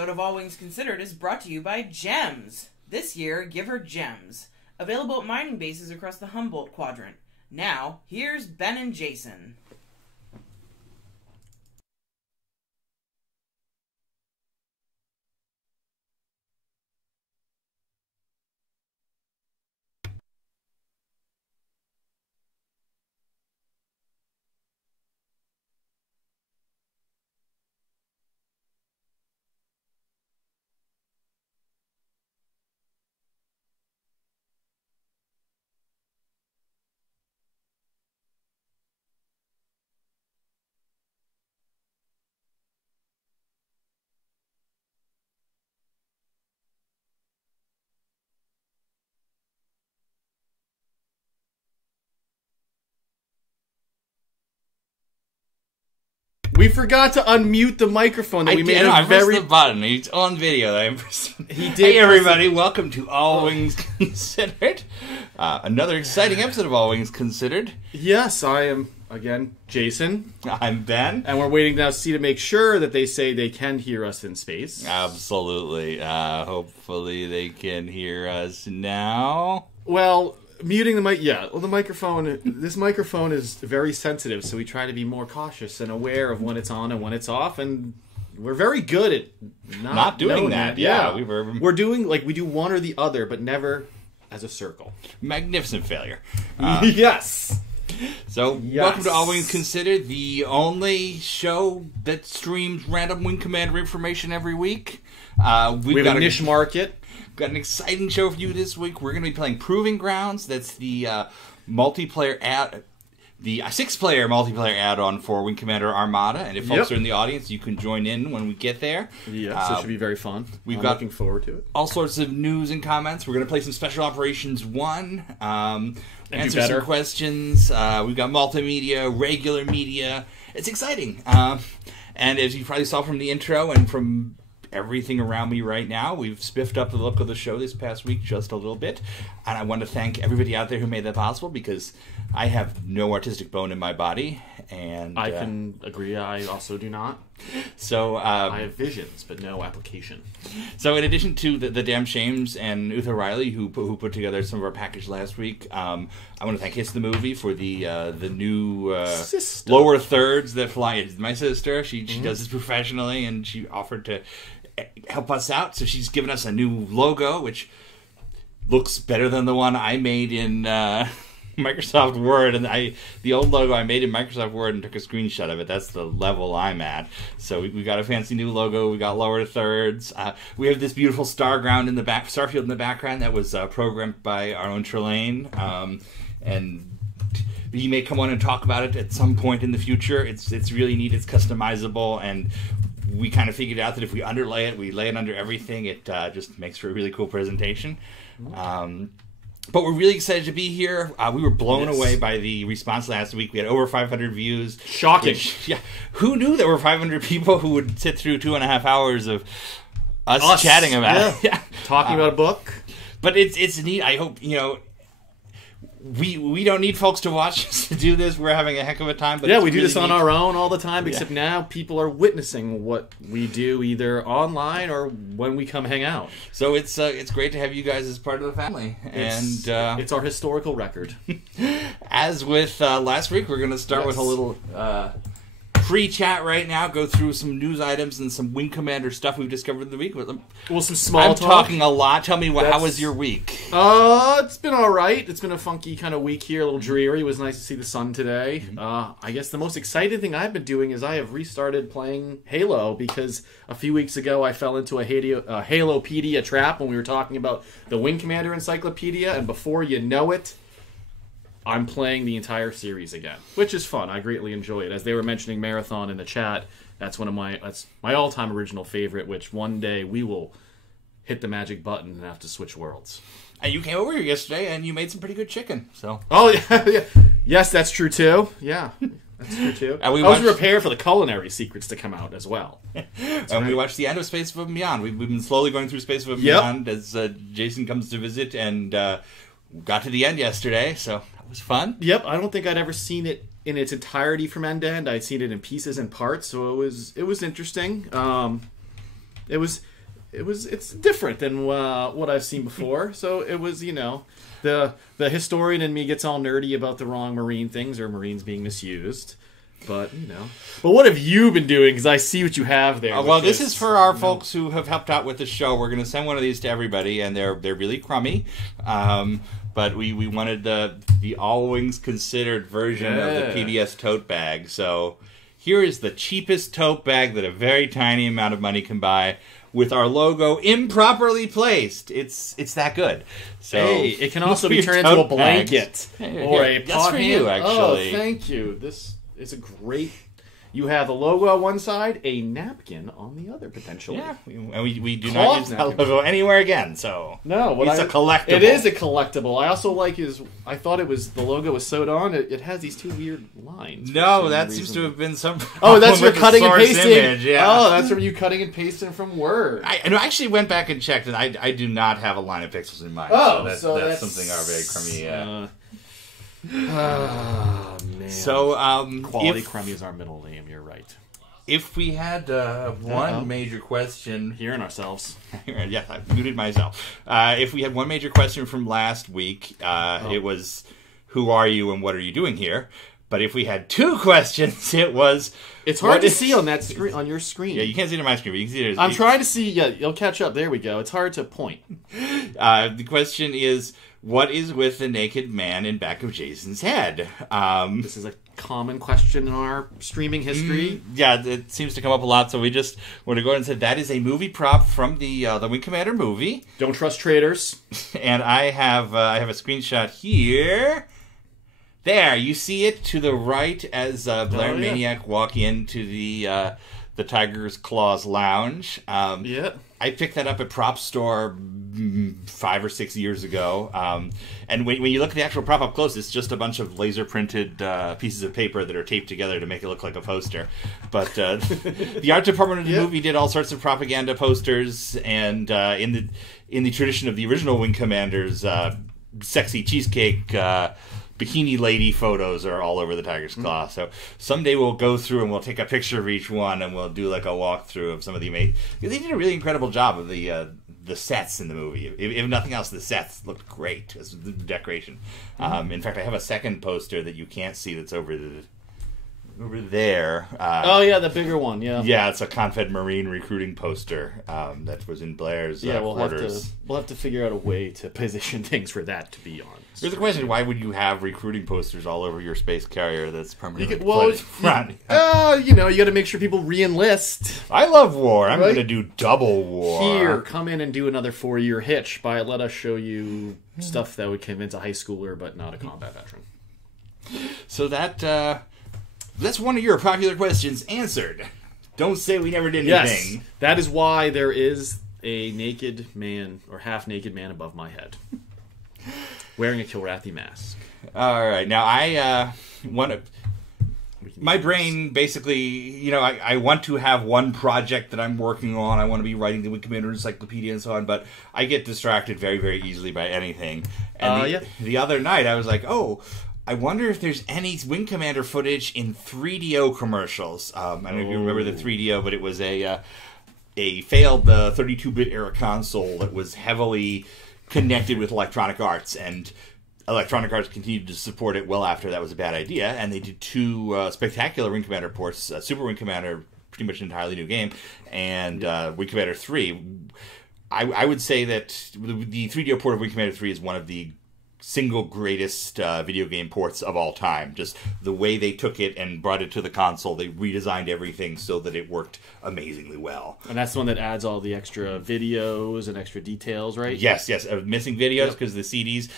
episode of All Wings Considered is brought to you by Gems. This year, give her Gems. Available at mining bases across the Humboldt Quadrant. Now, here's Ben and Jason. We forgot to unmute the microphone. That we made I pressed the button. It's on video. He did. Hey, everybody. Welcome to All Wings Considered. Another exciting episode of All Wings Considered. Yes, I am, again, Jason. I'm Ben. And we're waiting now to make sure that they say they can hear us in space. Absolutely. Hopefully they can hear us now. Well, muting the mic, yeah. Well, the microphone, this microphone is very sensitive, so we try to be more cautious and aware of when it's on and when it's off, and we're very good at not doing that. Yeah. We're doing, we do one or the other, but never as a circle. Magnificent failure. Yes. So, welcome to All Wings Considered, the only show that streams random Wing Commander information every week. We've got a niche market. Got an exciting show for you this week. We're going to be playing Proving Grounds. That's the multiplayer the 6-player multiplayer add-on for Wing Commander Armada. And if folks are in the audience, you can join in when we get there. Yes, it should be very fun. I'm looking forward to it. All sorts of news and comments. We're going to play some Special Operations 1. Answer some questions. We've got multimedia, regular media. It's exciting. And as you probably saw from the intro and from everything around me right now, we've spiffed up the look of the show this past week just a little bit, and I want to thank everybody out there who made that possible, because I have no artistic bone in my body, and I can agree. I also do not. So I have visions, but no application. So in addition to the Damn Shames and Uther Riley, who put together some of our package last week, I want to thank Hiss the Movie for the new lower thirds that fly. It's my sister. She does this professionally, and she offered to help us out, so she's given us a new logo, which looks better than the one I made in Microsoft Word, and the old logo I made in Microsoft Word and took a screenshot of it. That's the level I'm at. So we got a fancy new logo. We got lower thirds. We have this beautiful Starfield in the background that was programmed by our own Trelane, and he may come on and talk about it at some point in the future. It's really neat. It's customizable, and we kind of figured out that if we underlay it, we lay it under everything, it just makes for a really cool presentation. But we're really excited to be here. We were blown away by the response last week. We had over 500 views. Shocking. Who knew there were 500 people who would sit through 2.5 hours of us chatting about it? Talking about a book. But it's neat. I hope, we don't need folks to watch us to do this. We're having a heck of a time. But we do this on our own all the time, except now people are witnessing what we do either online or when we come hang out. So it's great to have you guys as part of the family. It's our historical record. As with last week, we're going to start with a little pre-chat right now, go through some news items and some Wing Commander stuff we've discovered in the week. Well, some small I'm talk. talking a lot. Tell me, how was your week? It's been all right. It's been a funky kind of week here, a little dreary. It was nice to see the sun today. I guess the most exciting thing I've been doing is I have restarted playing Halo, because a few weeks ago I fell into a Halopedia trap when we were talking about the Wing Commander Encyclopedia, and before you know it, I'm playing the entire series again, which is fun. I greatly enjoy it. As they were mentioning Marathon in the chat, that's my all-time original favorite, which one day we will hit the magic button and have to switch worlds. And you came over here yesterday and you made some pretty good chicken. So yeah. Yes, that's true too. Yeah. That's true too. I was prepared for the culinary secrets to come out as well. We watched the end of Space Above and Beyond. We've been slowly going through Space Above and Beyond as Jason comes to visit, and got to the end yesterday, so that was fun. Yep, I don't think I'd ever seen it in its entirety from end to end. I'd seen it in pieces and parts, so it was interesting. It was it's different than what I've seen before. So it was, the historian in me gets all nerdy about the wrong Marine things or Marines being misused. But, But what have you been doing? Because I see what you have there. Well, this is for our folks who have helped out with the show. We're going to send one of these to everybody, and they're really crummy. But we wanted the all wings considered version of the PBS tote bag. So here is the cheapest tote bag that a very tiny amount of money can buy, with our logo improperly placed. It's that good. So hey, it can also be turned into a blanket or a pot. That's for you, actually. Oh, thank you. This is a great. You have the logo on one side, a napkin on the other, potentially. Yeah, and we do not use that logo anywhere again. So no, it's a collectible. It is a collectible. I also like I thought the logo was sewed on. It has these two weird lines. No, that seems to have been some. Oh, that's for cutting and pasting. Image, yeah. Oh, that's for you cutting and pasting from Word. I actually went back and checked, and I do not have a line of pixels in mind. Oh, so that's something our very crummy. Oh, man. So, Quality Crummy is our middle name, you're right. If we had one major question... Hearing ourselves. Yes, I muted myself. If we had one major question from last week, it was, who are you and what are you doing here? But if we had two questions, it was... It's hard to see on that screen, on your screen. Yeah, you can't see it on my screen, but you can see it. I'm trying to see... Yeah, you'll catch up. There we go. It's hard to point. The question is... What is with the naked man in back of Jason's head? This is a common question in our streaming history. Yeah, it seems to come up a lot, so we just want to go ahead and say that is a movie prop from the Wing Commander movie. Don't trust traders. And I have a screenshot here. There, you see it to the right as Blair and Maniac walk into the Tiger's Claws Lounge. Yeah. I picked that up at Prop Store 5 or 6 years ago. And when you look at the actual prop up close, it's just a bunch of laser printed pieces of paper that are taped together to make it look like a poster. But the art department of the movie did all sorts of propaganda posters, and in the tradition of the original Wing Commanders, sexy cheesecake bikini lady photos are all over the Tiger's Claw. So someday we'll go through and we'll take a picture of each one and we'll do like a walkthrough of some of the amazing... They did a really incredible job of the sets in the movie. If nothing else, the sets looked great as the decoration. In fact, I have a second poster that you can't see that's over there. Oh yeah, the bigger one. Yeah. Yeah, it's a Confed Marine recruiting poster that was in Blair's quarters. We'll have to figure out a way to position things for that to be on. Here's the question: why would you have recruiting posters all over your space carrier that's permanently front? You got to make sure people re-enlist. I love war. I'm going to do double war. Here, come in and do another 4-year hitch. Let us show you stuff that would convince a high schooler, but not a combat veteran. So that's one of your popular questions answered. Don't say we never did anything. Yes, that is why there is a naked man or half-naked man above my head, wearing a Kilrathi mask. All right, now I want to. My brain basically, I want to have one project that I'm working on. I want to be writing the Wing Commander Encyclopedia and so on, but I get distracted very, very easily by anything. And the other night, I was like, I wonder if there's any Wing Commander footage in 3DO commercials. I don't know if you remember the 3DO, but it was a failed 32-bit era console that was heavily connected with Electronic Arts, and Electronic Arts continued to support it well after that was a bad idea, and they did two spectacular Wing Commander ports, Super Wing Commander, pretty much an entirely new game, and Wing Commander 3. I would say that the 3DO port of Wing Commander 3 is one of the single greatest video game ports of all time. Just the way they took it and brought it to the console, they redesigned everything so that it worked amazingly well. And that's the one that adds all the extra videos and extra details, right? Yes. Missing videos because the CDs.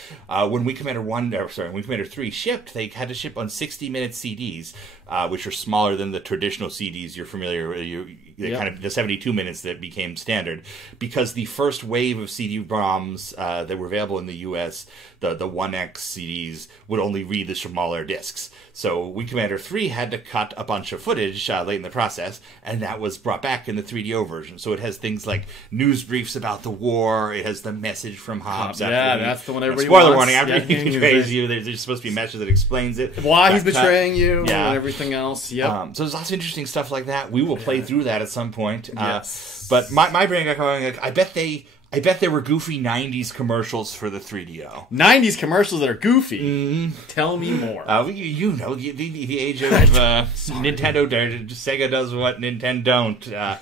When Wing Commander Wing Commander 3 shipped, they had to ship on 60-minute CDs, which are smaller than the traditional CDs you're familiar with. Kind of the 72 minutes that became standard, because the first wave of CD-ROMs that were available in the U.S., the 1X CDs, would only read the smaller discs. So Wing Commander 3 had to cut a bunch of footage late in the process, and that was brought back in the 3DO version. So it has things like news briefs about the war. It has the message from Hobbs. That's the one everybody spoiler wants. warning, after he betrays you, there's supposed to be a message that explains it. Why he's betraying you and everything else. Yep. So there's lots of interesting stuff like that. We will play through that at some point. Yes. But my brain got going, like, I bet there were goofy 90s commercials for the 3DO. 90s commercials that are goofy? Tell me more. You know, the age of Nintendo, Sega does what Nintendo don't. Yes.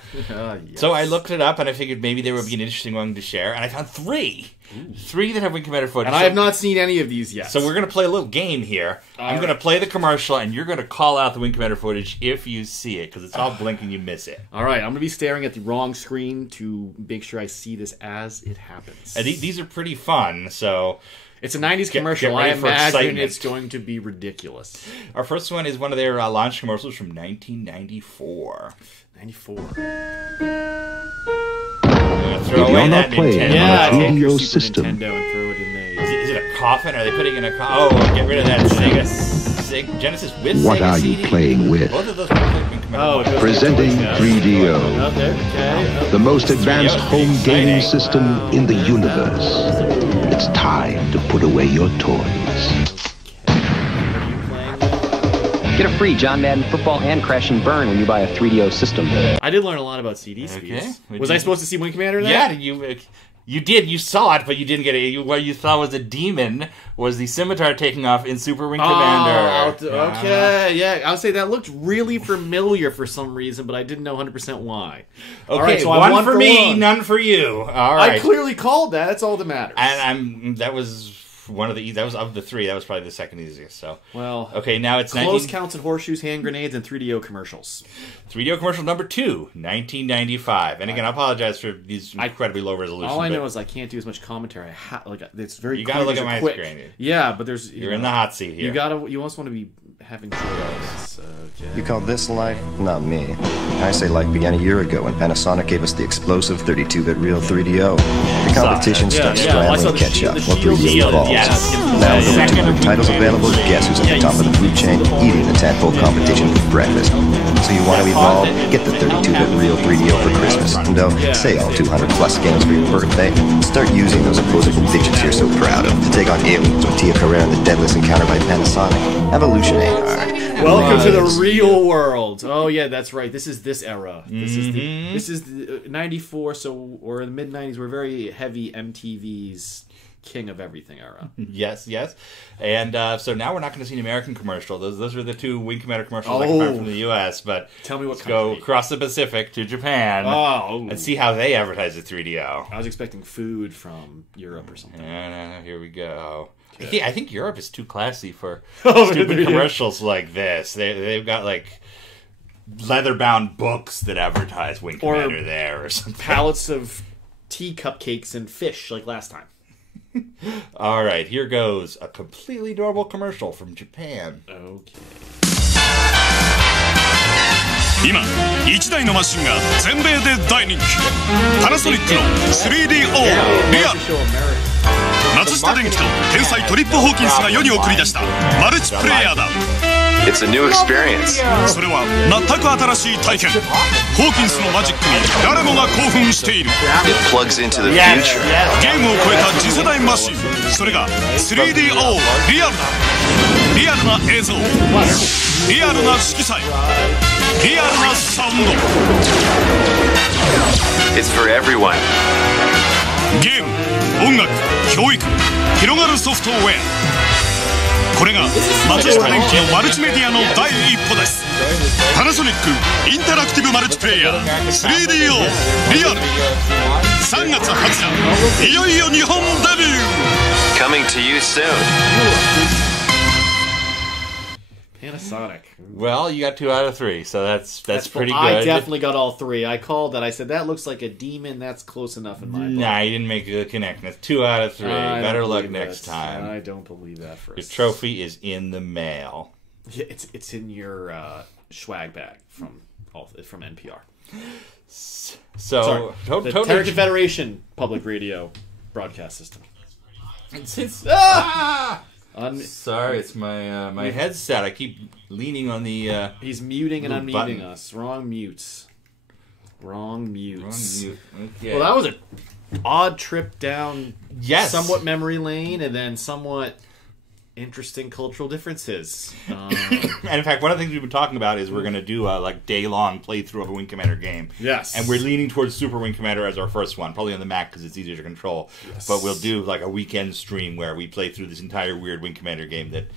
So I looked it up, and I figured maybe there would be an interesting one to share, and I found 3. Ooh. 3 that have Wing Commander footage. And I have not seen any of these yet. So we're going to play a little game here. I'm going to play the commercial, and you're going to call out the Wing Commander footage if you see it, because it's all blink and you miss it. All right, I'm going to be staring at the wrong screen to make sure I see this as it happens. And these are pretty fun, so... It's a 90s commercial. I imagine it's going to be ridiculous. Our first one is one of their launch commercials from 1994. 94. If you're not playing on a 3DO system. Nintendo and throw it in Is it a coffin? Are they putting in a coffin? Oh, get rid of that Sega Genesis with what Sega are you CD? playing with? Both of those Presenting 3DO, the most advanced home gaming system in the universe. It's time to put away your toys. Get a free John Madden Football and Crash and Burn when you buy a 3DO system. I did learn a lot about CD speeds. Okay. Was I supposed to see Wing Commander in that? Yeah, you did. You saw it, but you didn't get it. What you thought was a demon was the scimitar taking off in Super Wing Commander. Okay, yeah. I would say that looked really familiar for some reason, but I didn't know 100% why. Okay, all right, so one for me, none for you. All right. I clearly called that. That's all that matters. And that was one of the. That was of the 3. That was probably the second easiest. So okay, now it's close counts and horseshoes, hand grenades, and 3DO commercials. 3DO commercial number 2, 1995. And again, I apologize for these incredibly low resolution. All I know is I can't do as much commentary. It's very. You gotta look at my screen. Yeah, but there's. You're in the hot seat here. You almost want to be having choice. Okay. You call this life? Not me. I say life began a year ago when Panasonic gave us the explosive 32-bit real 3DO. The competition starts scrambling to catch up while 3DO evolves. Now with over 200 titles available, guess who's at the top of the food chain eating the tadpole competition for breakfast? So you want to evolve? Get the 32-bit real 3DO for Christmas. And say all 200 plus games for your birthday. Start using those opposable digits you're so proud of to take on aliens with Tia Carrera and the Deadless Encounter by Panasonic. Evolution ain't hard. Welcome to the real world. Oh yeah, that's right. This is this era. This is the 94. So or in the mid 90s, we're very heavy MTV's king of everything era. Yes. And so now we're not going to see an American commercial. Those are the 2 Wing Commander commercials that come out from the U.S. But tell me what let's go across the Pacific to Japan and see how they advertise the 3DO. I was expecting food from Europe or something. No, here we go. Okay. I think Europe is too classy for stupid commercials like this. They've got like leather-bound books that advertise Wing Commander there or something. Pallets of tea cupcakes and fish like last time. All right, here goes a completely normal commercial from Japan. Okay. 今1台のマシンが全米で大人気パナソニックの 3DO リアル松下電器と天才トリップ・ホーキンスが世に送り出したマルチプレイヤーだ It's a new experience. それは全く新しい体験ホーキンスのマジックに誰もが興奮している It plugs into the future. ゲームを超えた次世代マシンそれが 3DO リアルだリアルな映像リアルな色彩リアルなサウンド It's for everyone. ゲーム、音楽、教育、広がるソフトウェアこれが松下電器のマルチメディアの第一歩ですパナソニックインタラクティブマルチプレイヤー 3DO リアル3月20日いよいよ日本デビュー Coming to you soon. Panasonic. Well, you got 2 out of 3, so that's pretty good. I definitely got all 3. I called that. I said that looks like a demon. That's close enough in my book. Nah, you didn't make a connection. That's 2 out of 3. Better luck next time. I don't believe that for Your trophy is in the mail. Yeah, it's in your swag bag from NPR. So, the Terran Confederation Public Radio Broadcast System. Sorry, it's my headset. I keep leaning on the. He's muting and unmuting button. us. Wrong mutes. Wrong mutes. Wrong mute. Okay. Well, that was an odd trip down. Yes. Somewhat memory lane, and then somewhat interesting cultural differences. And in fact, one of the things we've been talking about is we're going to do a day-long playthrough of a Wing Commander game. Yes. And we're leaning towards Super Wing Commander as our first one, probably on the Mac because it's easier to control. Yes. But we'll do like a weekend stream where we play through this entire weird Wing Commander game that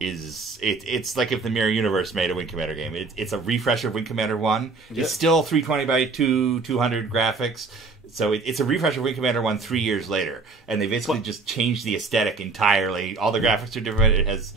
is... It's like if the Mirror Universe made a Wing Commander game. It's a refresh of Wing Commander 1. Yep. It's still 320 by 200 graphics. So it's a refresh of Wing Commander 1 3 years later. And they basically just changed the aesthetic entirely. All the graphics are different. It has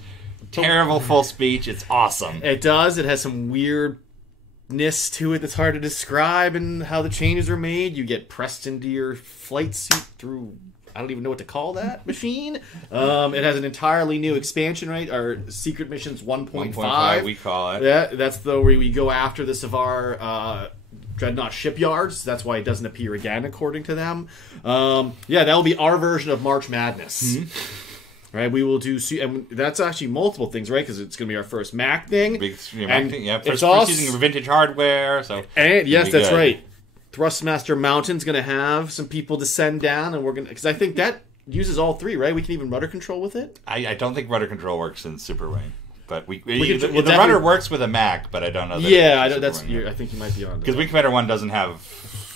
terrible full speech. It's awesome. It does. It has some weirdness to it that's hard to describe and how the changes are made. You get pressed into your flight suit through... I don't even know what to call that machine. It has an entirely new expansion, right? Our Secret Missions 1.5. We call it. Yeah, that's where we go after the Savar... Dreadnought shipyards. That's why it doesn't appear again, according to them. Yeah, that will be our version of March Madness. Mm-hmm. Right, we will do, and that's actually multiple things, right? Because it's going to be our first Mac thing. Big Mac thing, yeah. First using vintage hardware, so. And yes, that's right. Thrustmaster Mountain's going to have some people descend down, and we're going to, because I think that uses all three, right? We can even rudder control with it. I don't think rudder control works in Super Wing. But the rudder works with a Mac, but I don't know. I know that's. I think you might be on. Because Wing Commander 1 doesn't have.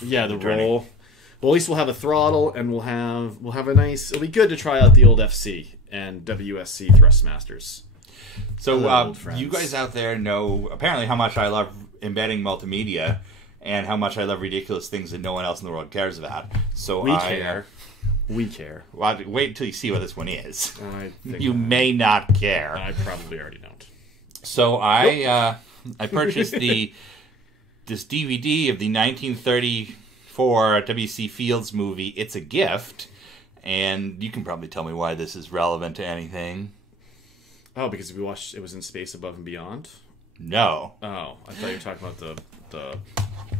The roll. Well, at least we'll have a throttle, and we'll have a nice. It'll be good to try out the old FC and WSC Thrustmasters. So you guys out there know apparently how much I love embedding multimedia, and how much I love ridiculous things that no one else in the world cares about. So we care. We care. Well, wait until you see what this one is. You may not care. I probably already don't. So I purchased this DVD of the 1934 W.C. Fields movie, It's a Gift, and you can probably tell me why this is relevant to anything. Oh, because we watched it was in Space Above and Beyond? No. Oh, I thought you were talking about the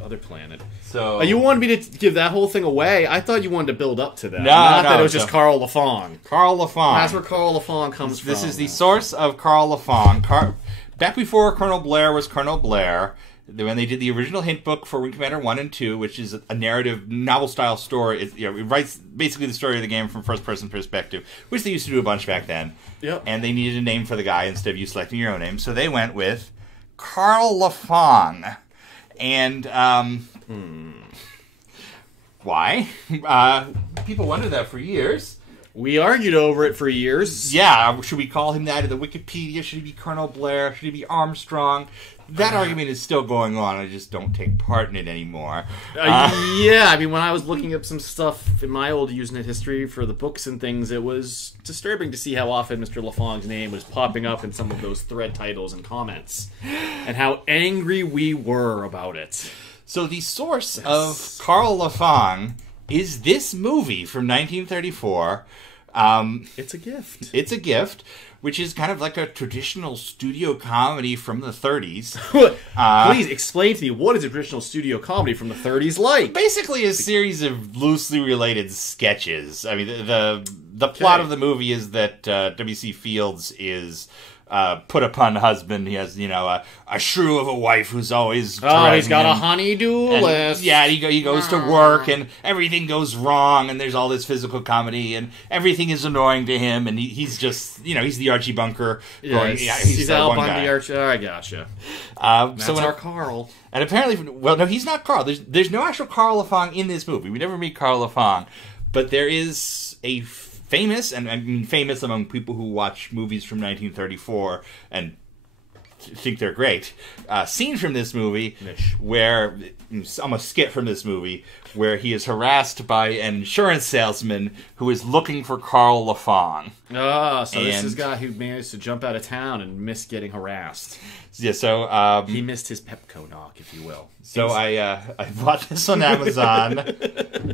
other planet. So you wanted me to give that whole thing away? I thought you wanted to build up to that. Not that it was just Carl Lafong. Carl Lafong. That's where Carl Lafong comes from. This is the source of Carl Lafong. Back before Colonel Blair was Colonel Blair, when they did the original hint book for Wing Commander 1 and 2, which is a narrative, novel-style story. It writes basically the story of the game from first-person perspective, which they used to do a bunch back then. Yep. And they needed a name for the guy instead of you selecting your own name, so they went with Carl Lafong. And, why? People wondered that for years. We argued over it for years. Yeah, should we call him that in the Wikipedia? Should he be Colonel Blair? Should he be Armstrong? That argument is still going on. I just don't take part in it anymore. Yeah, I mean, when I was looking up some stuff in my old Usenet history for the books and things, it was disturbing to see how often Mr. Lafong's name was popping up in some of those thread titles and comments, and how angry we were about it. So the source of Carl Lafong is this movie from 1934. It's a gift. It's a gift, which is kind of like a traditional studio comedy from the 30s. Please explain to me, what is a traditional studio comedy from the 30s like? Basically a series of loosely related sketches. I mean, the plot of the movie is that W.C. Fields is put upon husband. He has, a shrew of a wife who's always he's got a honey-do list. Yeah, he goes to work, and everything goes wrong, and there's all this physical comedy, and everything is annoying to him, and he's just, he's the Archie Bunker. He's out on the Archie. Oh, I gotcha. That's our Carl. And apparently, well, no, he's not Carl. There's no actual Carl Lafong in this movie. We never meet Carl Lafong, but there is a famous, and I mean famous among people who watch movies from 1934 and think they're great, scene from this movie where, almost skit from this movie, where he is harassed by an insurance salesman who is looking for Carl Lafong. So this is a guy who managed to jump out of town and missed getting harassed. Yeah, so he missed his Pepco knock, if you will. So I bought this on Amazon,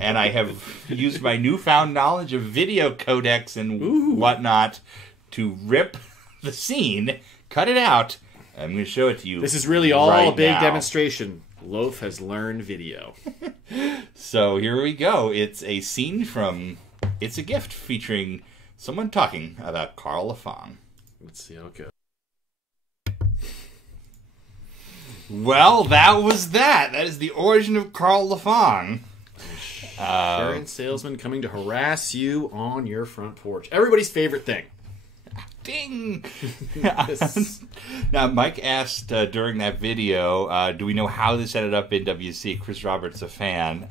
and I have used my newfound knowledge of video codecs and whatnot to rip the scene, cut it out. I'm going to show it to you. This is really all a big demonstration. Loaf has learned video. So here we go. It's a scene from It's a Gift featuring someone talking about Carl Lafong. Let's see how it goes. Well, that was that. That is the origin of Carl Lafong. Insurance salesman coming to harass you on your front porch. Everybody's favorite thing. Ding! Now, Mike asked during that video, do we know how this ended up in WC? Chris Roberts, a fan.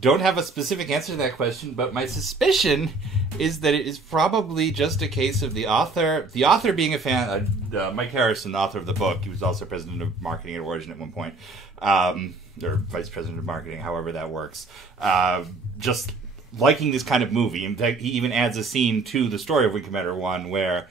Don't have a specific answer to that question, but my suspicion is that it is probably just a case of the author being a fan. Mike Harrison, the author of the book, he was also president of marketing at Origin at one point, or vice president of marketing, however that works. Just liking this kind of movie. In fact, he even adds a scene to the story of Wing Commander 1 where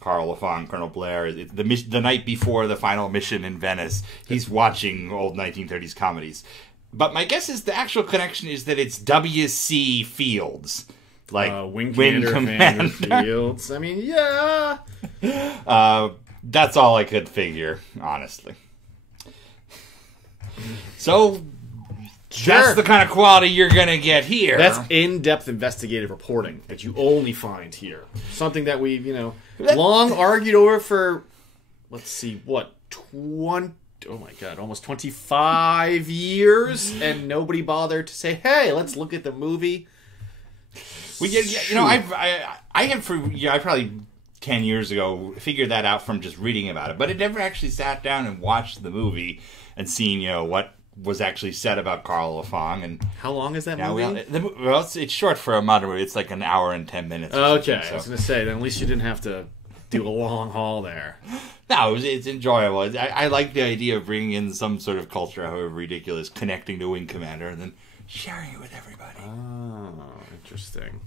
Carl Lafong, Colonel Blair, the night before the final mission in Venice, he's watching old 1930s comedies. But my guess is the actual connection is that it's W.C. Fields. Like Wing Commander Fields. I mean, yeah. That's all I could figure, honestly. So... Sure. That's the kind of quality you're going to get here. That's in-depth investigative reporting that you only find here. Something that we've, long argued over for, let's see, what, almost 25 years, and nobody bothered to say, hey, let's look at the movie. Well, I probably 10 years ago figured that out from just reading about it, but I never actually sat down and watched the movie and seen, what was actually said about Carl Lafong. And how long is that movie? Well, it's short for a modern movie. It's like an hour and 10 minutes. Okay, so. I was going to say, then at least you didn't have to do a long haul there. No, it's enjoyable. I like the idea of bringing in some sort of culture, however ridiculous, connecting to Wing Commander and then sharing it with everybody. Oh, interesting.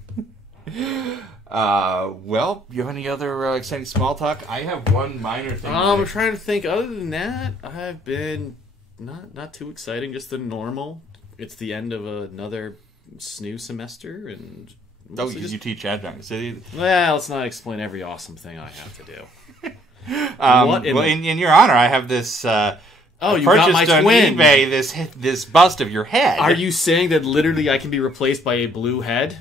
Well, you have any other exciting small talk? I have one minor thing. I'm trying to think. Other than that, I've been... Not too exciting, just the normal. It's the end of another SNU semester, and you teach adjunct. Well, let's not explain every awesome thing I have to do. In your honor, I have this. You got my twin. On eBay this bust of your head. Are you saying that literally I can be replaced by a blue head?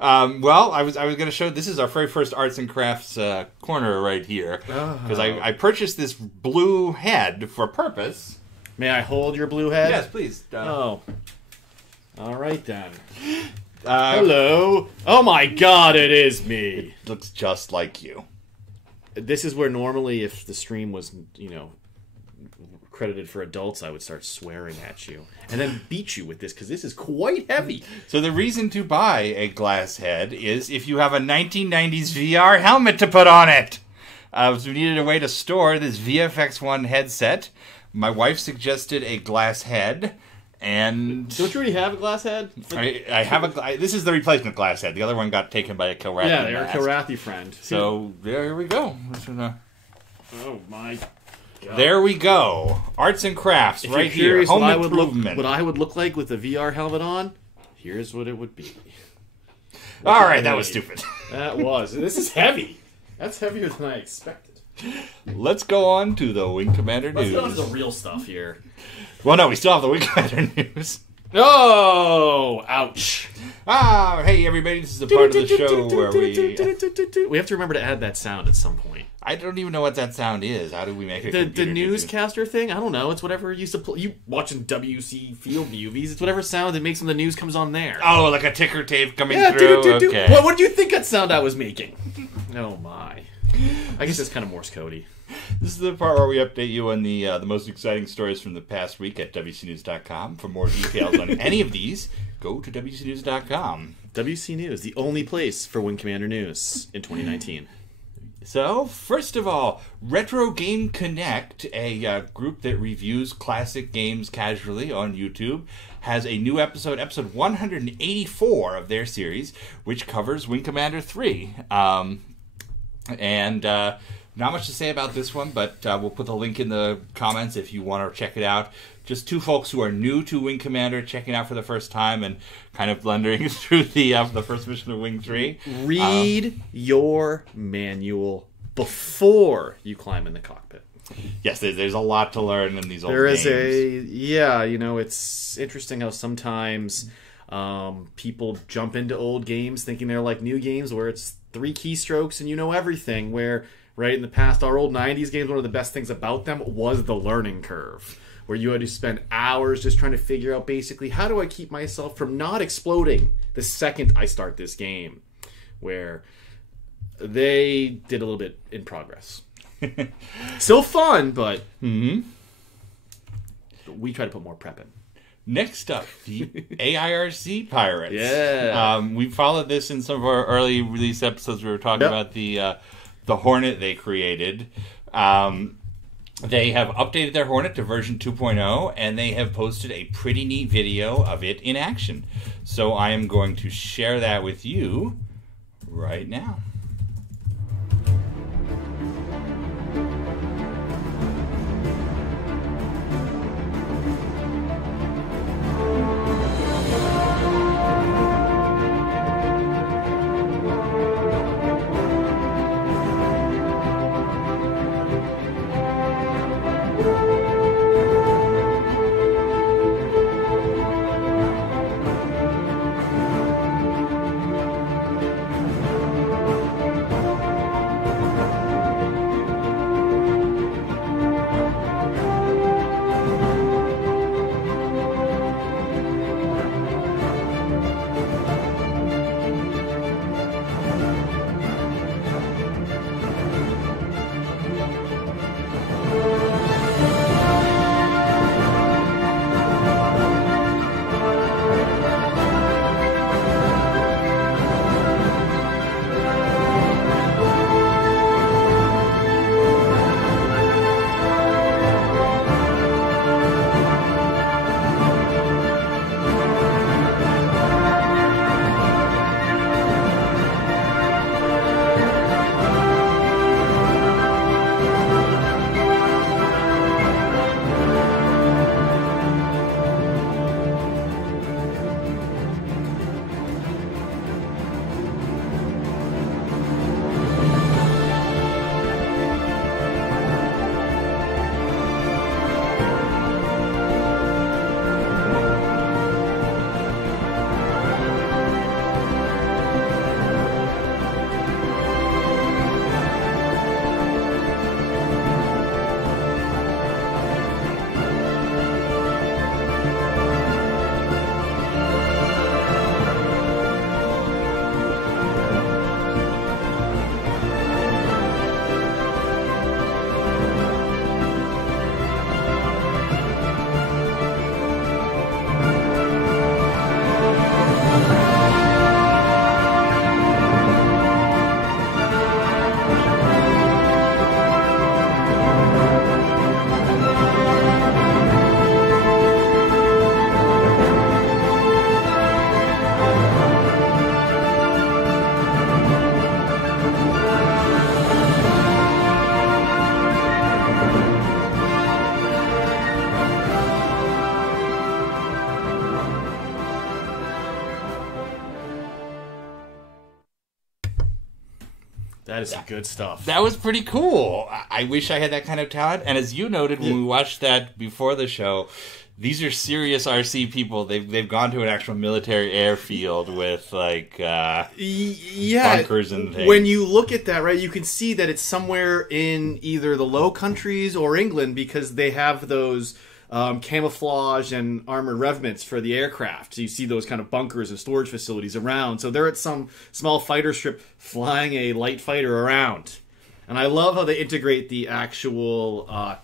Well, I was going to show. This is our very first arts and crafts corner right here because I purchased this blue head for a purpose. May I hold your blue head? Yes, please. All right, then. Hello. Oh, my God, it is me. It looks just like you. This is where normally if the stream was, credited for adults, I would start swearing at you. And then beat you with this, because this is quite heavy. So the reason to buy a glass head is if you have a 1990s VR helmet to put on it. So we needed a way to store this VFX1 headset. My wife suggested a glass head, and... Don't you already have a glass head? I have a... This is the replacement glass head. The other one got taken by a Kilrathi. Yeah, they're a Kilrathi friend. So, there we go. Oh, my God. There we go. Arts and crafts, right here. Home improvement. What I would look like with a VR helmet on, here's what it would be. All right, that was stupid. That was. This is heavy. That's heavier than I expected. Let's go on to the Wing Commander news. Let's go on to the real stuff here. Well, no, we still have the Wing Commander news. Oh, ouch. Hey, everybody, this is the part of the show where we have to remember to add that sound at some point. I don't even know what that sound is. How do we make it? The newscaster thing? I don't know. It's whatever you used to play. You watching WC Field movies. It's whatever sound that makes when the news comes on there. Oh, like a ticker tape coming through? Okay. What do you think that sound I was making? Oh, my. I guess it's kind of Morse codey. This is the part where we update you on the most exciting stories from the past week at WCNews.com. For more details on any of these, go to WCNews.com. WC News, the only place for Wing Commander news in 2019. So, first of all, Retro Game Connect, a group that reviews classic games casually on YouTube, has a new episode 184 of their series, which covers Wing Commander 3. Not much to say about this one, but we'll put the link in the comments if you want to check it out. Just two folks who are new to Wing Commander, checking out for the first time and kind of blundering through the first mission of Wing 3. Read your manual before you climb in the cockpit. Yes, there's a lot to learn in these old games. It's interesting how sometimes people jump into old games thinking they're like new games where it's 3 keystrokes and you know everything, where right in the past our old 90s games, one of the best things about them was the learning curve, where you had to spend hours just trying to figure out basically how do I keep myself from not exploding the second I start this game, where They did a little bit in progress. Still fun, but we try to put more prep in. Next up, the AIRC Pirates. Yeah. We followed this in some of our early release episodes. We were talking about the Hornet they created. They have updated their Hornet to version 2.0, and they have posted a pretty neat video of it in action. So I am going to share that with you right now. That is some good stuff. That was pretty cool. I wish I had that kind of talent. And as you noted when we watched that before the show, these are serious RC people. They've gone to an actual military airfield with like bunkers and things. When you look at that, right, you can see that it's somewhere in either the Low Countries or England because they have those camouflage and armored revments for the aircraft. So you see those kind of bunkers and storage facilities around. So they're at some small fighter strip flying a light fighter around. And I love how they integrate the actual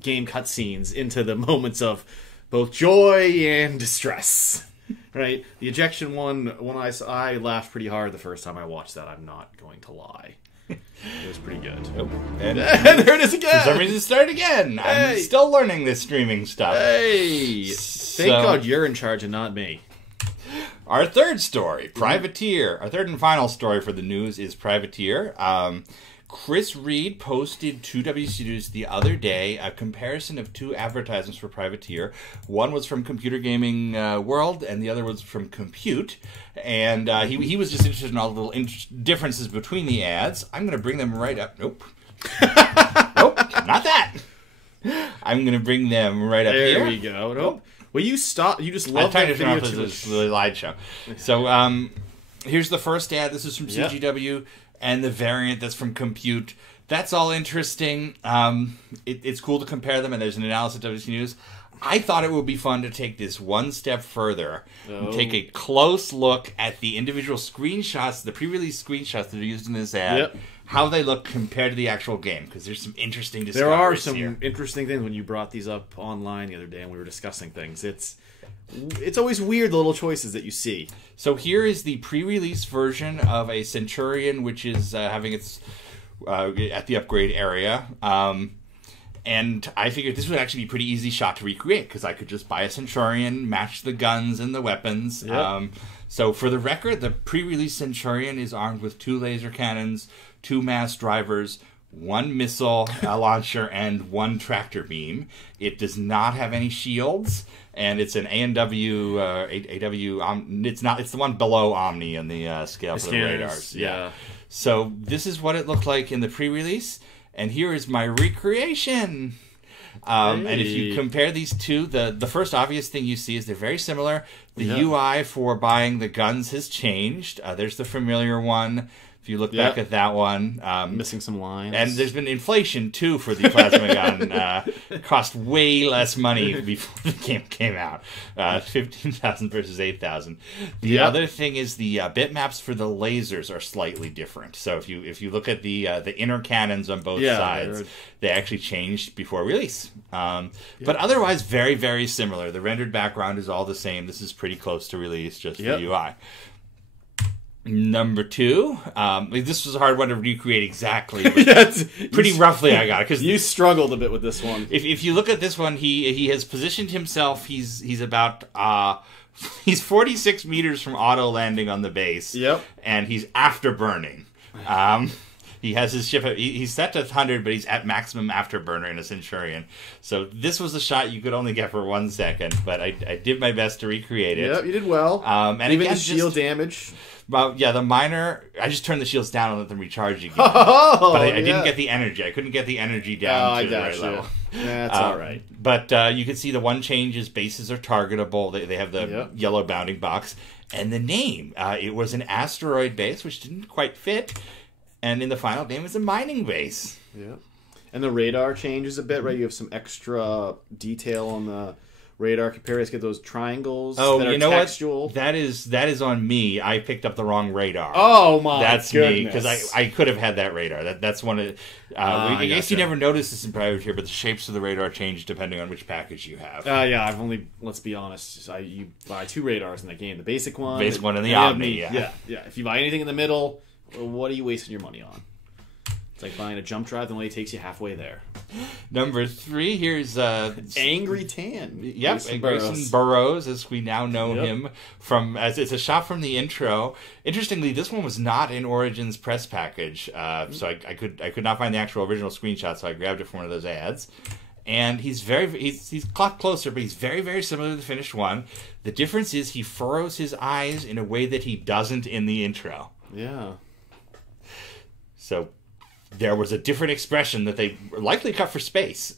game cutscenes into the moments of both joy and distress. Right? The ejection one, when I laughed pretty hard the first time I watched that. I'm not going to lie. It was pretty good. Oh, and there it is again. For some reason, it started again. Hey. I'm still learning this streaming stuff. Hey, thank God you're in charge and not me. Our third story, Privateer. Our third and final story for the news is Privateer. Chris Reed posted to WC News the other day a comparison of two advertisements for Privateer. One was from Computer Gaming World, and the other was from Compute. And he was just interested in all the little differences between the ads. I'm going to bring them right up. Nope. Nope, not that. I'm going to bring them right up here. There we go. Nope. Will you stop? You just love that video too much. It's a live show. So here's the first ad. This is from CGW. And the variant that's from Compute. That's all interesting. It's cool to compare them, and there's an analysis at WC News. I thought it would be fun to take this one step further and take a close look at the individual screenshots, the pre-release screenshots that are used in this ad, how they look compared to the actual game, because there's some interesting discoveries There are some here. interesting things when you brought these up online the other day and we were discussing things. It's always weird, the little choices that you see. So here is the pre-release version of a Centurion, which is having its at the upgrade area. And I figured this would actually be a pretty easy shot to recreate, because I could just buy a Centurion, match the guns and the weapons. Yep. So for the record, the pre-release Centurion is armed with 2 laser cannons, 2 mass drivers, 1 missile launcher, and 1 tractor beam. It does not have any shields, and it's an AW. It's the one below Omni on the scale for the radars. Yeah. So this is what it looked like in the pre-release, and here is my recreation. And if you compare these two, the first obvious thing you see is they're very similar. The UI for buying the guns has changed. There's the familiar one. If you look back at that one, missing some lines, and there's been inflation too for the plasma gun. It cost way less money before the game came out, 15,000 versus 8,000. The other thing is the bitmaps for the lasers are slightly different. So if you look at the inner cannons on both sides, they actually changed before release. But otherwise, very, very similar. The rendered background is all the same. This is pretty close to release, just the UI. Number 2, this was a hard one to recreate exactly, but pretty roughly I got it, because you struggled a bit with this one. If you look at this one, he has positioned himself. He's about he's 46 meters from auto landing on the base. And he's afterburning. He has his ship. He's set to 100, but he's at maximum afterburner in a Centurion. So this was a shot you could only get for 1 second, but I did my best to recreate it. Yep, you did well. And even again, the shield damage. Well, yeah, the minor. I just turned the shields down and let them recharge again. But I didn't get the energy. I couldn't get the energy down to the right level. That's all right. But you can see the one change is bases are targetable. They have the yellow bounding box. And the name. It was an asteroid base, which didn't quite fit. And in the final game, it's a mining base. Yeah. And the radar changes a bit, right? You have some extra detail on the radar compared to get those triangles that are textual. What? That is on me. I picked up the wrong radar. Oh my That's goodness. me, because I could have had that radar. That's one of I guess you never noticed this in private here, but the shapes of the radar change depending on which package you have. Yeah, let's be honest, you buy 2 radars in that game. The basic one and the Omni, yeah. If you buy anything in the middle, what are you wasting your money on? It's like buying a jump drive that only takes you halfway there. Number 3, here's Angry Tan. Yep, Grayson Burroughs, as we now know him from. As it's a shot from the intro. Interestingly, this one was not in Origin's press package, so I could not find the actual original screenshot, so I grabbed it from one of those ads. And he's clocked closer, but he's very, very similar to the finished one. The difference is he furrows his eyes in a way that he doesn't in the intro. Yeah. So there was a different expression that they likely cut for space.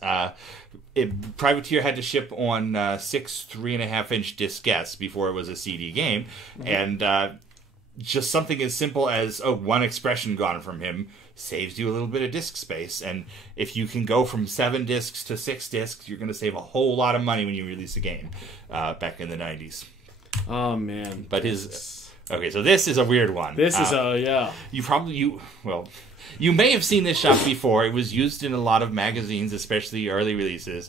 Privateer had to ship on 6 3.5-inch diskettes before it was a CD game. And just something as simple as one expression gone from him saves you a little bit of disk space. And if you can go from 7 discs to 6 discs, you're going to save a whole lot of money when you release a game back in the 90s. Oh, man. But okay, so this is a weird one. This is you may have seen this shot before. It was used in a lot of magazines, especially early releases.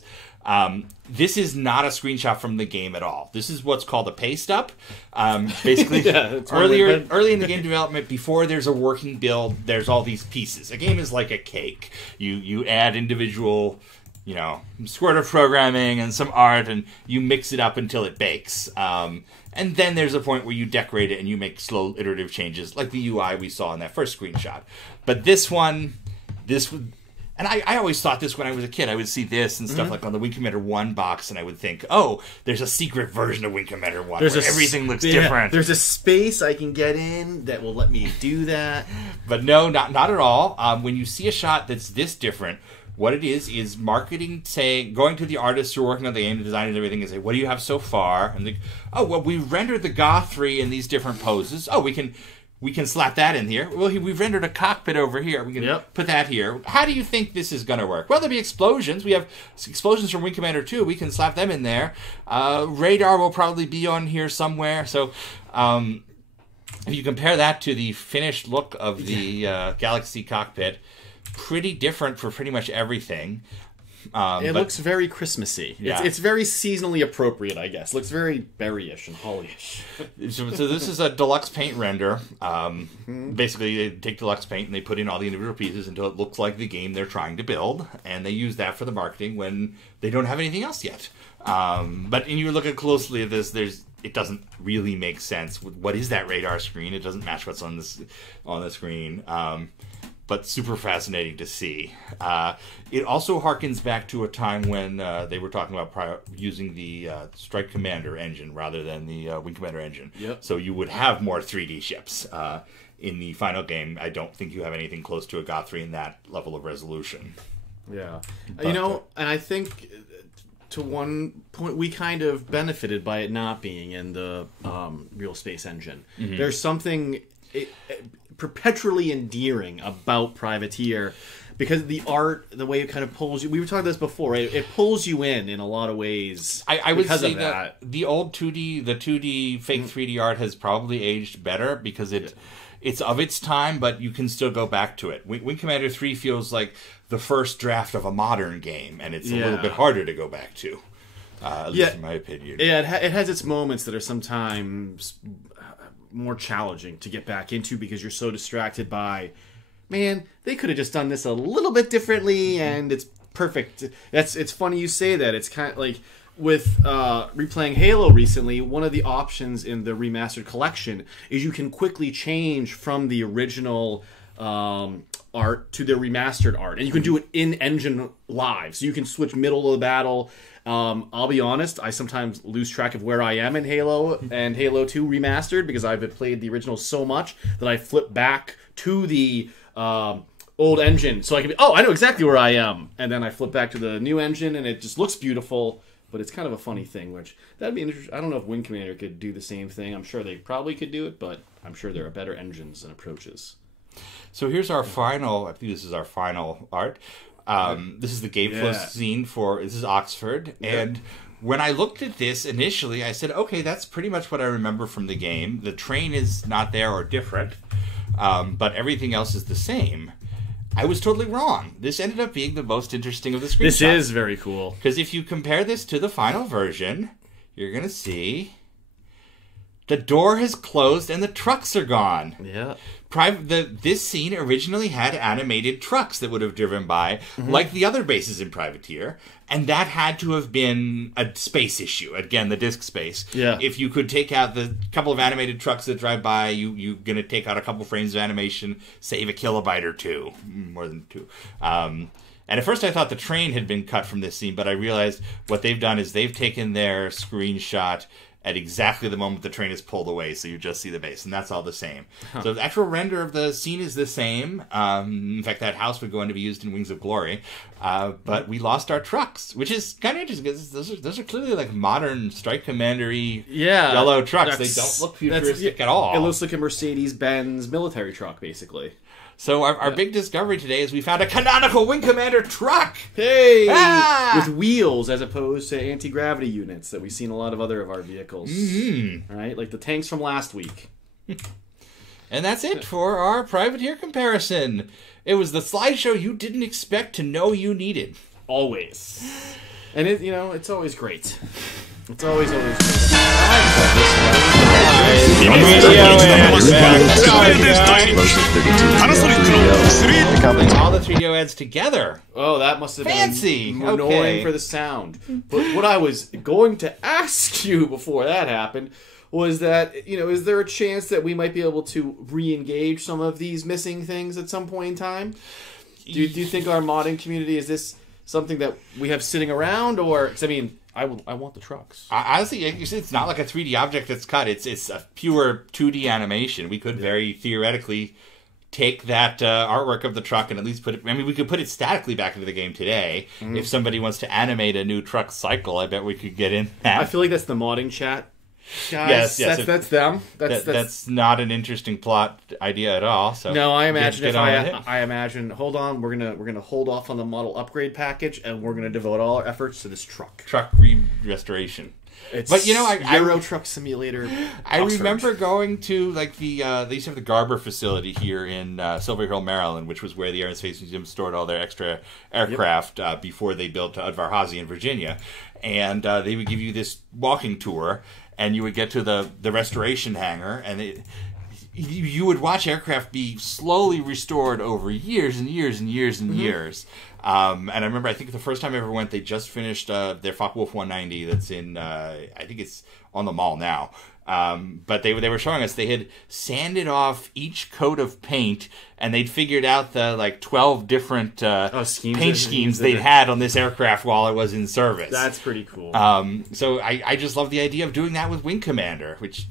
This is not a screenshot from the game at all. This is what's called a paste up. Basically, early in the game development, before there's a working build, there's all these pieces. A game is like a cake. You add individual, squirt of programming and some art, and you mix it up until it bakes. And then there's a point where you decorate it and you make slow iterative changes, like the UI we saw in that first screenshot. But this one, and I always thought this when I was a kid. I would see this and stuff like on the Wing Commander 1 box, and I would think, there's a secret version of Wing Commander 1 where everything looks different. There's a space I can get in that will let me do that. But no, not at all. When you see a shot that's this different, what it is marketing going to the artists who are working on the game, the design and everything, and say, what do you have so far? And we rendered the Goth 3 in these different poses. We we can slap that in here. Well, we've rendered a cockpit over here. We can put that here. How do you think this is going to work? Well, there'll be explosions. We have explosions from Wing Commander 2. We can slap them in there. Radar will probably be on here somewhere. So if you compare that to the finished look of the Galaxy cockpit, pretty different for pretty much everything. It looks very Christmassy. Yeah. It's very seasonally appropriate, I guess. It looks very berry-ish and holly-ish. So this is a deluxe paint render. Basically, they take deluxe paint and they put in all the individual pieces until it looks like the game they're trying to build. And they use that for the marketing when they don't have anything else yet. But when you look at closely at this, it doesn't really make sense. What is that radar screen? It doesn't match what's on the screen. But super fascinating to see. It also harkens back to a time when they were talking about using the Strike Commander engine rather than the Wing Commander engine. Yep. So you would have more 3D ships. In the final game, I don't think you have anything close to a Gothri in that level of resolution. Yeah. But, and I think to one point, we kind of benefited by it not being in the Real Space Engine. Mm-hmm. There's something perpetually endearing about Privateer because the art, the way it kind of pulls you. We were talking about this before, right? It pulls you in a lot of ways. I would say that the old 2D, the 2D fake 3D art has probably aged better because it's of its time, but you can still go back to it. Wing Commander 3 feels like the first draft of a modern game, and it's a little bit harder to go back to, at least in my opinion. Yeah, it has its moments that are sometimes more challenging to get back into because you're so distracted by, man, they could have just done this a little bit differently and it's perfect. It's funny you say that. It's kind of like with replaying Halo recently, one of the options in the remastered collection is you can quickly change from the original art to the remastered art, and you can do it in engine live, so you can switch middle of the battle. I'll be honest, I sometimes lose track of where I am in Halo and Halo 2 Remastered because I've played the original so much that I flip back to the old engine so I can be, I know exactly where I am. And then I flip back to the new engine and it just looks beautiful, but it's kind of a funny thing, which that'd be interesting. I don't know if Wing Commander could do the same thing. I'm sure they probably could do it, but I'm sure there are better engines and approaches. So here's our final, I think this is our final art. This is the game flow scene this is Oxford, and when I looked at this initially, I said, okay, that's pretty much what I remember from the game. The train is not there or different, but everything else is the same. I was totally wrong. This ended up being the most interesting of the screenshots. This is very cool. Because if you compare this to the final version, you're going to see the door has closed and the trucks are gone. Yeah. This scene originally had animated trucks that would have driven by, like the other bases in Privateer, and that had to have been a space issue. Again, the disk space. Yeah. If you could take out the couple of animated trucks that drive by, you're going to take out a couple frames of animation, save a kilobyte or two, more than two. And at first I thought the train had been cut from this scene, but I realized what they've done is they've taken their screenshot at exactly the moment the train is pulled away, so you just see the base, and that's all the same. So the actual render of the scene is the same. In fact, that house would go on to be used in Wings of Glory, but we lost our trucks, which is kind of interesting, because those are clearly like modern Strike Commander-y yellow trucks. They don't look futuristic at all. It looks like a Mercedes-Benz military truck, basically. So our big discovery today is we found a canonical Wing Commander truck! Hey! With wheels as opposed to anti-gravity units that we see in a lot of other of our vehicles. Mm-hmm. Right? Like the tanks from last week. And that's it for our Privateer comparison. It was the slideshow you didn't expect to know you needed. Always. And it's always great. It's always great. All the 3DO ads together. Oh, that must have been annoying for the sound. But what I was going to ask you before that happened was that, is there a chance that we might be able to re-engage some of these missing things at some point in time? Do you think our modding community, is this something that we have sitting around? Or, 'cause, I want the trucks. Honestly, it's not like a 3D object that's cut. It's a pure 2D animation. We could very theoretically take that artwork of the truck and at least put it... we could put it statically back into the game today. If somebody wants to animate a new truck cycle, I bet we could get in that. I feel like that's the modding chat Guys, yes, that's them. That's not an interesting plot idea at all. So no, I imagine I imagine. Hold on, we're gonna hold off on the model upgrade package, and we're gonna devote all our efforts to this truck restoration. But Euro Truck Simulator. I remember going to like they used to have the Garber facility here in Silver Hill, Maryland, which was where the Air and Space Museum stored all their extra aircraft before they built Udvar-Hazy in Virginia, and they would give you this walking tour, and you would get to the restoration hangar, and you would watch aircraft be slowly restored over years and years and years and years. And I remember, I think the first time I ever went, they just finished their Focke-Wulf 190 that's in, I think it's on the mall now. But they were showing us they had sanded off each coat of paint, and they'd figured out the 12 different paint schemes they'd had on this aircraft while it was in service. That's pretty cool. So I just love the idea of doing that with Wing Commander, which,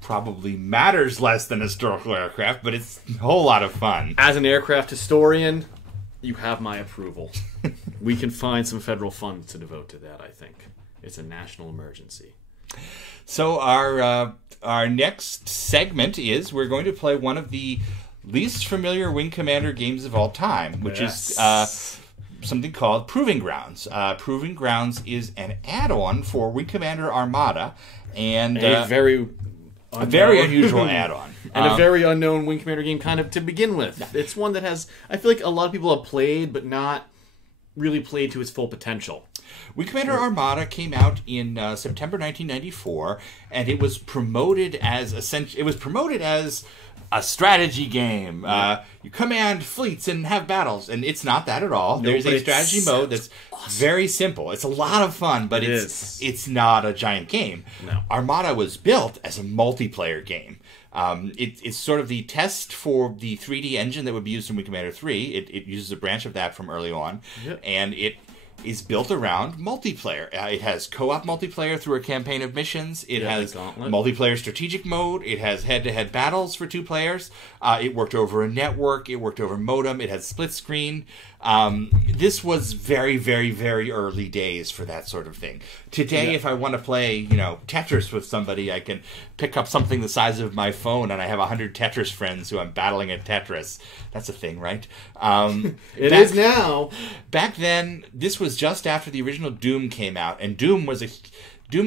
probably matters less than historical aircraft, but it's a whole lot of fun. As an aircraft historian, you have my approval. We can find some federal funds to devote to that, I think. It's a national emergency. So our next segment is we're going to play one of the least familiar Wing Commander games of all time, which is something called Proving Grounds. Proving Grounds is an add-on for Wing Commander Armada, and a very unusual add-on. And a very unknown Wing Commander game kind of to begin with. It's one that I feel like a lot of people have played, but not really played to its full potential. Wing Commander Armada came out in September 1994, and it was promoted as a strategy game. You command fleets and have battles, and it's not that at all. There's a strategy mode that's very simple. It's a lot of fun, but it's not a giant game. No. Armada was built as a multiplayer game. It's sort of the test for the 3D engine that would be used in Wing Commander 3. It uses a branch of that from early on, and it is built around multiplayer. It has co-op multiplayer through a campaign of missions. It has multiplayer strategic mode. It has head-to-head battles for 2 players. It worked over a network. It worked over modem. It had split screen. This was very, very, very early days for that sort of thing. Today, if I want to play, Tetris with somebody, I can pick up something the size of my phone, and I have 100 Tetris friends who I'm battling at Tetris. That's a thing, right? It is now. Back then, this was just after the original Doom came out, and Doom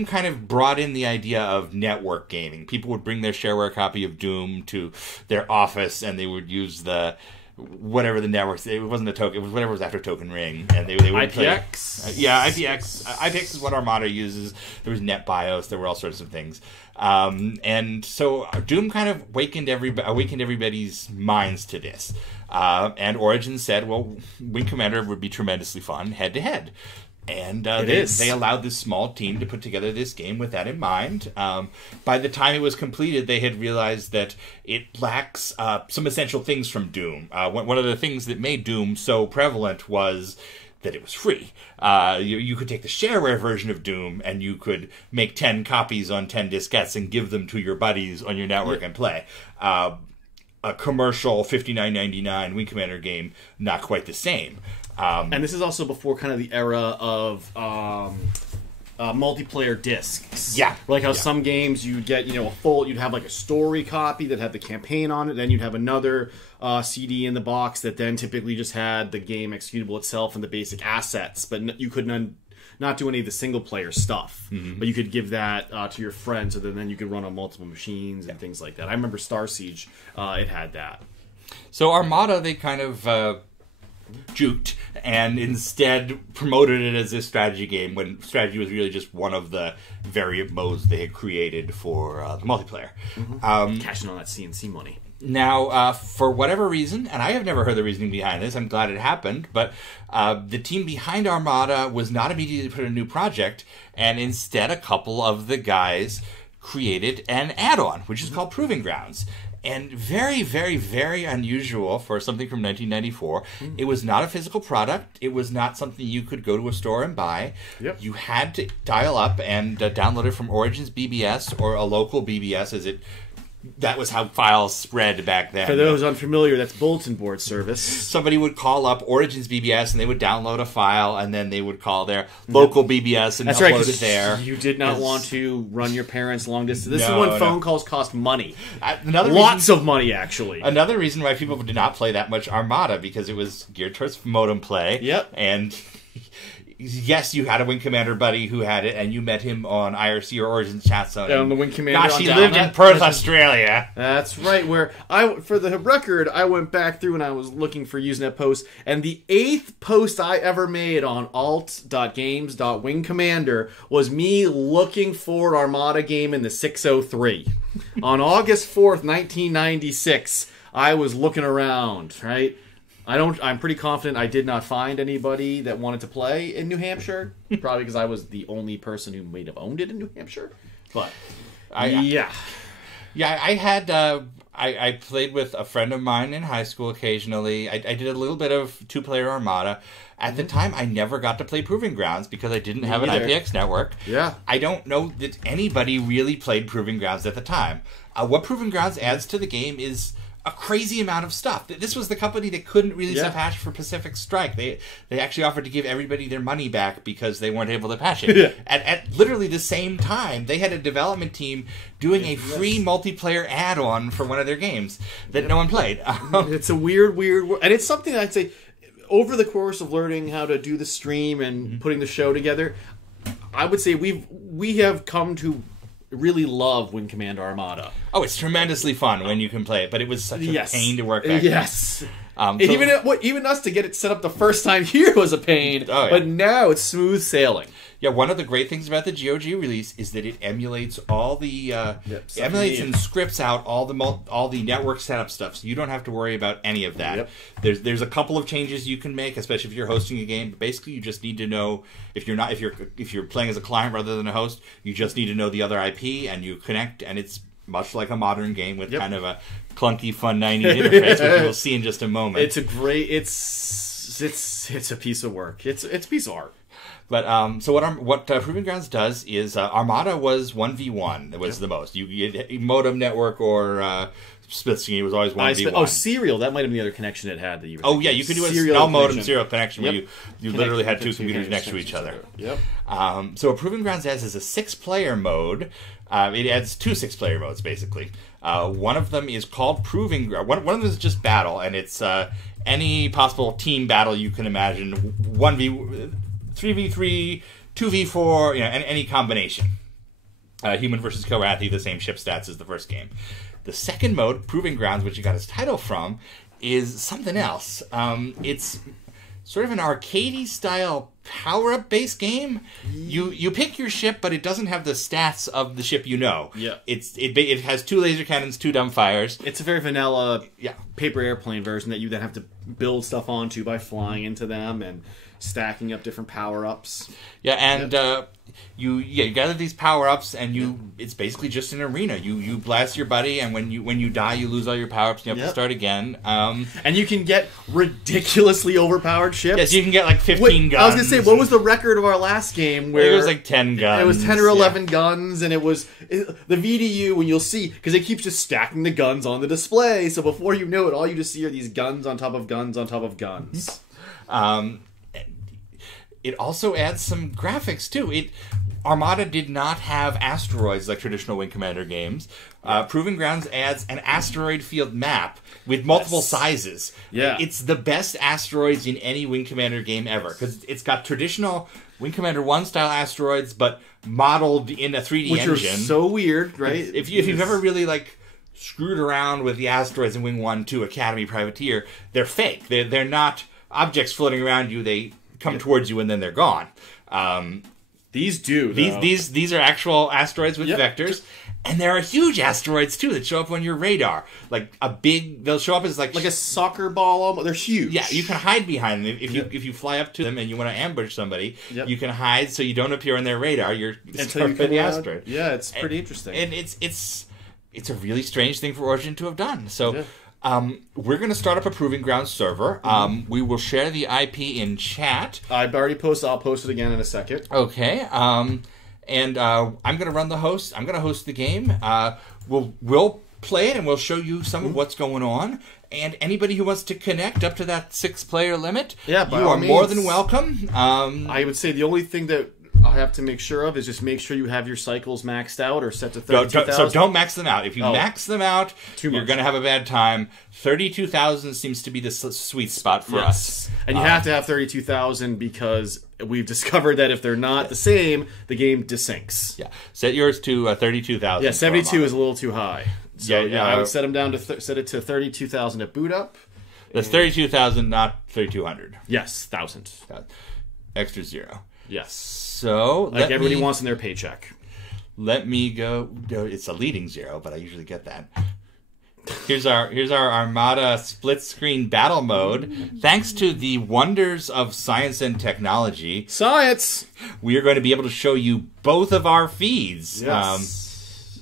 kind of brought in the idea of network gaming. People would bring their shareware copy of Doom to their office, and they would use whatever the networks. It wasn't a token. It was whatever was after Token Ring, and they would IPX. Play, IPX. IPX is what Armada uses. There was NetBIOS. There were all sorts of things, and so Doom kind of awakened everybody's minds to this. And Origin said, "Well, Wing Commander would be tremendously fun head to head." And they allowed this small team to put together this game with that in mind. By the time it was completed, they had realized that it lacks some essential things from Doom. One of the things that made Doom so prevalent was that it was free. You could take the shareware version of Doom, and you could make 10 copies on 10 diskettes and give them to your buddies on your network and play. A commercial $59.99 Wing Commander game, not quite the same. And this is also before kind of the era of multiplayer discs. Yeah. Like how some games you'd get, you'd have like a story copy that had the campaign on it, then you'd have another CD in the box that then typically just had the game executable itself and the basic assets, but you couldn't not do any of the single player stuff. Mm-hmm. But you could give that to your friends, so that then you could run on multiple machines and things like that. I remember Star Siege, it had that. So Armada, they kind of juked and instead promoted it as this strategy game when strategy was really just one of the variant modes they had created for the multiplayer. Mm-hmm. Cashing on that CNC money. Now, for whatever reason, and I have never heard the reasoning behind this, I'm glad it happened, but the team behind Armada was not immediately put in a new project, and instead a couple of the guys created an add-on, which is called Proving Grounds. And very, very, very unusual for something from 1994. It was not a physical product. It was not something you could go to a store and buy. Yep. You had to dial up and download it from Origin's BBS or a local BBS, as it that was how files spread back then. For those unfamiliar, that's bulletin board service. Somebody would call up Origins BBS and they would download a file, and then they would call their local BBS and upload it there. You did not want to run your parents long distance. This is when phone calls cost money. Lots of money, actually. Another reason why people did not play that much Armada, because it was geared towards modem play. Yep. And yes, you had a Wing Commander buddy who had it, and you met him on IRC or Origins chat zone. On the Wing Commander. Gosh, he lived in Perth, Australia. That's right. Where for the record, I went back through and I was looking for Usenet posts, and the 8th post I ever made on alt.games.wingcommander was me looking for an Armada game in the 603. On August 4th, 1996, I was looking around, right? I'm pretty confident I did not find anybody that wanted to play in New Hampshire. Probably because I was the only person who might have owned it in New Hampshire. But I played with a friend of mine in high school occasionally. I did a little bit of 2-player Armada. At the time, I never got to play Proving Grounds because I didn't have an IPX network. Yeah. I don't know that anybody really played Proving Grounds at the time. What Proving Grounds adds to the game is a crazy amount of stuff. This was the company that couldn't release a patch for Pacific Strike. They actually offered to give everybody their money back because they weren't able to patch it. At literally the same time, they had a development team doing a free multiplayer add-on for one of their games that no one played. It's a weird, and it's something I'd say, over the course of learning how to do the stream and putting the show together, I would say we have come to really love Wing Commander Armada. Oh, it's tremendously fun when you can play it, but it was such a pain to work back then. And even us to get it set up the first time here was a pain, but now it's smooth sailing. Yeah, one of the great things about the GOG release is that it emulates all the emulates and scripts out all the network setup stuff, so you don't have to worry about any of that. There's a couple of changes you can make, especially if you're hosting a game. But basically, you just need to know if you're playing as a client rather than a host, you just need to know the other IP and you connect, and it's much like a modern game with kind of a clunky, fun 90 interface, which you'll see in just a moment. It's a great. It's a piece of work. It's a piece of art. But so what Proving Grounds does is Armada was 1v1. That was the most. You modem network or split screen. It was always 1v1. Serial. That might have been the other connection it had. That you. You could do a small modem serial connection where you literally had two computers next to each other. So what Proving Grounds adds is a 6-player mode. It adds 2 6-player modes basically. One of them is called Proving Grounds. One of them is just battle, and it's any possible team battle you can imagine. 3v3, 2v4, any combination. Human versus Korathi, the same ship stats as the first game. The second mode, Proving Grounds, which it got its title from, is something else. It's sort of an arcadey style power-up based game. You pick your ship, but it doesn't have the stats of the ship you know. It has 2 laser cannons, 2 dumbfires. It's a very vanilla paper airplane version that you then have to build stuff onto by flying into them and stacking up different power-ups. You gather these power-ups, and it's basically just an arena. You blast your buddy, and when you die, you lose all your power-ups, and you have to start again. And you can get ridiculously overpowered ships. Yes, you can get like 15 guns. I was going to say, what was the record of our last game? Where it was like 10 guns. It was 10 or 11 guns, and it was the VDU, and you'll see, because it keeps just stacking the guns on the display, so before you know it, all you just see are these guns on top of guns on top of guns. It also adds some graphics, too. Armada did not have asteroids like traditional Wing Commander games. Proving Grounds adds an asteroid field map with multiple sizes. It's the best asteroids in any Wing Commander game ever, because it's got traditional Wing Commander 1 style asteroids, but modeled in a 3D engine. Which are so weird, right? If you've ever really screwed around with the asteroids in Wing 1, 2, Academy, Privateer, they're fake. They're not objects floating around you. They come towards you and then they're gone. These do. These are actual asteroids with vectors, and there are huge asteroids too that show up on your radar. They'll show up as like a soccer ball. They're huge. Yeah, you can hide behind them if you fly up to them and you want to ambush somebody. You can hide so you don't appear on their radar. You're until you the asteroid. Yeah, it's pretty interesting, and it's a really strange thing for Origin to have done. So. We're going to start up a Proving Grounds server. We will share the IP in chat. I've already posted. I'll post it again in a second. Okay. And I'm going to run the host. I'm going to host the game. We'll play it, and we'll show you some of what's going on. And anybody who wants to connect up to that 6-player limit, you are more than welcome. I would say the only thing that I have to make sure of is just make sure you have your cycles maxed out or set to 32,000. So don't max them out. If you max them out, you're going to have a bad time. 32,000 seems to be the sweet spot for us. And you have to have 32,000 because we've discovered that if they're not the same, the game desyncs. Yeah, set yours to 32,000. Yeah, 72 is a little too high. So I would set them down to set it to 32,000 at boot up. That's 32,000, not 3,200. Yes, 1,000. Extra 0. Yes. So like everybody wants in their paycheck. Let me go. It's a leading 0, but I usually get that. Here's our Armada split screen battle mode. Thanks to the wonders of science and technology, we are going to be able to show you both of our feeds. Yes.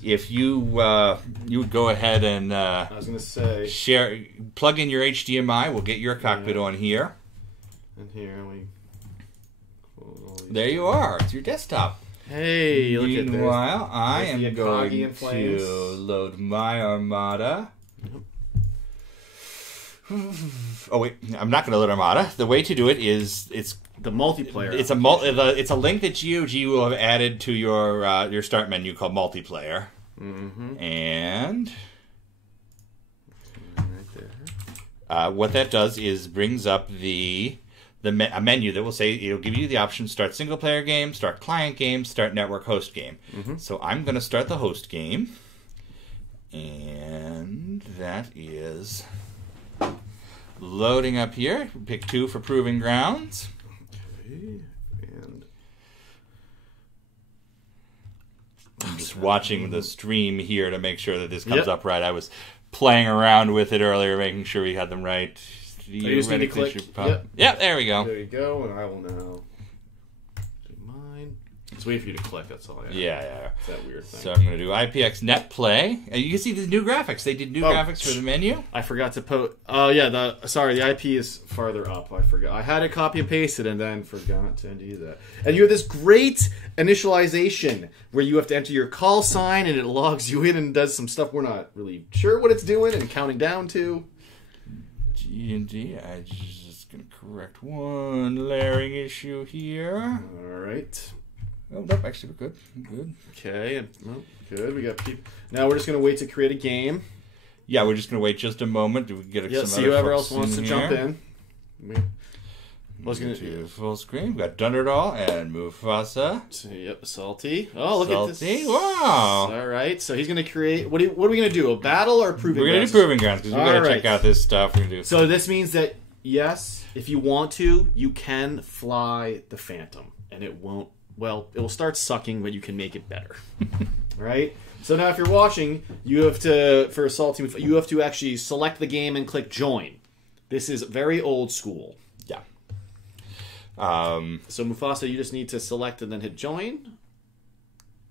If you would go ahead and I was going to say plug in your HDMI, we'll get your cockpit on here. And here there you are. It's your desktop. Hey, look at this. Meanwhile, I am going to load my Armada. Oh wait, I'm not going to load Armada. The way to do it is it's the multiplayer. It's a link that GOG will have added to your start menu called multiplayer. And right there. What that does is brings up a menu that will say it'll give you the option: start single player game, start client game, start network host game. So I'm going to start the host game, and that is loading up here. Pick 2 for Proving Grounds. Okay, and I'm just watching the stream here to make sure that this comes up right. I was playing around with it earlier, making sure we had them right. You just need to click. Yeah, there we go. There you go, and I will now do mine. Just wait for you to click, that's all. Yeah. It's that weird thing. So I'm going to do IPX Net Play. And you can see the new graphics. They did new graphics for the menu. I forgot to post. Oh, yeah, the IP is farther up. I forgot. I had it copy and pasted and then forgot to do that. And you have this great initialization where you have to enter your call sign and it logs you in and does some stuff we're not really sure what it's doing and counting down to. G&D, I'm just going to correct one layering issue here. All right. Oh, nope, actually, we're good. Good. Okay, good. We got people. Now we're just going to wait to create a game. Yeah, we're just going to wait just a moment. Do we get some see whoever else wants to jump in. I was going to do full screen. We've got Dunderdall and Mufasa. Yep, Salty. Oh, look at this. Wow. All right, so he's going to create... What are we going to do, a battle or a Proving Grounds? We're going to do Proving Grounds because we've got to check out this stuff. We're gonna do. So this means that, yes, if you want to, you can fly the Phantom. And it won't... Well, it will start sucking, but you can make it better. Right? So now if you're watching, you have to, for Salty, you have to actually select the game and click Join. This is very old school. Yeah. So Mufasa, you just need to select and then hit Join.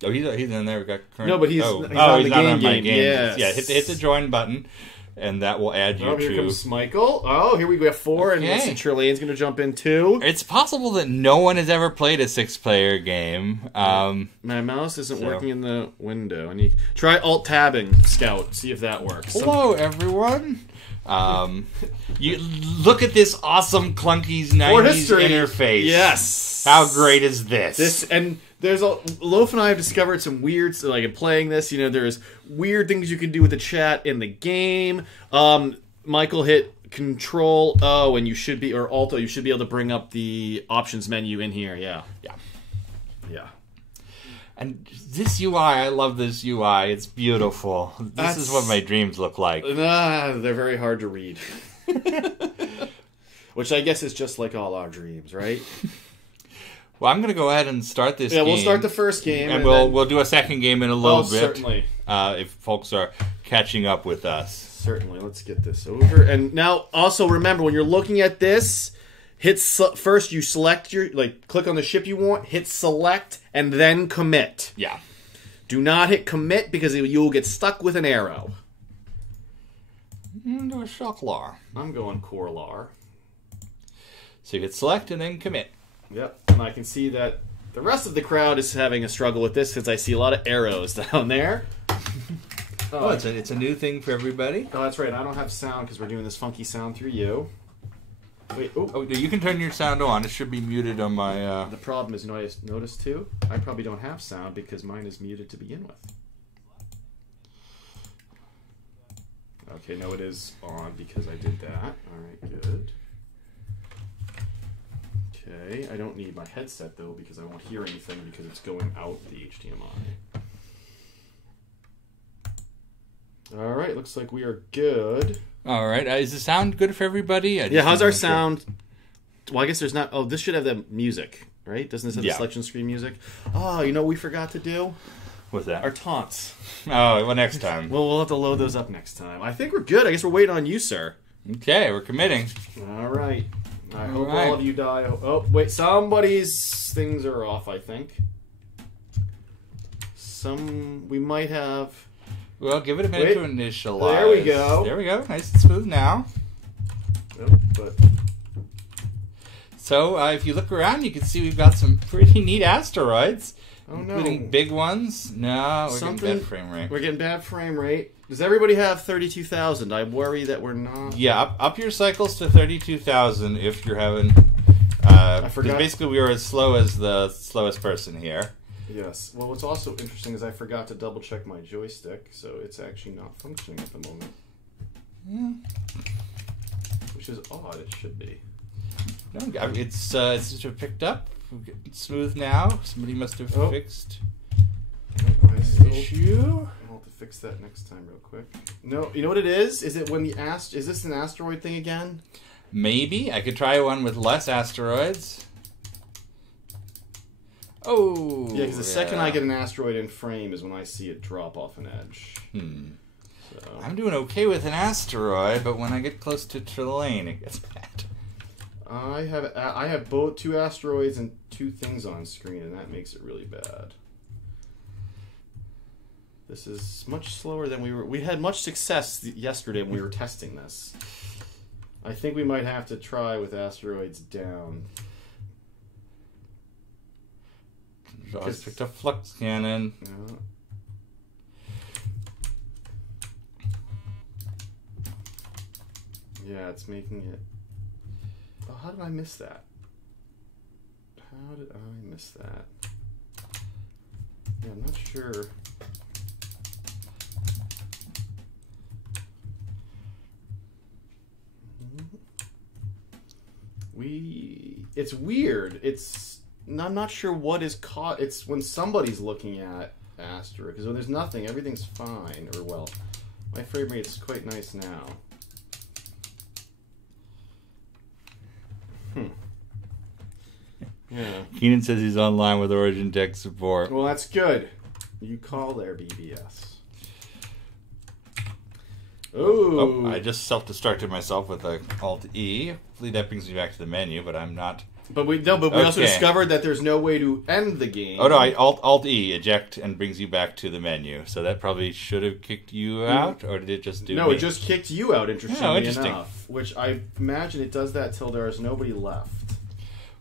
Oh, he's in there. We got current. No, but he's on the game. Yes. Yeah, hit the Join button, and that will add you to... Here comes Michael. Oh, here we go. 4, and Trillaine's going to jump in too. It's possible that no one has ever played a 6-player game. My mouse isn't working in the window. I need try Alt-tabbing Scout. See if that works. Hello, everyone. You look at this awesome clunky 90s interface. Yes. How great is this? There's Loaf and I have discovered some weird, like in playing this, there's weird things you can do with the chat in the game. Michael hit Control O and you should be, or Alt O, you should be able to bring up the options menu in here. Yeah. And this UI, I love this UI. It's beautiful. This is what my dreams look like. They're very hard to read. Which I guess is just like all our dreams, right? Well, I'm going to go ahead and start this game. Yeah, we'll start the first game. And we'll do a second game in a little bit. Certainly. If folks are catching up with us. Certainly. Let's get this over. And now, also remember, when you're looking at this... First, you select click on the ship you want, hit select, and then commit. Yeah. Do not hit commit because you'll get stuck with an arrow. Do a Shocklar. I'm going Corlar. So you hit select and then commit. Yep. And I can see that the rest of the crowd is having a struggle with this since I see a lot of arrows down there. Oh, it's a new thing for everybody. Oh, that's right. I don't have sound because we're doing this funky sound through you. Wait. Oh, you can turn your sound on. It should be muted on my. The problem is, I noticed too. I probably don't have sound because mine is muted to begin with. Okay, no, it is on because I did that. All right, good. Okay, I don't need my headset though because I won't hear anything because it's going out the HDMI. All right, looks like we are good. All right, is the sound good for everybody? Yeah, how's our sound? Well, I guess there's not... Oh, this should have the music, right? Doesn't this have the selection screen music? Oh, you know what we forgot to do? What's that? Our taunts. Oh, well, next time. Well, we'll have to load those up next time. I think we're good. I guess we're waiting on you, sir. Okay, we're committing. All right. I hope all of you die. Oh, wait, somebody's things are off, I think. We might have... Well, give it a minute to initialize. There we go. There we go. Nice and smooth now. Oh, but... So, if you look around, you can see we've got some pretty neat asteroids. Oh, no. Including big ones. No, we're getting bad frame rate. We're getting bad frame rate. Does everybody have 32,000? I worry that we're not. Yeah, up your cycles to 32,000 if you're having... I forgot. Basically, we are as slow as the slowest person here. Yes. Well, what's also interesting is I forgot to double check my joystick, so it's actually not functioning at the moment. Yeah. Which is odd. It should be. No, it's just picked up. Smooth now. Somebody must have fixed the issue. I'll have to fix that next time real quick. No, you know what it is? Is it when the is this an asteroid thing again? Maybe. I could try one with less asteroids. Oh, yeah, because the second I get an asteroid in frame is when I see it drop off an edge. So. I'm doing okay with an asteroid, but when I get close to Trelane, it gets bad. I have both 2 asteroids and 2 things on screen, and that makes it really bad. This is much slower than we were. We had much success yesterday when we were testing this. I think we might have to try with asteroids down. I picked up flux cannon. Yeah, it's making it. Oh, how did I miss that? How did I miss that? Yeah, I'm not sure. It's weird. I'm not sure what is caught. It's when somebody's looking at asteroid, because when there's nothing, everything's fine. Or, well, my frame rate's quite nice now. Yeah. Keenan says he's online with Origin Tech support. Well, that's good. You call there, BBS. Ooh. Oh, I just self-destructed myself with a Alt-E. Hopefully that brings me back to the menu, but I'm not... But we also discovered that there's no way to end the game. Oh, no, Alt-E, eject, and brings you back to the menu. So that probably should have kicked you out, or did it just do No, me? it just kicked you out, interestingly enough. Which I imagine it does that till there is nobody left.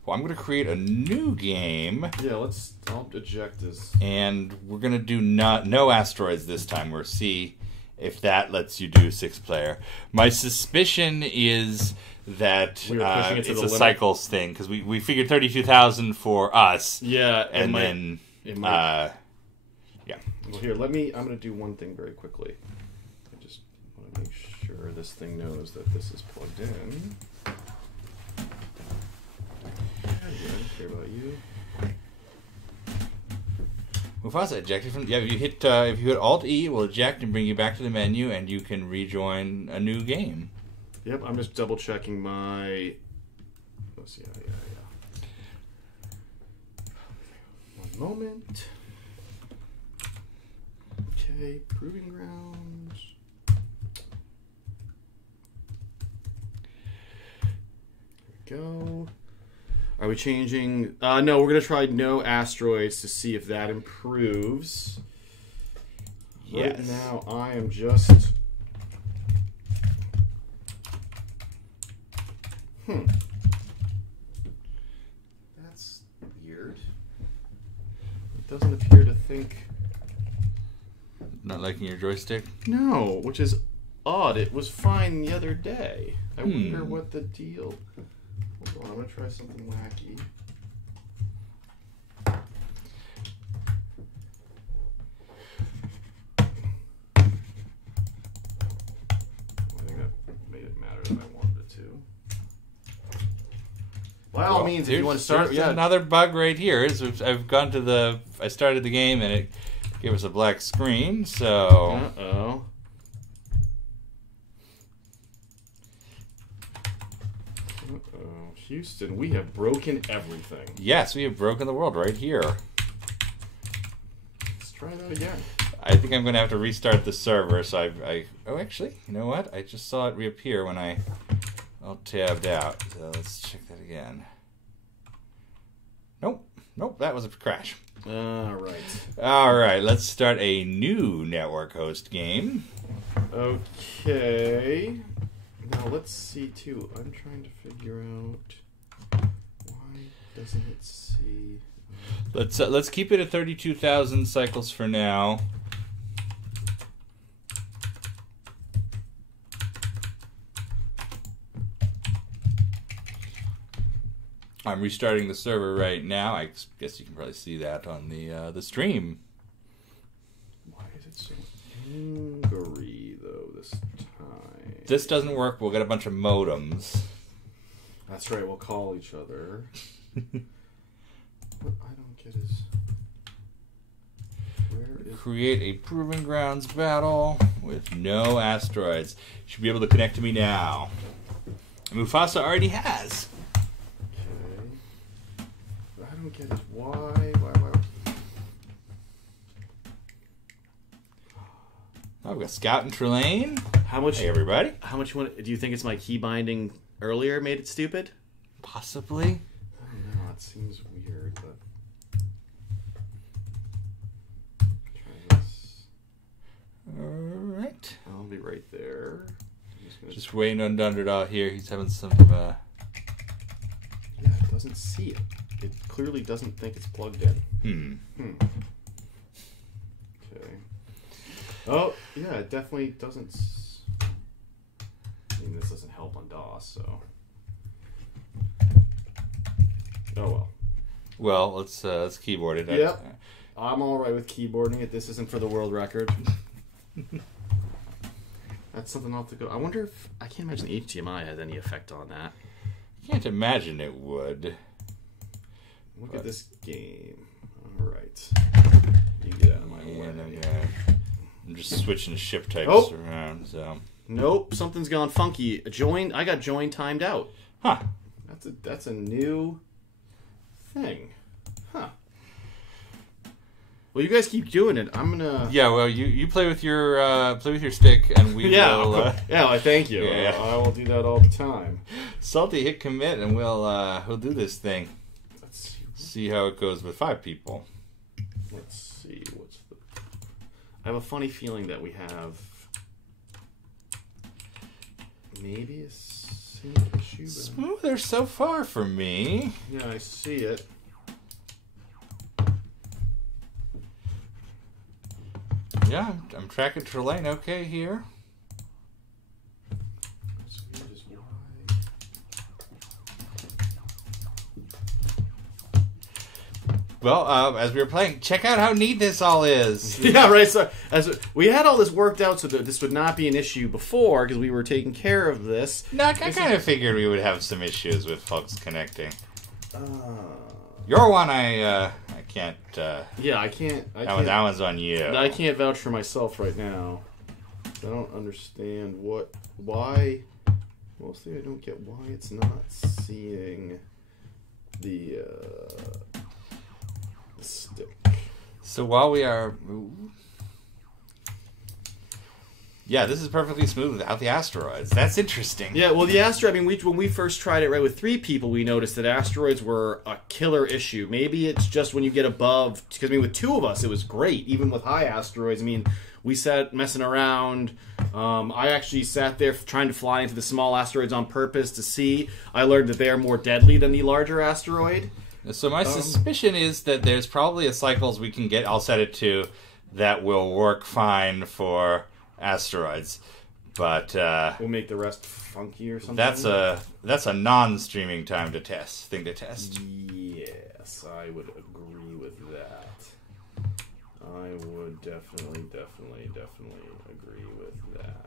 Well, I'm going to create a new game. Yeah, I'll eject this. And we're going to do no asteroids this time. We'll see if that lets you do 6-player. My suspicion is that it's a cycles thing, because we figured 32,000 for us. Yeah, and then yeah. Well, here, I'm going to do one thing very quickly. I just want to make sure this thing knows that this is plugged in. I don't care about you. Mufasa ejected from. Yeah, if you hit Alt E, it will eject and bring you back to the menu, and you can rejoin a new game. Yep, I'm just double checking my. Let's see. Yeah. One moment. Okay, proving grounds. There we go. Are we changing? No, we're going to try no asteroids to see if that improves. Yes. Right now, I am just... That's weird. It doesn't appear to think... Not liking your joystick? No, which is odd. It was fine the other day. I wonder what the deal... Hold on, I'm going to try something wacky. I think that made it matter that I wanted it to. By all means, if you want to start... Yeah. Another bug right here is I've gone to the... I started the game and it gave us a black screen, so... Uh-oh. Houston, we have broken everything. Yes, we have broken the world right here. Let's try that again. I think I'm going to have to restart the server, so oh, actually, you know what? I just saw it reappear when I tabbed out. So let's check that again. Nope, that was a crash. Alright, let's start a new network host game. Okay. Now let's see too. I'm trying to figure out why doesn't it see. Let's keep it at 32,000 cycles for now. I'm restarting the server right now. I guess you can probably see that on the stream. Why is it so angry though this time? This doesn't work. We'll get a bunch of modems. That's right. We'll call each other. What I don't get is where is create a Proving Grounds battle with no asteroids. You should be able to connect to me now. Mufasa already has. I don't get it. Why? Oh, we've got Scout and Trelane. How much? Hey, everybody. How much you want? Do you think it's my key binding earlier made it stupid? Possibly. I don't know. It seems weird, but try this. All right. I'll be right there. Just waiting on Dunderdall here. He's having some. Yeah, it doesn't see it. It clearly doesn't think it's plugged in. Okay. Oh, yeah, it definitely doesn't. I mean, this doesn't help on DOS, so. Oh well. Well, let's keyboard it. Yep. I'm all right with keyboarding it. This isn't for the world record. That's something I'll have to go. I wonder if I can't imagine the HDMI has any effect on that. Can't imagine it would. Look at this game. All right. You get out of my way. I'm just switching ship types around. So. Nope, something's gone funky. I got join timed out. Huh. That's a new thing. Huh. Well, you guys keep doing it. I'm gonna. Yeah. Well, you play with your stick, and we will. Yeah. I thank you. Yeah. I will do that all the time. Salty, hit commit, and we'll do this thing. Let's see how it goes with 5 people. Let's see I have a funny feeling that we have maybe a sync issue. Smoother so far for me. Yeah, I see it. Yeah, I'm tracking Trelane okay here. Well, as we were playing, check out how neat this all is. Yeah, right. So we had all this worked out so that this would not be an issue before because we were taking care of this. No, I kind of figured we would have some issues with folks connecting. Your one, I can't. Yeah, I can't. That one's on you. I can't vouch for myself right now. I don't understand why. Mostly, I don't get why it's not seeing the stick. So while we are... Yeah, this is perfectly smooth without the asteroids. That's interesting. Yeah, well, the asteroid, when we first tried it right with 3 people, we noticed that asteroids were a killer issue. Maybe it's just when you get above... Because, with 2 of us, it was great, even with high asteroids. We sat messing around. I actually sat there trying to fly into the small asteroids on purpose to see. I learned that they are more deadly than the larger asteroid. So my suspicion is that there's probably a cycles we can get. I'll set it to that will work fine for asteroids. But we'll make the rest funky or something. That's a non-streaming thing to test. Yes, I would agree with that. I would definitely agree with that.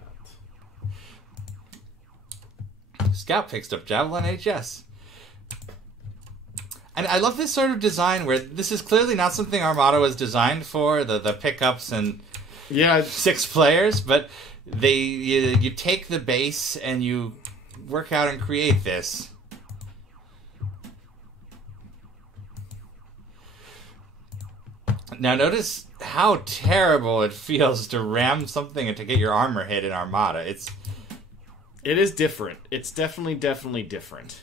Scout picks up Javelin HS. And I love this sort of design where this is clearly not something Armada was designed for, the pickups and 6 players, but you take the base and you work out and create this. Now notice how terrible it feels to ram something and to get your armor hit in Armada. It is different. It's definitely different.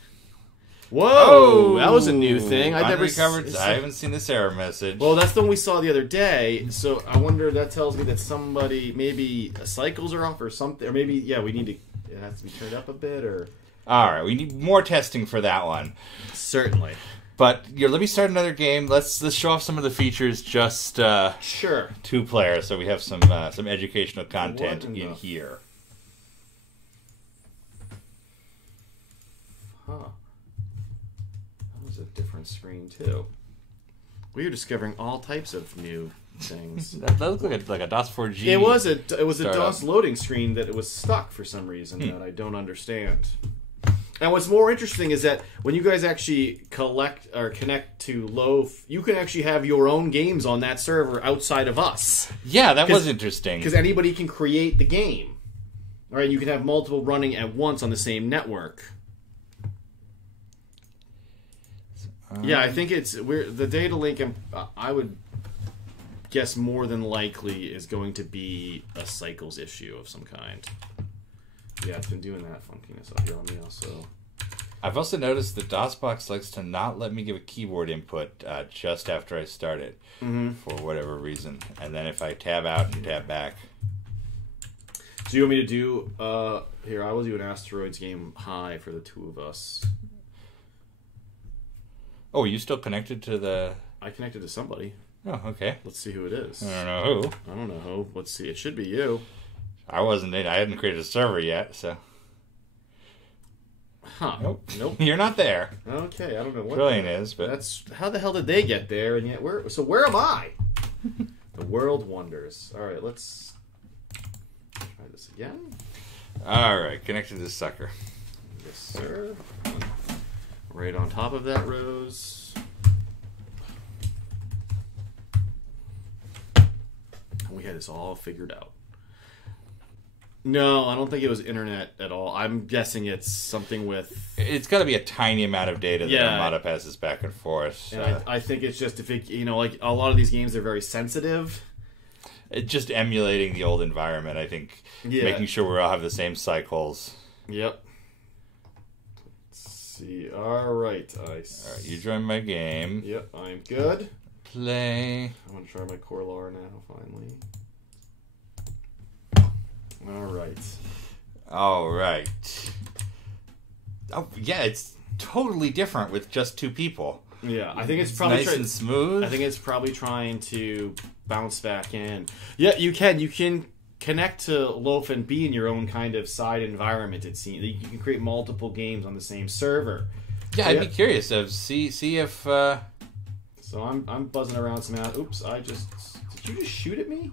Whoa, that was a new thing. I haven't seen this error message. Well, that's the one we saw the other day. So I wonder if that tells me that somebody maybe cycles are off or something, or maybe we need to. It has to be turned up a bit, or. All right, we need more testing for that one. Certainly. But let me start another game. Let's show off some of the features. Just sure. 2 players, so we have some educational content in here. Huh. That was a different screen too. We are discovering all types of new things. That looked like a DOS 4G. It was a DOS loading screen that it was stuck for some reason that I don't understand. And what's more interesting is that when you guys actually collect or connect to Loaf, you can actually have your own games on that server outside of us. Yeah, that was interesting. Because anybody can create the game. All right, you can have multiple running at once on the same network. Yeah, I think the data link. I would guess more than likely is going to be a cycles issue of some kind. Yeah, it's been doing that funkiness up here on me also. I've also noticed that DOSBox likes to not let me give a keyboard input just after I start it for whatever reason. And then if I tab out and tab back. So you want me to do... here, I will do an Asteroids game high for the 2 of us. Oh, are you still connected to the... I connected to somebody. Oh, okay. Let's see who it is. I don't know who. I don't know who. Let's see. It should be you. I wasn't in. I hadn't created a server yet, so... Huh. Nope. You're not there. Okay, I don't know what... Trillion is, but... That's... How the hell did they get there, and yet where... So where am I? The world wonders. Alright, let's... try this again. Alright, connected to this sucker. Yes, sir. Right on top of that rose. And we had this all figured out. No, I don't think it was internet at all. I'm guessing it's something with... It's got to be a tiny amount of data that Armada passes back and forth. And I think it's just, if it, like a lot of these games are very sensitive. It's just emulating the old environment, I think. Yeah. Making sure we all have the same cycles. Yep. All right, you join my game. Yep, I'm good. Play. I'm gonna try my core lore now. Finally. All right. Oh yeah, it's totally different with just 2 people. Yeah, I think it's probably nice and smooth. I think it's probably trying to bounce back in. Yeah, you can connect to Loaf and be in your own kind of side environment. It seems you can create multiple games on the same server. Yeah, I'd be curious to see if. So I'm buzzing around some out. Oops! Did you just shoot at me?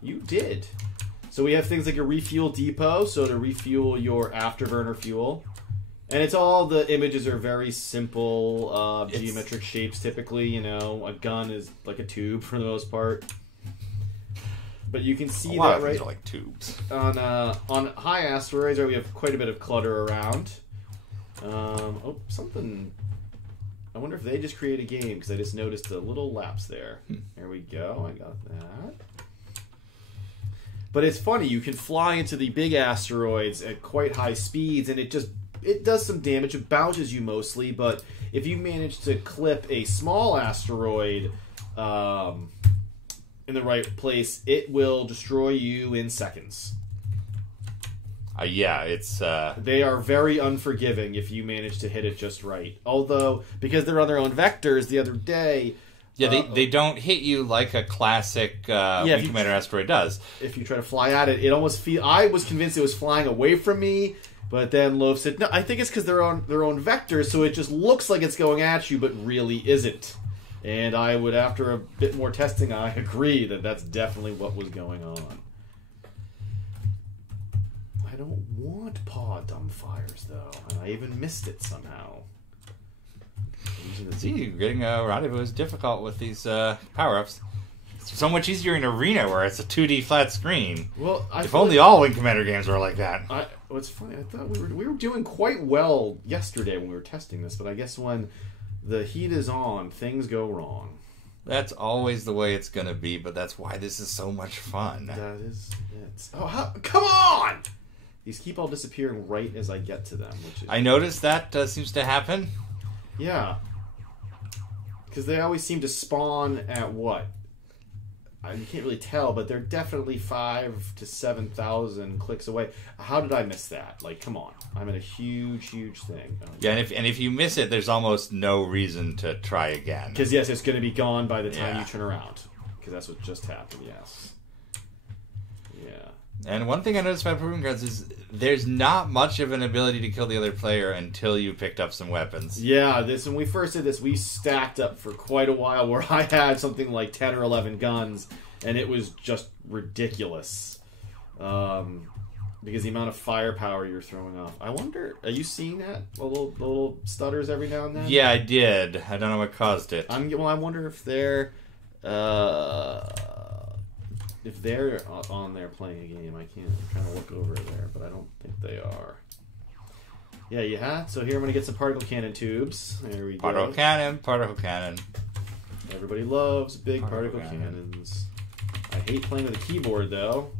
You did. So we have things like a refuel depot, so to refuel your afterburner fuel, and it's all the images are very simple geometric shapes. Typically, a gun is like a tube for the most part. But you can see that right are like tubes. On high asteroids, we have quite a bit of clutter around. Something. I wonder if they just create a game because I just noticed a little lapse there. There we go. I got that. But it's funny. You can fly into the big asteroids at quite high speeds, and it does some damage. It bounces you mostly, but if you manage to clip a small asteroid. In the right place, it will destroy you in seconds. Yeah, it's... They are very unforgiving if you manage to hit it just right. Although, because they're on their own vectors, the other day, Yeah, they don't hit you like a classic Wing Commander asteroid does. If you try to fly at it, it almost I was convinced it was flying away from me, but then Loaf said, no, I think it's because they're on their own vectors, so it just looks like it's going at you, but really isn't. And I would, after a bit more testing, I agree that that's definitely what was going on. I don't want paw dumbfires, though, and I even missed it somehow. See, getting a rendezvous is difficult with these power-ups. It's so much easier in Arena where it's a 2D flat screen. Well, if only all Wing Commander games were like that. What's funny, I thought we were doing quite well yesterday when we were testing this, but I guess when the heat is on, things go wrong. That's always the way it's going to be, but that's why this is so much fun. That is it. Oh, come on! These keep all disappearing right as I get to them. Which is... I noticed that seems to happen. Yeah. Because they always seem to spawn at what? You can't really tell, but they're definitely 5,000 to 7,000 clicks away. How did I miss that? Like, come on. I'm in a huge, huge thing. Yeah, and if you miss it, there's almost no reason to try again. Because, yes, it's going to be gone by the time you turn around. Because that's what just happened, yes. Yeah. And one thing I noticed about Proving Grounds is there's not much of an ability to kill the other player until you picked up some weapons. Yeah, when we first did this, we stacked up for quite a while where I had something like 10 or 11 guns, and it was just ridiculous. Because the amount of firepower you're throwing off. I wonder, are you seeing that? The little stutters every now and then? Yeah, I did. I don't know what caused it. I wonder if they're... if they're on there playing a game. I'm trying to look over there, but I don't think they are. Yeah, you have. So here I'm going to get some particle cannon tubes. There we go. Particle cannon. Everybody loves big particle cannons. I hate playing with a keyboard, though.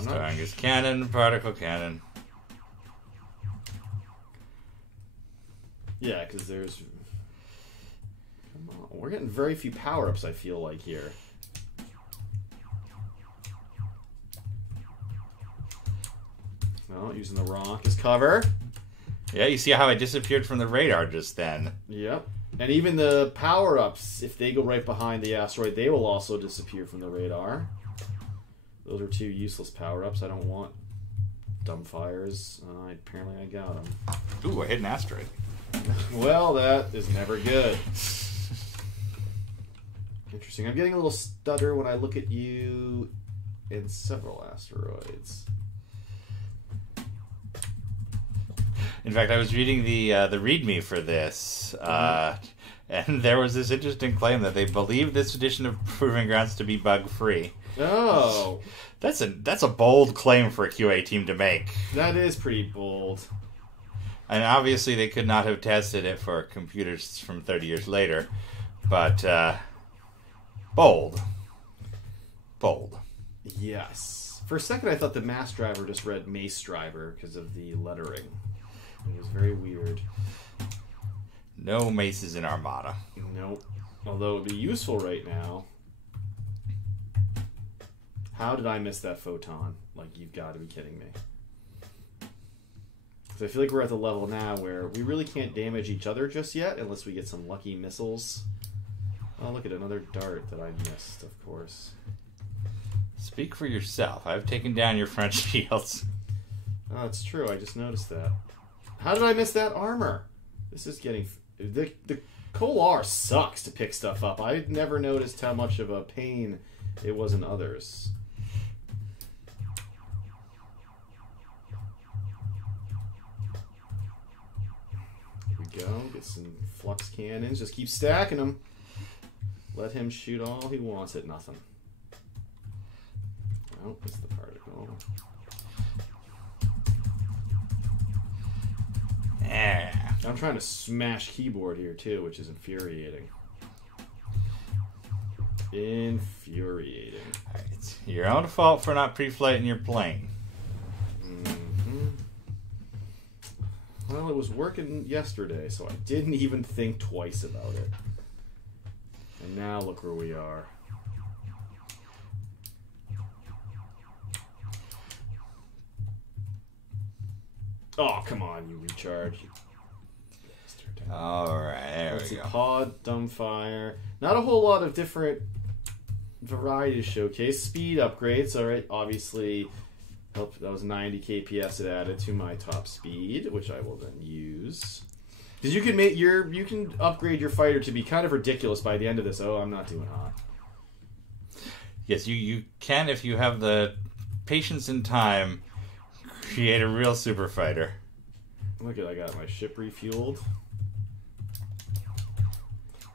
Strongest cannon, particle cannon. Yeah, because there's... Come on. We're getting very few power-ups, I feel like, here. Well, using the rock as cover. Yeah, you see how I disappeared from the radar just then. Yep. And even the power-ups, if they go right behind the asteroid, they will also disappear from the radar. Those are two useless power-ups. I don't want dumbfires. Apparently I got them. Ooh, I hit an asteroid. Well, that is never good. Interesting. I'm getting a little stutter when I look at you in several asteroids. In fact, I was reading the README for this, and there was this interesting claim that they believe this edition of Proving Grounds to be bug-free. Oh, that's a bold claim for a QA team to make. That is pretty bold. And obviously, they could not have tested it for computers from 30 years later, but bold. Yes. For a second, I thought the Mass Driver just read Mace Driver because of the lettering. It was very weird. No maces in Armada. Nope. Although it would be useful right now. How did I miss that photon? Like, you've got to be kidding me. Because I feel like we're at the level now where we really can't damage each other just yet unless we get some lucky missiles. Oh, look at another dart that I missed, of course. Speak for yourself. I've taken down your French shields. Oh, that's true. I just noticed that. How did I miss that armor? This is getting... The Kolar sucks to pick stuff up. I've never noticed how much of a pain it was in others. Here we go. Get some flux cannons. Just keep stacking them. Let him shoot all he wants at nothing. Oh, it's the particle. I'm trying to smash keyboard here too, which is infuriating. Infuriating. It's your own fault for not pre-flighting your plane. Mm-hmm. Well, it was working yesterday, so I didn't even think twice about it. And now look where we are. Oh, come on, you recharge. You bastard. All right, there Let's we see, go. pod, dumbfire. Not a whole lot of different variety to showcase. Speed upgrades, all right, obviously. That was 90 kps it added to my top speed, which I will then use. Because you can upgrade your fighter to be kind of ridiculous by the end of this. Oh, I'm not doing hot. Yes, you can, if you have the patience and time, create a real super fighter. Look at, I got my ship refueled.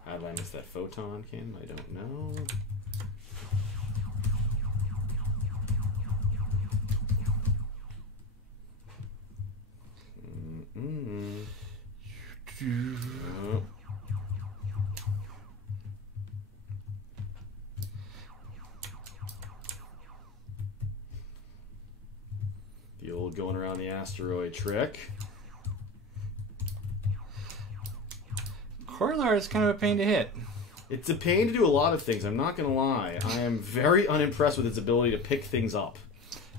How did I miss that photon cannon? I don't know. Oh. The old going around the asteroid trick. Corlar is kind of a pain to hit. It's a pain to do a lot of things, I'm not going to lie. I am very unimpressed with its ability to pick things up.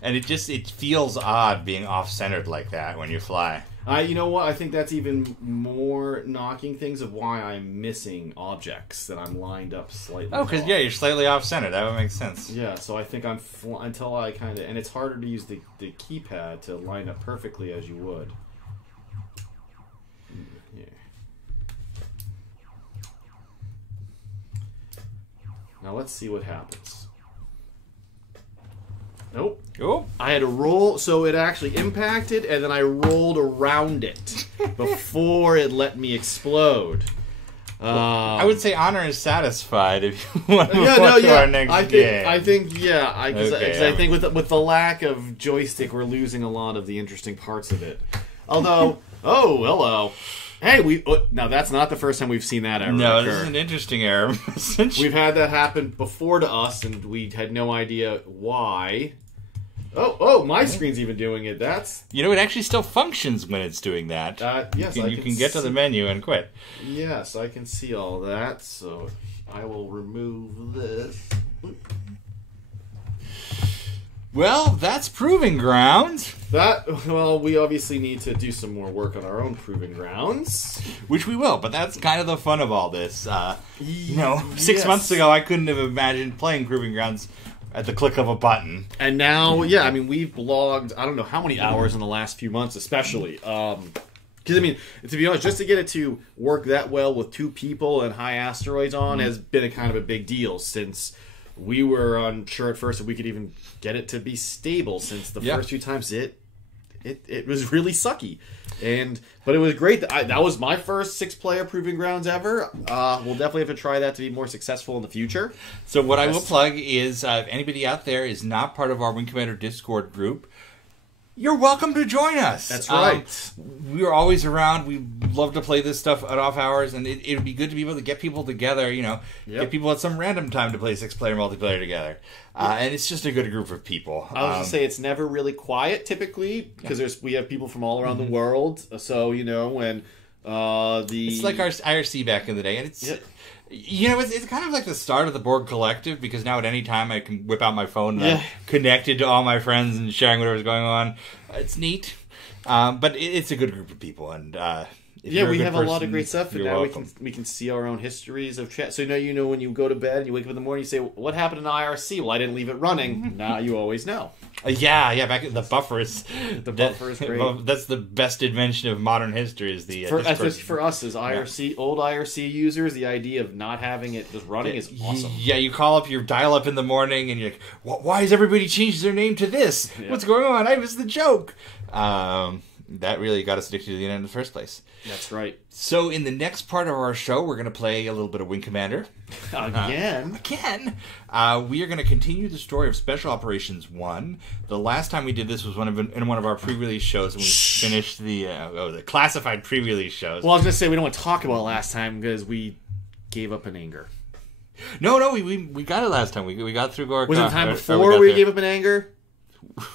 And it feels odd being off-centered like that when you fly. You know what? I think that's even more knocking things of why I'm missing objects, that I'm lined up slightly. Oh, because, yeah, you're slightly off-center. That would make sense. Yeah, so I think until I kind of... And it's harder to use the keypad to line up perfectly as you would. Yeah. Now let's see what happens. Nope. Oh. I had to roll, so it actually impacted, and then I rolled around it before it let me explode. I would say honor is satisfied if you want to move on to our next game. I think, I think with the lack of joystick, we're losing a lot of the interesting parts of it. Although, oh, hello. Hey, now that's not the first time we've seen that error occur. This is an interesting error message. We've had that happen before to us, and we had no idea why. Oh, my screen's even doing it. That's... You know, it actually still functions when it's doing that. Yes, you can get to the menu and quit. Yes, I can see all that, so I will remove this. Well, that's Proving Grounds. We obviously need to do some more work on our own Proving Grounds. Which we will, but that's kind of the fun of all this. 6 months ago, I couldn't have imagined playing Proving Grounds at the click of a button. And now, we've blogged, I don't know how many hours in the last few months, especially. Because, to be honest, just to get it to work that well with two people and high asteroids on has been a kind of a big deal, since we were unsure at first if we could even get it to be stable, since the first few times it was really sucky. But it was great. That was my first 6-player Proving Grounds ever. We'll definitely have to try that to be more successful in the future. So what I will plug is, if anybody out there is not part of our Wing Commander Discord group, you're welcome to join us. That's right. We're always around. We love to play this stuff at off hours, and it would be good to be able to get people together, get people at some random time to play 6-player multiplayer together. And it's just a good group of people. I was going to say, it's never really quiet, typically, because we have people from all around the world. So, when It's like our IRC back in the day, and it's... Yep. It's kind of like the start of the Borg Collective, because now at any time I can whip out my phone and I'm connected to all my friends and sharing whatever's going on. It's neat. But it's a good group of people, and we have a lot of great stuff, and now we can see our own histories of chat. So now when you go to bed and you wake up in the morning, you say, "What happened in IRC?" Well, I didn't leave it running. Now you always know. Back in the buffers. The buffer is great. That's the best invention of modern history. Is the for us as IRC old IRC users, the idea of not having it just running is awesome. Yeah, you call up your dial-up in the morning, and you're like, "Why has everybody changed their name to this? Yeah. What's going on? I missed the joke." That really got us addicted to the internet in the first place. That's right. So in the next part of our show, we're going to play a little bit of Wing Commander. Again? We are going to continue the story of Special Operations 1. The last time we did this was in one of our pre-release shows, and we finished the classified pre-release shows. Well, I was going to say, we don't want to talk about it last time, because we gave up in anger. No, we got it last time. We got through Gorka. Was it the time before we gave up in anger?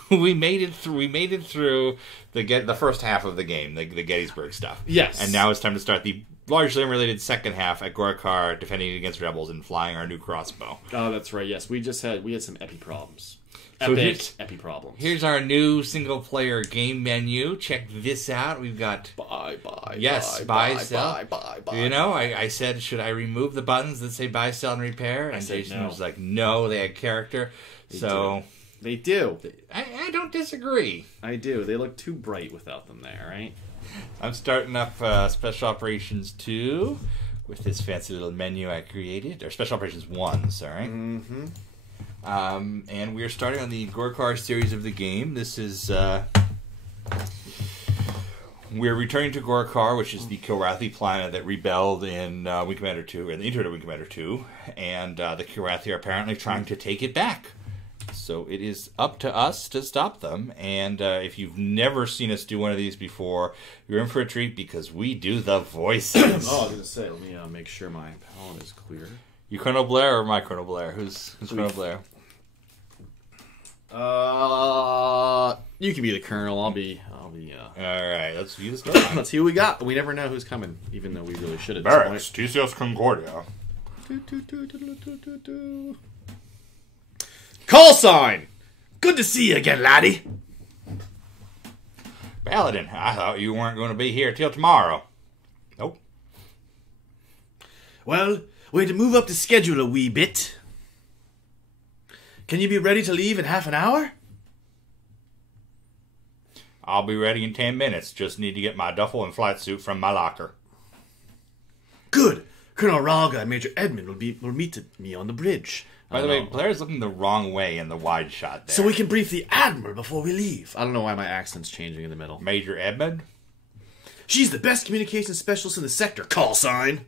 We made it through the first half of the game, the Gettysburg stuff. Yes. And now it's time to start the largely unrelated second half at Gorakar, defending against rebels and flying our new crossbow. Oh, that's right. Yes, we had some epi problems. Epi problems. Here's our new single-player game menu. Check this out. We've got... Buy, sell. Buy. You know, I said, should I remove the buttons that say buy, sell, and repair? And Jason was like, no, they had character. They do. I don't disagree. I do. They look too bright without them there, right? I'm starting up Special Operations 2 with this fancy little menu I created. Or Special Operations 1, sorry. Mm-hmm. And we're starting on the Gorkar series of the game. This is... we're returning to Gorkar, which is the Kilrathi planet that rebelled in Wing Commander 2, in the intro to Wing Commander 2. And the Kilrathi are apparently trying to take it back. So it is up to us to stop them. And if you've never seen us do one of these before, you're in for a treat because we do the voices. I was going to say, let me make sure my palette is clear. You Colonel Blair or my Colonel Blair? Who's Colonel Blair? You can be the Colonel. I'll be. All right, let's view this. Let's see who we got. We never know who's coming, even though we really should. Barracks, TCS Concordia. Call sign. Good to see you again, laddie. Paladin, I thought you weren't going to be here till tomorrow. Nope. Well, we had to move up the schedule a wee bit. Can you be ready to leave in half an hour? I'll be ready in 10 minutes. Just need to get my duffel and flight suit from my locker. Good. Colonel Ralga and Major Edmund will meet me on the bridge. By the way, Blair's looking the wrong way in the wide shot there. So we can brief the Admiral before we leave. I don't know why my accent's changing in the middle. Major Edmund? She's the best communications specialist in the sector. Call sign.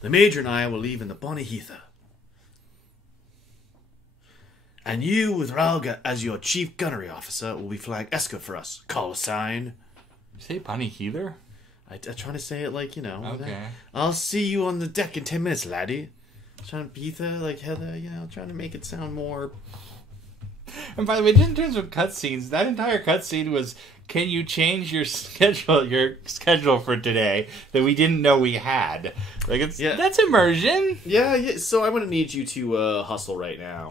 The Major and I will leave in the Bonnie Heather. And you, with Ralga as your chief gunnery officer, will be flying escort for us. Call sign. You say Bonnie Heather? I'm trying to say it like, you know. Okay. I'll see you on the deck in 10 minutes, laddie. Trying to Heather, like Heather, you know, trying to make it sound more... And by the way, just in terms of cutscenes, that entire cutscene was, can you change your schedule for today that we didn't know we had? Like, that's immersion. Yeah, so I'm going to need you to hustle right now.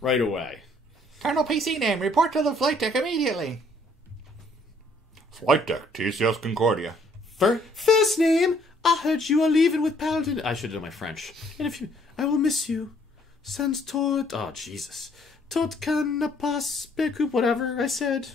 Right away. Colonel PC name, report to the flight deck immediately. Flight deck, TCS Concordia. First name, I heard you are leaving with Paladin. I should have done my French. And I will miss you. Sans tot. Oh, Jesus. Tot can ne pas becoup, whatever I said.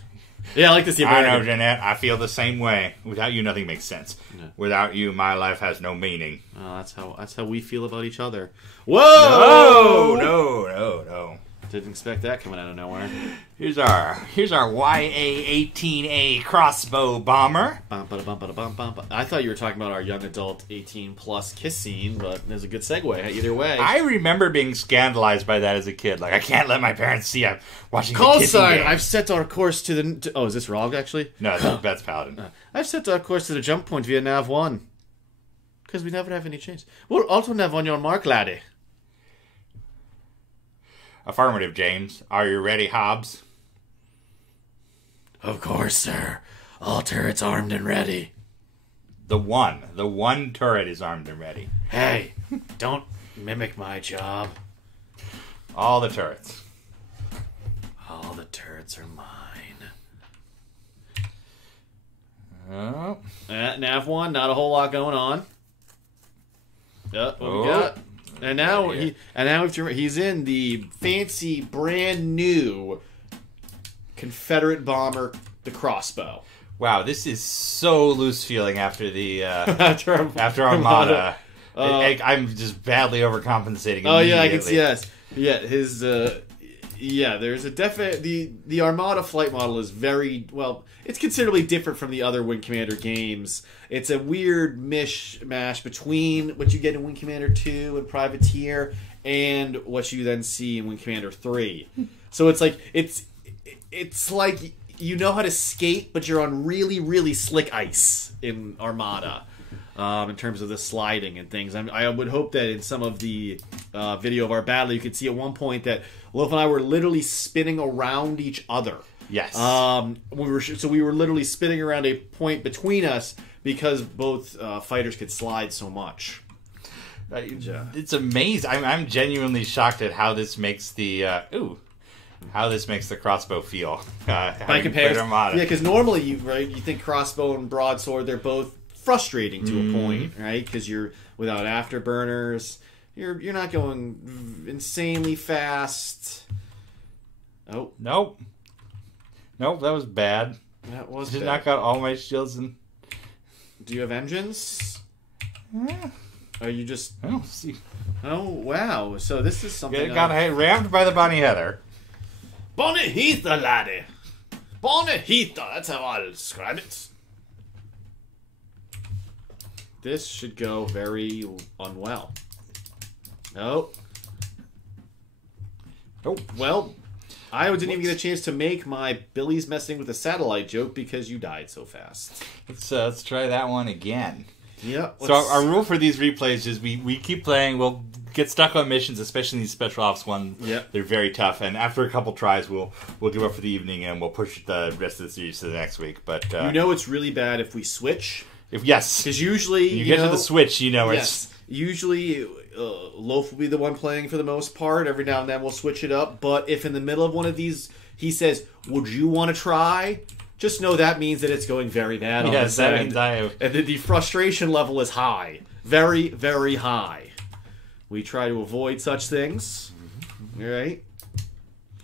Yeah, I like to see. I know, Jeanette. I feel the same way. Without you, nothing makes sense. Yeah. Without you, my life has no meaning. Oh, that's how we feel about each other. Whoa! No. Didn't expect that coming out of nowhere. Here's our YA-18A crossbow bomber. I thought you were talking about our young adult 18+ kiss scene, but there's a good segue either way. I remember being scandalized by that as a kid. Like, I can't let my parents see I'm watching Call the kissing sign. game. I've set our course to the... Oh, is this Rog, actually? No, that's Paladin. I've set our course to the jump point via Nav 1. Because we never have any change. We'll also Nav on your mark, laddie. Affirmative, James. Are you ready, Hobbs? Of course, sir. All turrets armed and ready. The one turret is armed and ready. Hey, don't mimic my job. All the turrets. All the turrets are mine. Oh. Nav 1, not a whole lot going on. Yep, what we got? And now he's in the fancy, brand new Confederate bomber, the crossbow. Wow, this is so loose feeling after the after Armada. I'm just badly overcompensating. Oh yeah, I can see. Yes, yeah. His there's a definite the Armada flight model is very well. It's considerably different from the other Wing Commander games. It's a weird mishmash between what you get in Wing Commander 2 and Privateer and what you then see in Wing Commander 3. So it's like it's like you know how to skate, but you're on really, really slick ice in Armada. In terms of the sliding and things, I would hope that in some of the video of our battle, you could see at one point that Wolf and I were literally spinning around each other. Yes. We were literally spinning around a point between us because both fighters could slide so much. It's amazing. I'm genuinely shocked at how this makes the crossbow feel. By comparison, yeah, because normally you think crossbow and broadsword, they're both frustrating to a point, right? Because you're without afterburners, you're not going insanely fast. Oh nope, that was bad. That was Did bad. knock out all my shields and. Do you have engines? Yeah. Are you just? Oh, see. Oh wow! So this is something. Got rammed by the Bonnie Heather. Bonnie Heather, laddie. Bonnie Heather. That's how I'll describe it. This should go very unwell. Oh. Well, I didn't even get a chance to make my Billy's messing with the satellite joke because you died so fast. Let's try that one again. Yeah. So our rule for these replays is we keep playing. We'll get stuck on missions, especially these special ops ones. Yep. They're very tough, and after a couple tries, we'll give up for the evening and we'll push the rest of the series to the next week. But it's really bad if we switch. Because usually you get to the switch, it's usually Loaf will be the one playing for the most part. Every now and then we'll switch it up. But if in the middle of one of these he says, "Would you want to try?" Just know that means that it's going very bad. Yes, that means and the frustration level is high, very, very high. We try to avoid such things, right?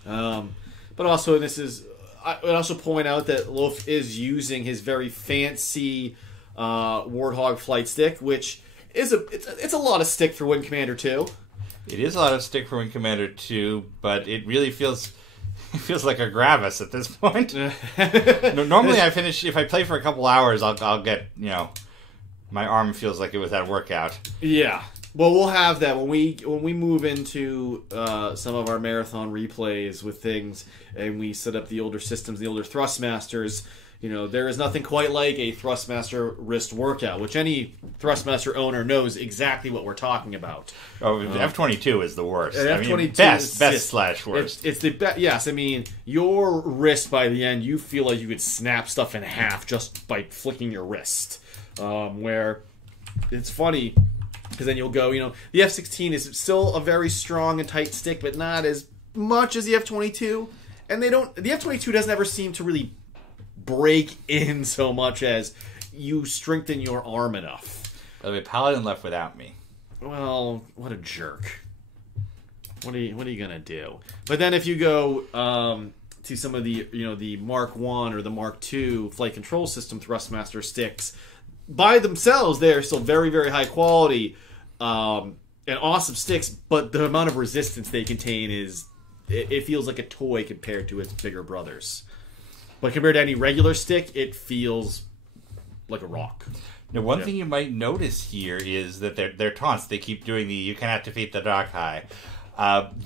But also, I would also point out that Loaf is using his very fancy Warthog flight stick, which is it's a lot of stick for Wing Commander 2. It is a lot of stick for Wing Commander 2, but it really feels like a Gravis at this point. Normally, if I play for a couple hours, I'll get my arm feels like it was at a workout. Yeah. Well, we'll have that when we move into some of our marathon replays with things, and we set up the older systems, the older Thrustmasters. There is nothing quite like a Thrustmaster wrist workout, which any Thrustmaster owner knows exactly what we're talking about. Oh, F-22 is the worst. F-22 best / worst. It's the best. Yes, I mean, your wrist by the end, you feel like you could snap stuff in half just by flicking your wrist. Where it's funny, because then you'll go, the F-16 is still a very strong and tight stick, but not as much as the F-22. And the F-22 doesn't ever seem to really break in so much as you strengthen your arm enough. By the way, Paladin left without me. Well, what a jerk. What are you gonna do? But then if you go to some of the the Mark 1 or the Mark 2 flight control system Thrustmaster sticks, by themselves they're still very, very high quality and awesome sticks, but the amount of resistance they contain it feels like a toy compared to its bigger brothers. But compared to any regular stick, it feels like a rock. Now, one thing you might notice here is that their taunts, they keep doing you cannot defeat the Drakai.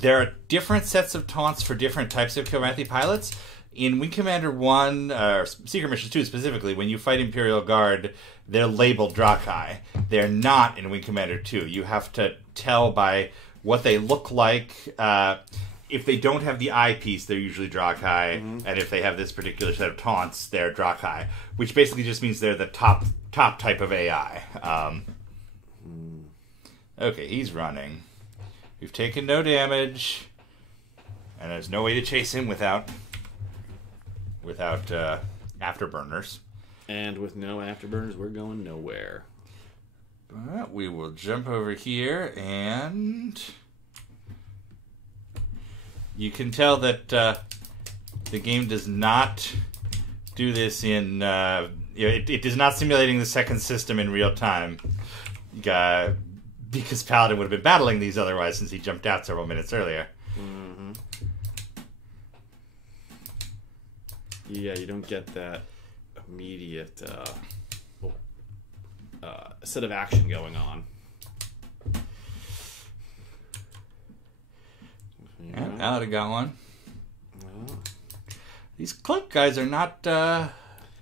There are different sets of taunts for different types of Kilrathi pilots. In Wing Commander 1, or Secret Mission 2 specifically, when you fight Imperial Guard, they're labeled Drakai. They're not in Wing Commander 2. You have to tell by what they look like. If they don't have the eyepiece, they're usually Drakai, and if they have this particular set of taunts, they're Drakai, which basically just means they're the top type of AI. Okay, he's running. We've taken no damage, and there's no way to chase him without afterburners. And with no afterburners, we're going nowhere. But we will jump over here and... You can tell that the game does not do this in... it is not simulating the second system in real time. Because Paladin would have been battling these otherwise since he jumped out several minutes earlier. Mm-hmm. Yeah, you don't get that immediate set of action going on. Yeah, Paladin got one. Oh. These cloak guys are not... they're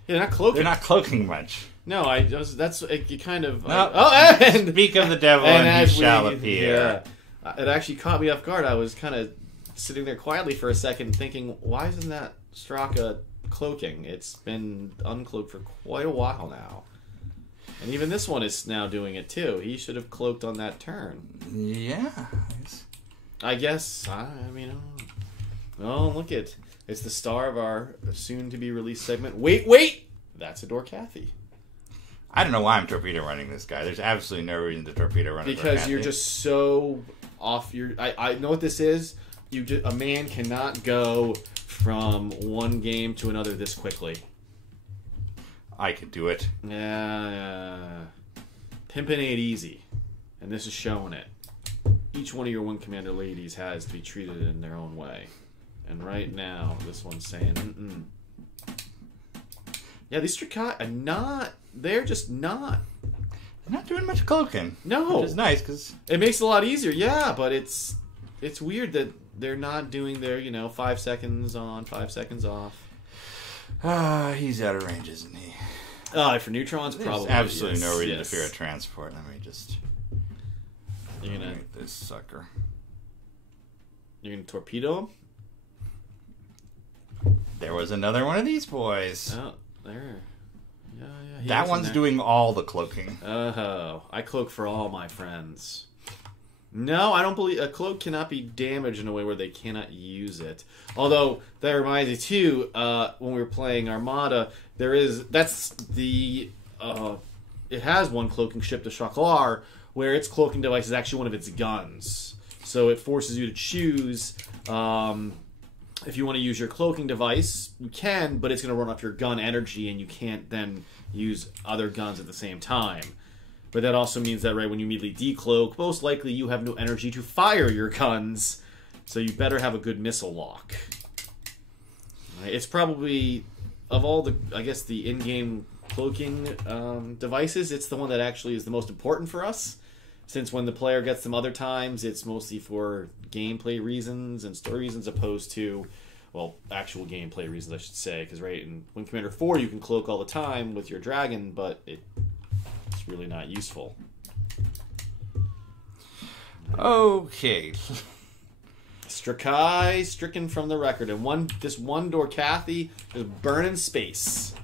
not cloaking. They're not cloaking much. No, that's you kind of... and speak of the devil and he shall appear. Yeah, it actually caught me off guard. I was kind of sitting there quietly for a second thinking, why isn't that Straka cloaking? It's been uncloaked for quite a while now. And even this one is now doing it too. He should have cloaked on that turn. Yeah. I guess. I mean, oh, look it. It's the star of our soon-to-be-released segment. Wait! That's a Dorcathy. I don't know why I'm torpedo running this guy. There's absolutely no reason to torpedo run because you're just so off your... I know what this is. A man cannot go from one game to another this quickly. I could do it. Yeah. Pimpin' ain't easy. And this is showing it. Each one of your Wing Commander ladies has to be treated in their own way. And right now, this one's saying, Yeah, these Strakai are not... They're just not... They're not doing much cloaking. No. Which is nice, because... It makes it a lot easier, yeah, but it's weird that they're not doing their, 5 seconds on, 5 seconds off. He's out of range, isn't he? For neutrons, probably. There's absolutely no reason to fear a transport. Let me just... You're gonna... Make this sucker. You're gonna torpedo him? There was another one of these boys. Oh, there. Yeah. That one's doing all the cloaking. Oh, I cloak for all my friends. No, I don't believe a cloak cannot be damaged in a way where they cannot use it. Although that reminds me too, when we were playing Armada, it has one cloaking ship, the Shaklar, where its cloaking device is actually one of its guns. So it forces you to choose. If you want to use your cloaking device, you can, but it's going to run off your gun energy, and you can't then use other guns at the same time. But that also means that, right, when you immediately decloak, most likely you have no energy to fire your guns, so you better have a good missile lock. Right? It's probably, of all the, I guess, the in-game cloaking devices, it's the one that actually is the most important for us. Since when the player gets them other times, it's mostly for gameplay reasons and story reasons, opposed to, well, actual gameplay reasons, I should say. Because, right, in Wing Commander 4, you can cloak all the time with your dragon, but it's really not useful. Okay. Strakai stricken from the record. And this one Dorcathy is burning space.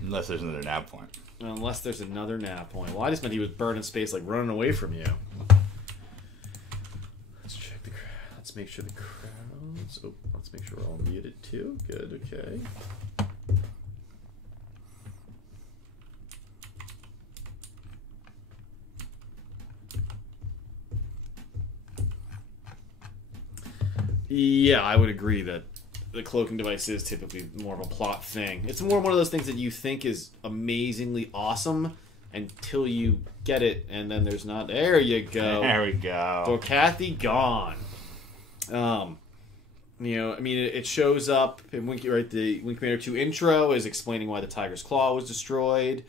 Unless there's another nav point. Unless there's another nav point. Well, I just meant he was burning space, like running away from you. Let's check the crowd. Let's make sure the crowds... Oh, let's make sure we're all muted too. Good, okay. Yeah, I would agree that the cloaking device is typically more of a plot thing. It's more one of those things that you think is amazingly awesome until you get it, and then there's not... There you go. There we go. Dorcathy gone. It shows up in the Wing Commander 2 intro is explaining why the Tiger's Claw was destroyed.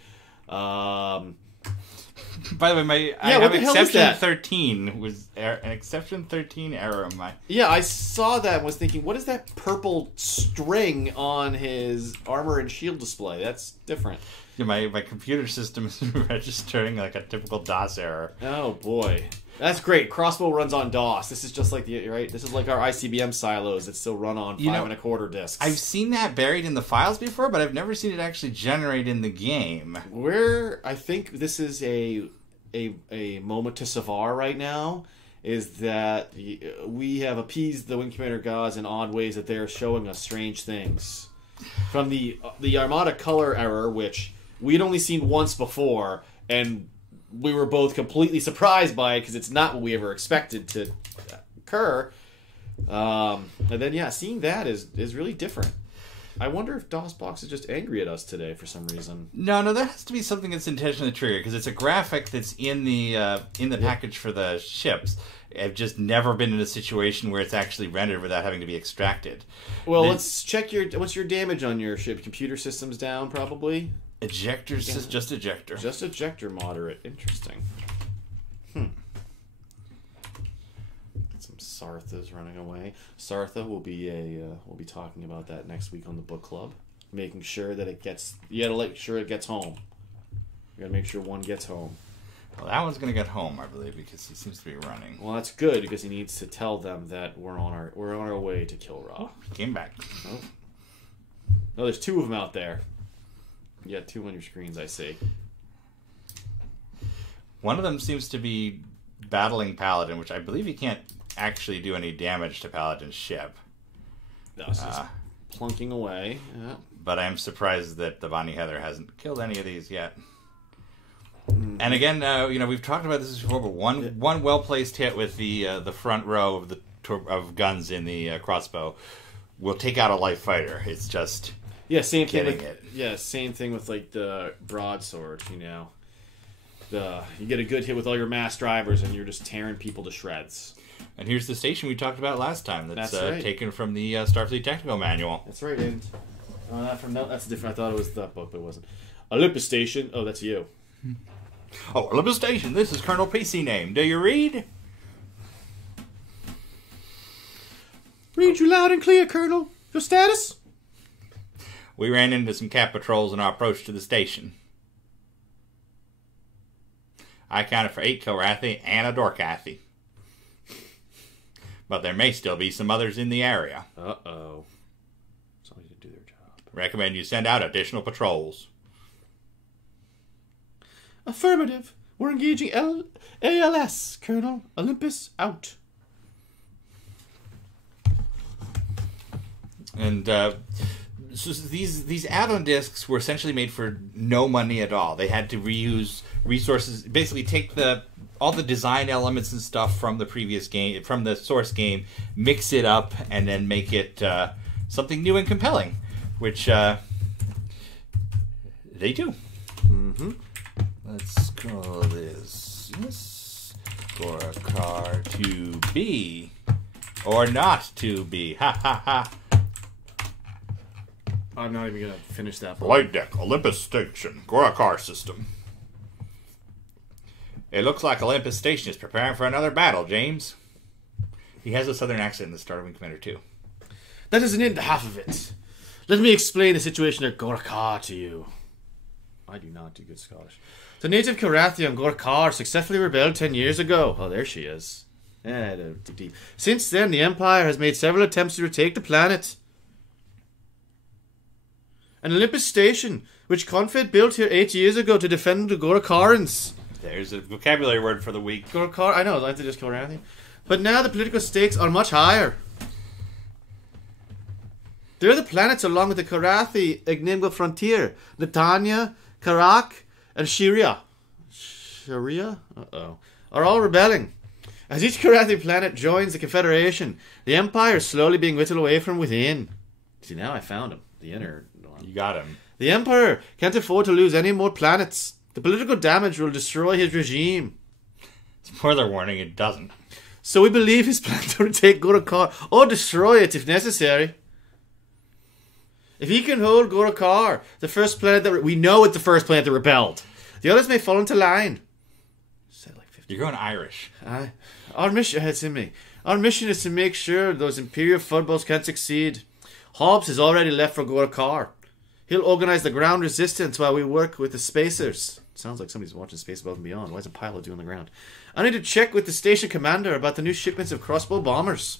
By the way, I have exception 13 was an exception 13 error in my... Yeah, I saw that and was thinking, what is that purple string on his armor and shield display? That's different. Yeah, my computer system is registering like a typical DOS error. Oh boy, that's great. Crossbow runs on DOS. This is just like This is like our ICBM silos that still run on 5 1/4 discs. I've seen that buried in the files before, but I've never seen it actually generate in the game. I think this is a moment to Savar right now, is that we have appeased the Wing Commander gods in odd ways that they're showing us strange things. From the Armada color error, which we'd only seen once before, and we were both completely surprised by it because it's not what we ever expected to occur. And then, seeing that is really different. I wonder if DOSBox is just angry at us today for some reason. No, there has to be something that's intentionally triggered, because it's a graphic that's in the package for the ships. I've just never been in a situation where it's actually rendered without having to be extracted. Well, let's check what's your damage on your ship? Computer system's down, probably? Ejector's just ejector. Just ejector moderate. Interesting. Some Sarthas running away. Sartha will be we'll be talking about that next week on the book club. Making sure that you gotta make sure it gets home. You gotta make sure one gets home. Well, that one's gonna get home, I believe, because he seems to be running. Well, that's good, because he needs to tell them that we're on our way to kill Ra. Oh, he came back. Oh. No, there's 2 of them out there. You got 2 on your screens, I see. One of them seems to be battling Paladin, which I believe he can't actually do any damage to Paladin's ship. No, it's just plunking away. Yeah. But I'm surprised that the Bonnie Heather hasn't killed any of these yet. And again, we've talked about this before, but one well-placed hit with the front row of guns in the crossbow will take out a light fighter. It's just same getting thing. It. Yeah, same thing with like the broadsword. You get a good hit with all your mass drivers, and you're just tearing people to shreds. And here's the station we talked about last time. That's right. Taken from the Starfleet Technical Manual. That's right, and that's different. I thought it was that book, but it wasn't. Olympus Station. Oh, that's you. Oh, Olympus Station. This is Colonel PC name. Do you read? Read you loud and clear, Colonel. Your status? We ran into some cat patrols on our approach to the station. I counted for 8 Kilrathi and a Dorkathi. But there may still be some others in the area. Uh-oh. Somebody didn't do their job. Recommend you send out additional patrols. Affirmative. We're engaging ALS, Colonel. Olympus, out. And so these add-on discs were essentially made for no money at all. They had to reuse resources, basically take all the design elements and stuff from the previous game, from the source game, mix it up, and then make it something new and compelling, which they do. Mm-hmm. Let's call this Gorokhar to be or not to be. Ha ha ha. I'm not even going to finish that. Flight deck, Olympus Station, Gorokhar system. It looks like Olympus Station is preparing for another battle, James. He has a southern accent in the start of Wing Commander 2. That isn't in the half of it. Let me explain the situation at Gorokhar to you. I do not do good Scottish. The native Kilrathi on Gorokhar successfully rebelled 10 years ago. Oh, there she is. Deep. Since then, the Empire has made several attempts to retake the planet. An Olympus Station, which Confed built here 8 years ago to defend the Gorokharans. There's a vocabulary word for the week. Gorokhar, I know, I like to just Kilrathi. But now the political stakes are much higher. There are the planets along with the Kilrathi Ignimgal frontier. Netanya, Karak, and Sharia. Are all rebelling. As each Kilrathi planet joins the Confederation, the Empire is slowly being whittled away from within. See, now I found him. The inner one. You got him. The Emperor can't afford to lose any more planets. The political damage will destroy his regime. Spoiler warning, it doesn't. So we believe his plan to retake Gorokhar or destroy it if necessary. If he can hold Gorokhar, the first planet that we know it's the first planet that rebelled. The others may fall into line. Said like 50. You're going Irish. Our mission is to make sure those Imperial footballs can't succeed. Hobbs has already left for Gorokhar. He'll organize the ground resistance while we work with the spacers. Sounds like somebody's watching Space Above and Beyond. Why is a pilot doing the ground? I need to check with the station commander about the new shipments of crossbow bombers.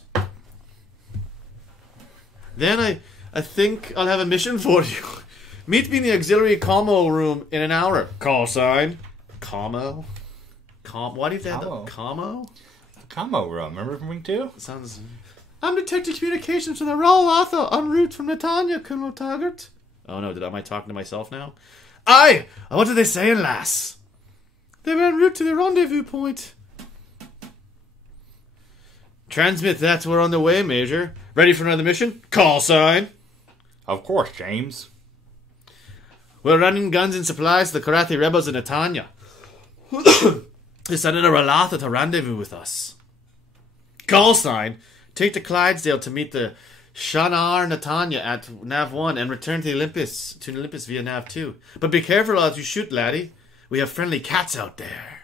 Then I think I'll have a mission for you. Meet me in the auxiliary commo room in an hour. Call sign. Commo? Why do you have that? Commo? Commo room. Remember from Wing 2? Sounds... I'm detecting communications from the Royal Arthur en route from Netanya, Colonel Taggart. Oh no, am I talking to myself now? Aye! What are they saying, lass? They were en route to the rendezvous point. Transmit that we're on the way, Major. Ready for another mission? Call sign. Of course, James. We're running guns and supplies to the Kilrathi rebels in Netanya. They sent in a Ralatha to rendezvous with us. Call sign. Take the Clydesdale to meet the Shanar Netanya at Nav 1 and return to Olympus via Nav 2. But be careful as you shoot, laddie. We have friendly cats out there.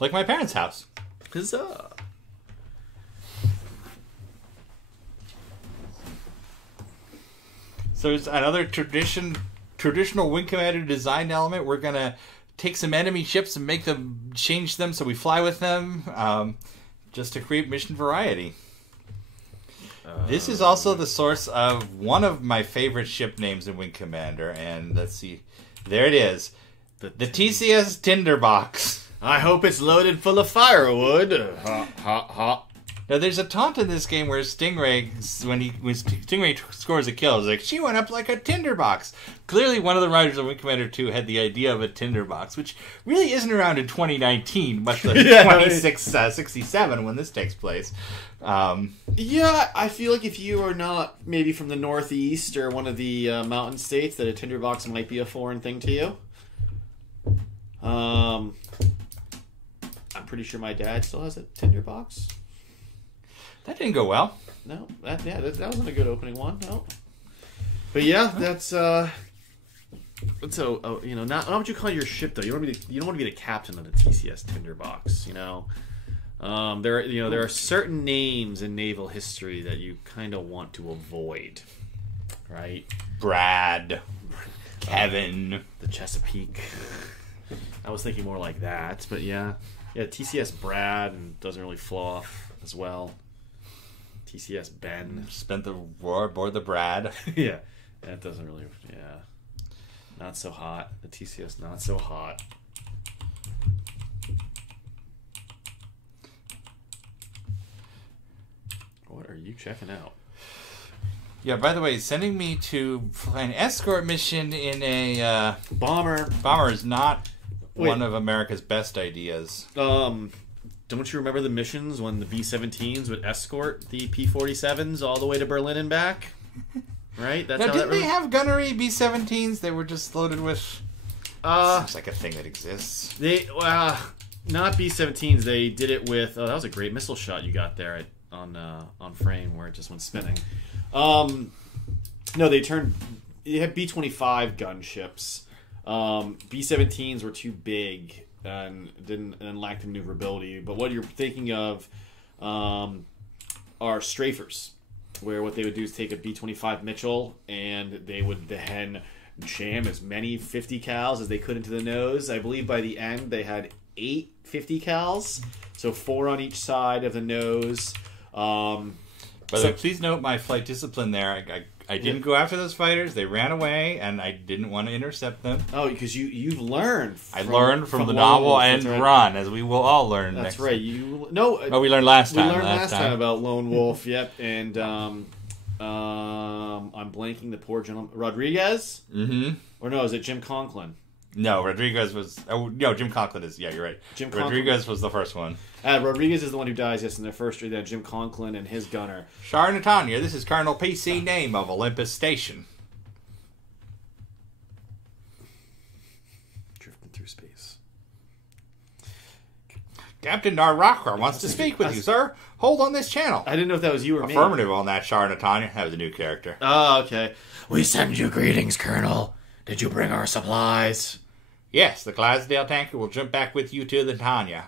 Like my parents' house. Huzzah. So it's another traditional Wing Commander design element. We're going to take some enemy ships and change them so we fly with them, just to create mission variety. This is also the source of one of my favorite ship names in Wing Commander, and let's see, there it is, the TCS Tinderbox. I hope it's loaded full of firewood. Ha, ha, ha. Now, there's a taunt in this game where Stingray, when Stingray scores a kill, is like, she went up like a tinderbox. Clearly, one of the writers of Wing Commander 2 had the idea of a tinderbox, which really isn't around in 2019, much like 2667 when this takes place. Yeah, I feel like if you are not maybe from the Northeast or one of the mountain states, that a tinderbox might be a foreign thing to you. I'm pretty sure my dad still has a tinderbox. That didn't go well. No, that wasn't a good opening one. No, but yeah, that's not what you call your ship though. You don't want to be the captain of the TCS tinderbox. There are certain names in naval history that you kind of want to avoid, right? Brad, Kevin, the Chesapeake. I was thinking more like that, but yeah, TCS Brad and doesn't really flow off as well. TCS Ben spent the war aboard the Brad. Yeah, that doesn't really. Yeah, not so hot. The TCS not so hot. What are you checking out? Yeah, by the way, sending me to an escort mission in a bomber is not one of America's best ideas. Don't you remember the missions when the B-17s would escort the P-47s all the way to Berlin and back? Right? Now, didn't they have gunnery B-17s? They were just loaded with... Seems like a thing that exists. They not B-17s. They did it with... Oh, that was a great missile shot you got there on frame where it just went spinning. No, they had B-25 gunships. B-17s were too big and lacked maneuverability. But what you're thinking of are strafers, where what they would do is take a B-25 Mitchell and they would then jam as many 50 cals as they could into the nose. I believe by the end they had 8 50 cals, so 4 on each side of the nose. By the way, please note my flight discipline there. I didn't go after those fighters. They ran away, and I didn't want to intercept them. Oh, because you've learned. I learned from the novel and run, as we will all learn. That's next right. We learned last time. We learned last time about Lone Wolf. Yep, and I'm blanking the poor gentleman Rodriguez. Mm-hmm. Or no, is it Jim Conklin? No, Rodriguez was... Oh, no, Jim Conklin is... Yeah, you're right. Rodriguez was the first one. Rodriguez is the one who dies, yes, in the first three. Then Jim Conklin and his gunner. Char Natanya, this is Colonel P.C. Name of Olympus Station. Drifting through space. Captain Narrakra wants to speak with you, sir. Hold on this channel. I didn't know if that was you or me. Affirmative on that, Char Natanya. That was a new character. Oh, okay. We send you greetings, Colonel. Did you bring our supplies? Yes, the Clydesdale tanker will jump back with you to the Tanya.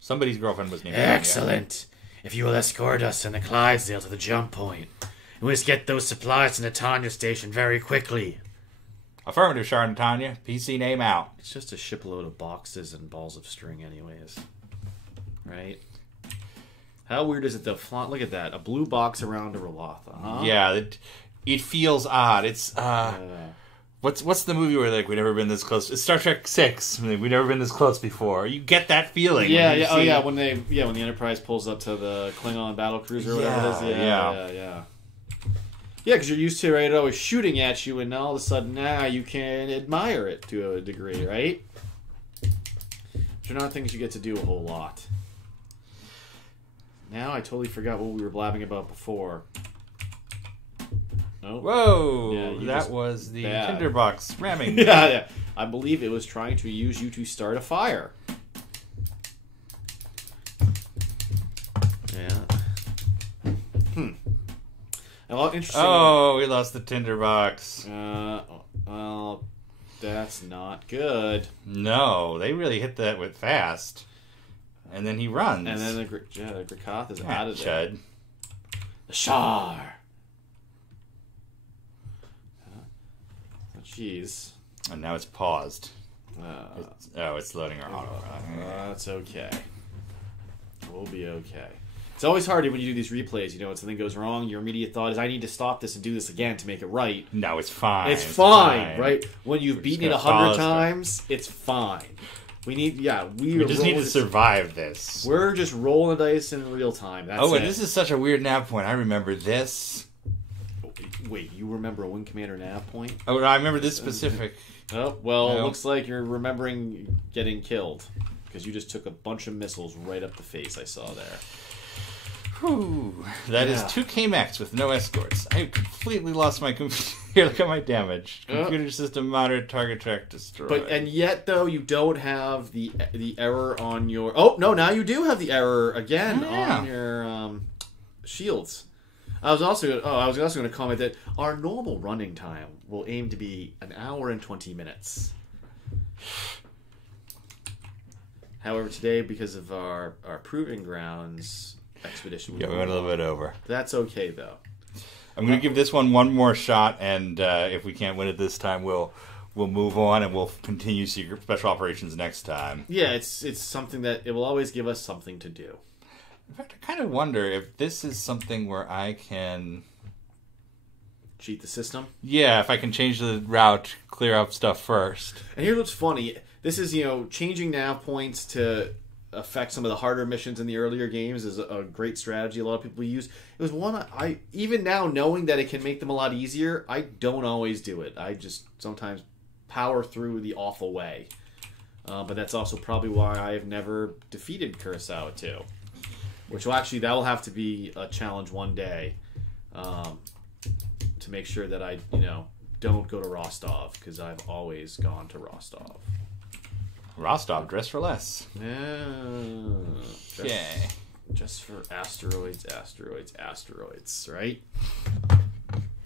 Somebody's girlfriend was named Excellent. Tanya. If you will escort us in the Clydesdale to the jump point, we must get those supplies to the Tanya station very quickly. Affirmative, Char Tanya. PC name out. It's just a shipload of boxes and balls of string anyways. Right? How weird is it though? Look at that. A blue box around a Rolotha, huh? Yeah, it feels odd. It's what's the movie where we've never been this close? It's Star Trek 6. We've never been this close before. You get that feeling. Yeah, when the Enterprise pulls up to the Klingon battle cruiser or whatever it is. Yeah. Yeah, because you're used to it always shooting at you, and all of a sudden now you can admire it to a degree, right? Which are not things you get to do a whole lot. Now I totally forgot what we were blabbing about before. Oh. Whoa! That was the tinderbox ramming. Yeah. I believe it was trying to use you to start a fire. Yeah. Well, interesting. Oh, we lost the tinderbox. Well, that's not good. No, they really hit that with fast. And then he runs. And then the Grakoth is out of there. Chud. The Shar. Jeez. And now it's paused. It's loading our auto. That's okay. We'll be okay. It's always hard when you do these replays. When something goes wrong, your immediate thought is, I need to stop this and do this again to make it right. No, it's fine. It's fine, right? When you've beaten it 100 times, it's fine. We need, we just need to survive this. We're just rolling the dice in real time. That's and this is such a weird nav point. I remember this. Wait, you remember a Wing Commander nav point? Oh, I remember this specific. Oh, well, it looks like you're remembering getting killed. Because you just took a bunch of missiles right up the face I saw there. Whew. That is 2 KMAX with no escorts. I completely lost my computer. Here, look at my damage. Computer system mounted, target track destroyed. And yet, though, you don't have the error on your... Oh, no, now you do have the error again on your shields. I was also going to comment that our normal running time will aim to be 1 hour and 20 minutes. However, today, because of our Proving Grounds expedition... we went a little bit over. That's okay, though. I'm going to give this one more shot, and if we can't win it this time, we'll move on, and we'll continue secret special operations next time. Yeah, it's something that... It will always give us something to do. In fact, I kind of wonder if this is something where I can... Cheat the system? Yeah, if I can change the route, clear up stuff first. And here's what's funny. This is, changing nav points to affect some of the harder missions in the earlier games is a great strategy a lot of people use. It was one I even now, knowing that it can make them a lot easier, I don't always do it. I just sometimes power through the awful way. But that's also probably why I have never defeated Kurosawa 2. Which will actually, that will have to be a challenge one day to make sure that I, don't go to Rostov, because I've always gone to Rostov. Rostov, dress for less. Just for asteroids, right?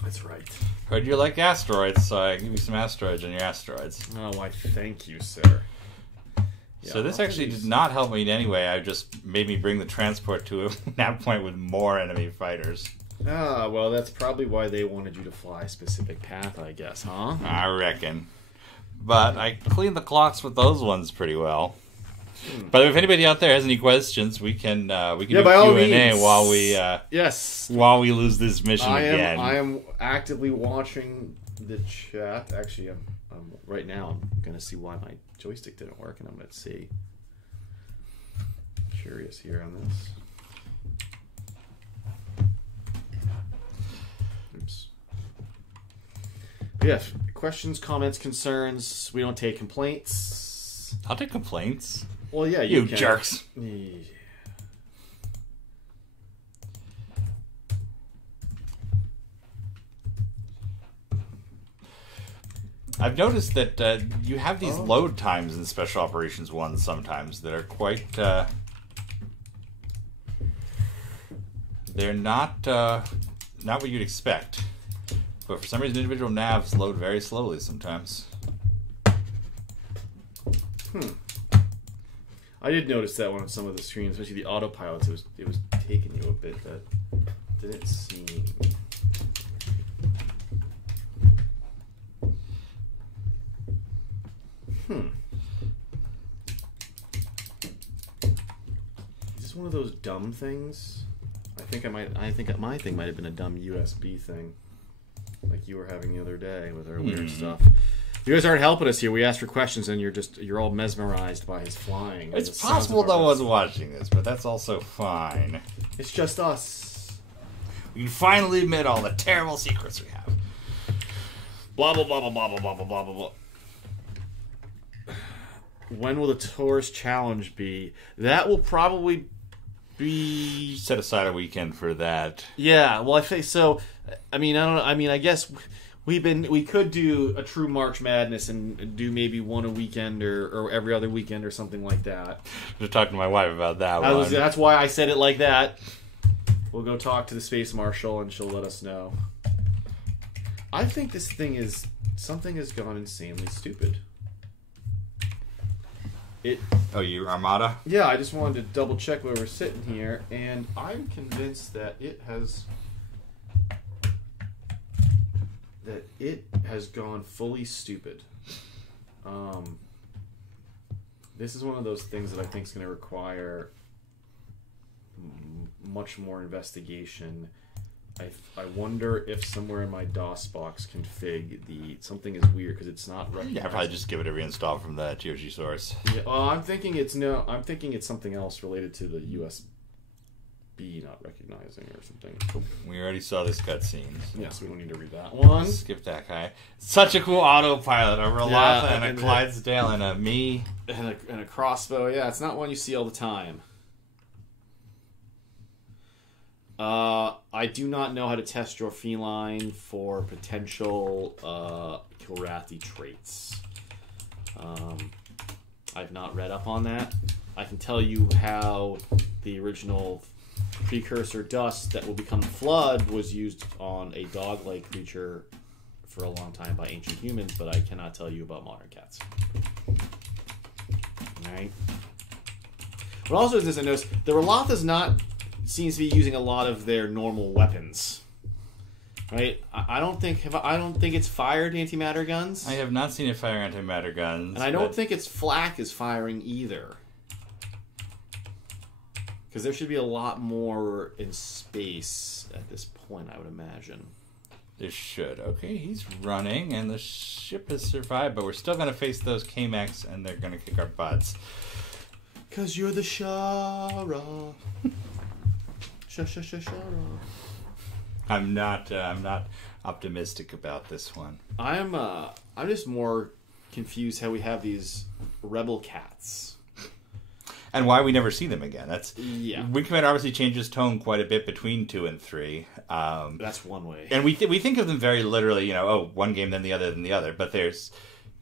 That's right. Heard you like asteroids, so I give you some asteroids on your asteroids. Oh, why, thank you, sir. So this actually did not help me in any way. I just made me bring the transport to a nav point with more enemy fighters. Ah, well, that's probably why they wanted you to fly a specific path, I guess, huh? I reckon. But I cleaned the clocks with those ones pretty well. But if anybody out there has any questions, we can do Q&A while we lose this mission again. I am actively watching the chat. Actually, I'm right now I'm going to see why my joystick didn't work, and I'm going to see. Curious here on this. Oops. Yeah, questions, comments, concerns. We don't take complaints. I'll take complaints. Well, yeah, you jerks. Yeah. I've noticed that you have these load times in Special Operations 1 sometimes that are quite... they're not what you'd expect. But for some reason, individual navs load very slowly sometimes. I did notice that one on some of the screens, especially the autopilots. It was taking you a bit. That didn't seem... Is this one of those dumb things? I think my thing might have been a dumb USB thing, like you were having the other day with our weird stuff. You guys aren't helping us here. We asked for questions, and you're all mesmerized by his flying. It's possible no one's watching this, but that's also fine. It's just us. We can finally admit all the terrible secrets we have. Blah blah blah blah blah blah blah blah blah blah. When will the Taurus challenge be? That will probably be... Set aside a weekend for that. Yeah, well, I think so. I mean, I don't know. I mean, I guess we could do a true March Madness and do maybe one a weekend or every other weekend or something like that. Just talking to my wife about that one. That's why I said it like that. We'll go talk to the Space Marshal and she'll let us know. I think this thing is... Something has gone insanely stupid. Your Armada? Yeah, I just wanted to double check where we're sitting here, and I'm convinced that it has gone fully stupid. This is one of those things that I think is going to require much more investigation I wonder if somewhere in my DOS box config something is weird because it's not recognized. Yeah, probably just give it a reinstall from the GOG source. Yeah, I'm thinking it's something else related to the USB not recognizing or something. We already saw this cutscene. Yeah, so we don't need to read that one. Skip that guy. Such a cool autopilot. A Rolotha and a Clydesdale and a me. And a crossbow. Yeah, it's not one you see all the time. I do not know how to test your feline for potential Kilrathi traits. I've not read up on that. I can tell you how the original precursor dust that will become the Flood was used on a dog-like creature for a long time by ancient humans, but I cannot tell you about modern cats. Alright. What also is this I noticed, the Rolotha seems to be using a lot of their normal weapons. Right? I don't think it's fired antimatter guns. I have not seen it fire antimatter guns. And I don't think its flak is firing either. Because there should be a lot more in space at this point, I would imagine. There should. Okay, he's running, and the ship has survived, but we're still going to face those K-Mechs, and they're going to kick our butts. Because you're the Shara. Shara. I'm not optimistic about this one. I'm just more confused how we have these rebel cats. And why we never see them again. Yeah. Wing Commander obviously changes tone quite a bit between 2 and 3. That's one way. And we think of them very literally, one game then the other. But there's,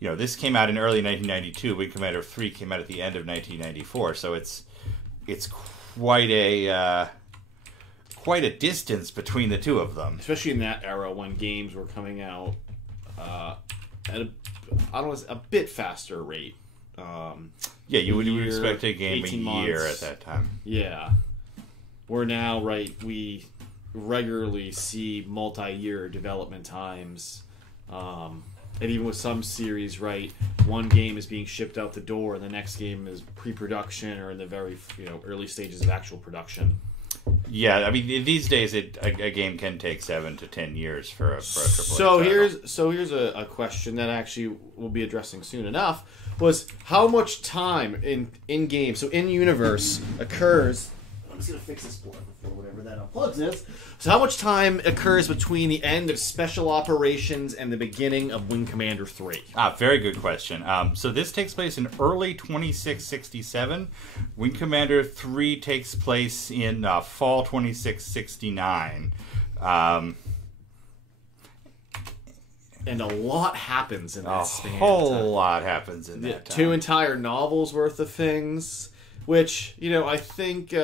this came out in early 1992. Wing Commander 3 came out at the end of 1994. So it's quite a distance between the two of them. Especially in that era when games were coming out at a bit faster rate. You would expect a game a year at that time. Yeah. Where now, we regularly see multi-year development times. And even with some series, one game is being shipped out the door and the next game is pre-production or in the very early stages of actual production. Yeah, I mean, these days a game can take 7 to 10 years for a AAA title. So here's a question that actually we'll be addressing soon enough, was how much time in game, so in universe, occurs... I'm just going to fix this board before whatever that unplugs is. So how much time occurs between the end of Special Operations and the beginning of Wing Commander 3? Very good question. So this takes place in early 2667. Wing Commander 3 takes place in fall 2669. And a lot happens in that span. A whole lot happens in that time. 2 entire novels worth of things, which, I think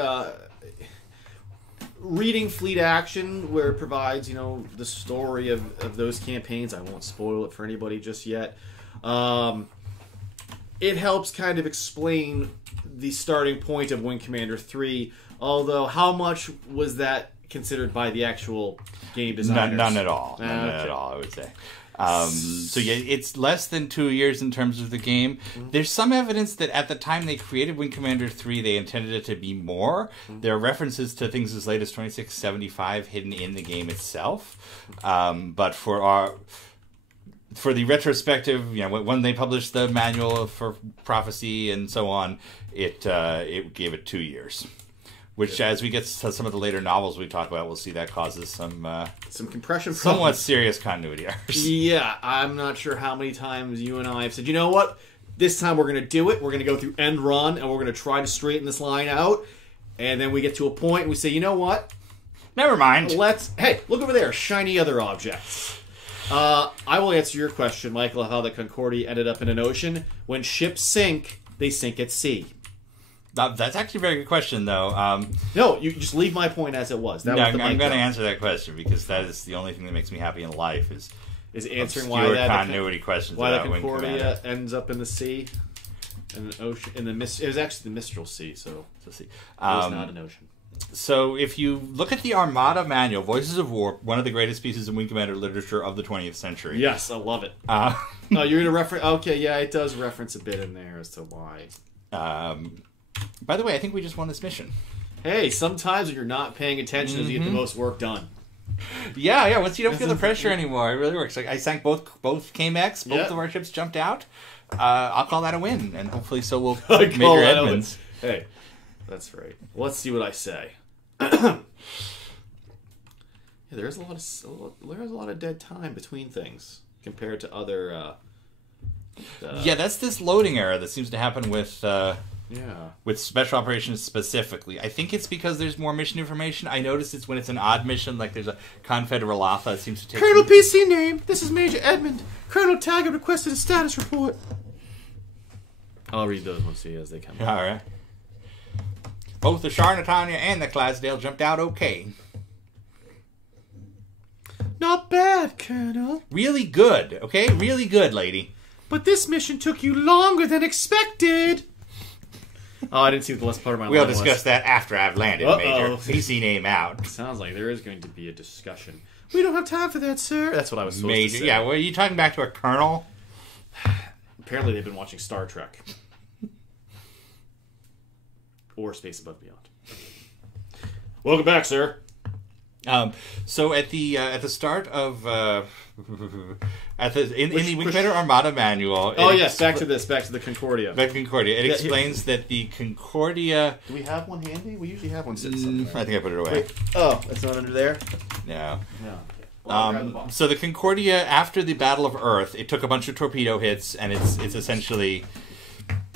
reading Fleet Action, where it provides, the story of those campaigns, I won't spoil it for anybody just yet, it helps kind of explain the starting point of Wing Commander 3, although how much was that considered by the actual game designers? None at all. None at all, I would say. So yeah, it's less than 2 years in terms of the game. Mm-hmm. There's some evidence that at the time they created Wing Commander 3, they intended it to be more. Mm-hmm. There are references to things as late as 2675 hidden in the game itself. But for the retrospective, when they published the manual for Prophecy and so on, it gave it 2 years. Which, as we get to some of the later novels we talk about, we'll see that causes some compression problems. Somewhat serious continuity errors. Yeah, I'm not sure how many times you and I have said, you know what? This time we're going to do it. We're going to go through end run, and we're going to try to straighten this line out. And then we get to a point, and we say, you know what? Never mind. Hey, look over there. Shiny other objects. I will answer your question, Michael, of how the Concordia ended up in an ocean. When ships sink, they sink at sea. That's actually a very good question, though. No, you just leave my point as it was. I'm going to answer that question because that is the only thing that makes me happy in life is answering why that continuity questions. Why the Concordia ends up in the sea, in the ocean, in the mist. It was actually the Mistral Sea, so it's a sea. It was not an ocean. So if you look at the Armada Manual, Voices of War, one of the greatest pieces of Wing Commander literature of the 20th century. Yes, I love it. Oh, you're going to reference... Okay, yeah, it does reference a bit in there as to why. By the way, I think we just won this mission. Hey, sometimes when you're not paying attention, you get the most work done. Yeah. Once you don't feel the pressure anymore, it really works. Like I sank both K-Mex. Both of our ships jumped out. I'll call that a win, and hopefully so will Major Edmonds. Hey, that's right. Let's see what I say. There's a lot of dead time between things compared to other. That's this loading error that seems to happen with special operations specifically. I think it's because there's more mission information. I noticed it's when it's an odd mission, like there's a Confederate Alpha that seems to take... Colonel PC name, this is Major Edmund. Colonel Taggart requested a status report. I'll read those once as they come. All right. Both the Charnatanya and the Clydesdale jumped out okay. Not bad, Colonel. Really good, okay? Really good, lady. But this mission took you longer than expected. Oh, I didn't see what the last part of my line We'll discuss that after I've landed, Major. PC name out. Sounds like there is going to be a discussion. We don't have time for that, sir. That's what I was supposed to say. Yeah, well, are you talking back to a colonel? Apparently they've been watching Star Trek. Or Space Above Beyond. Welcome back, sir. So at the start of in the Wingfighter Armada manual. Back to the Concordia. The Concordia. It explains that the Concordia. Do we have one handy? We usually have one sitting somewhere. I think I put it away. Wait. Oh, it's not under there. No. No. Well, so the Concordia, after the Battle of Earth, it took a bunch of torpedo hits, and it's essentially.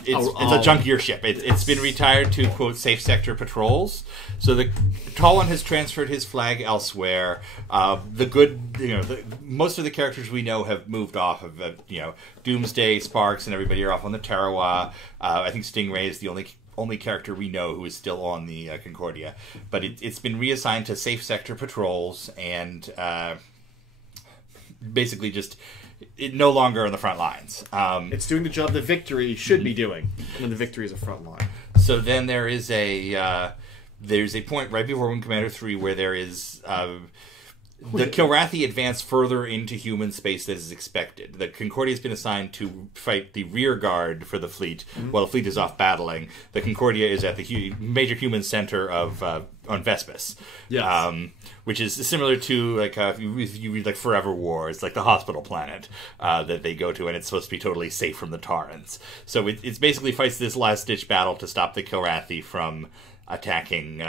It's a junkier ship. It's been retired to, quote, safe sector patrols. So the Tall One has transferred his flag elsewhere. Most of the characters we know have moved off of, Doomsday, Sparks, and everybody are off on the Tarawa. I think Stingray is the only character we know who is still on the Concordia. But it's been reassigned to safe sector patrols and basically just... no longer on the front lines. It's doing the job the Victory should be doing when the Victory is a front line. So then there is a point right before Wing Commander 3 where there is the Kilrathi advance further into human space than is expected. The Concordia has been assigned to fight the rear guard for the fleet while the fleet is off battling. The Concordia is at the major human center of on Vespus, which is similar to if you read Forever War. It's like the hospital planet that they go to, and it's supposed to be totally safe from the Taurans. So it's basically fights this last ditch battle to stop the Kilrathi from attacking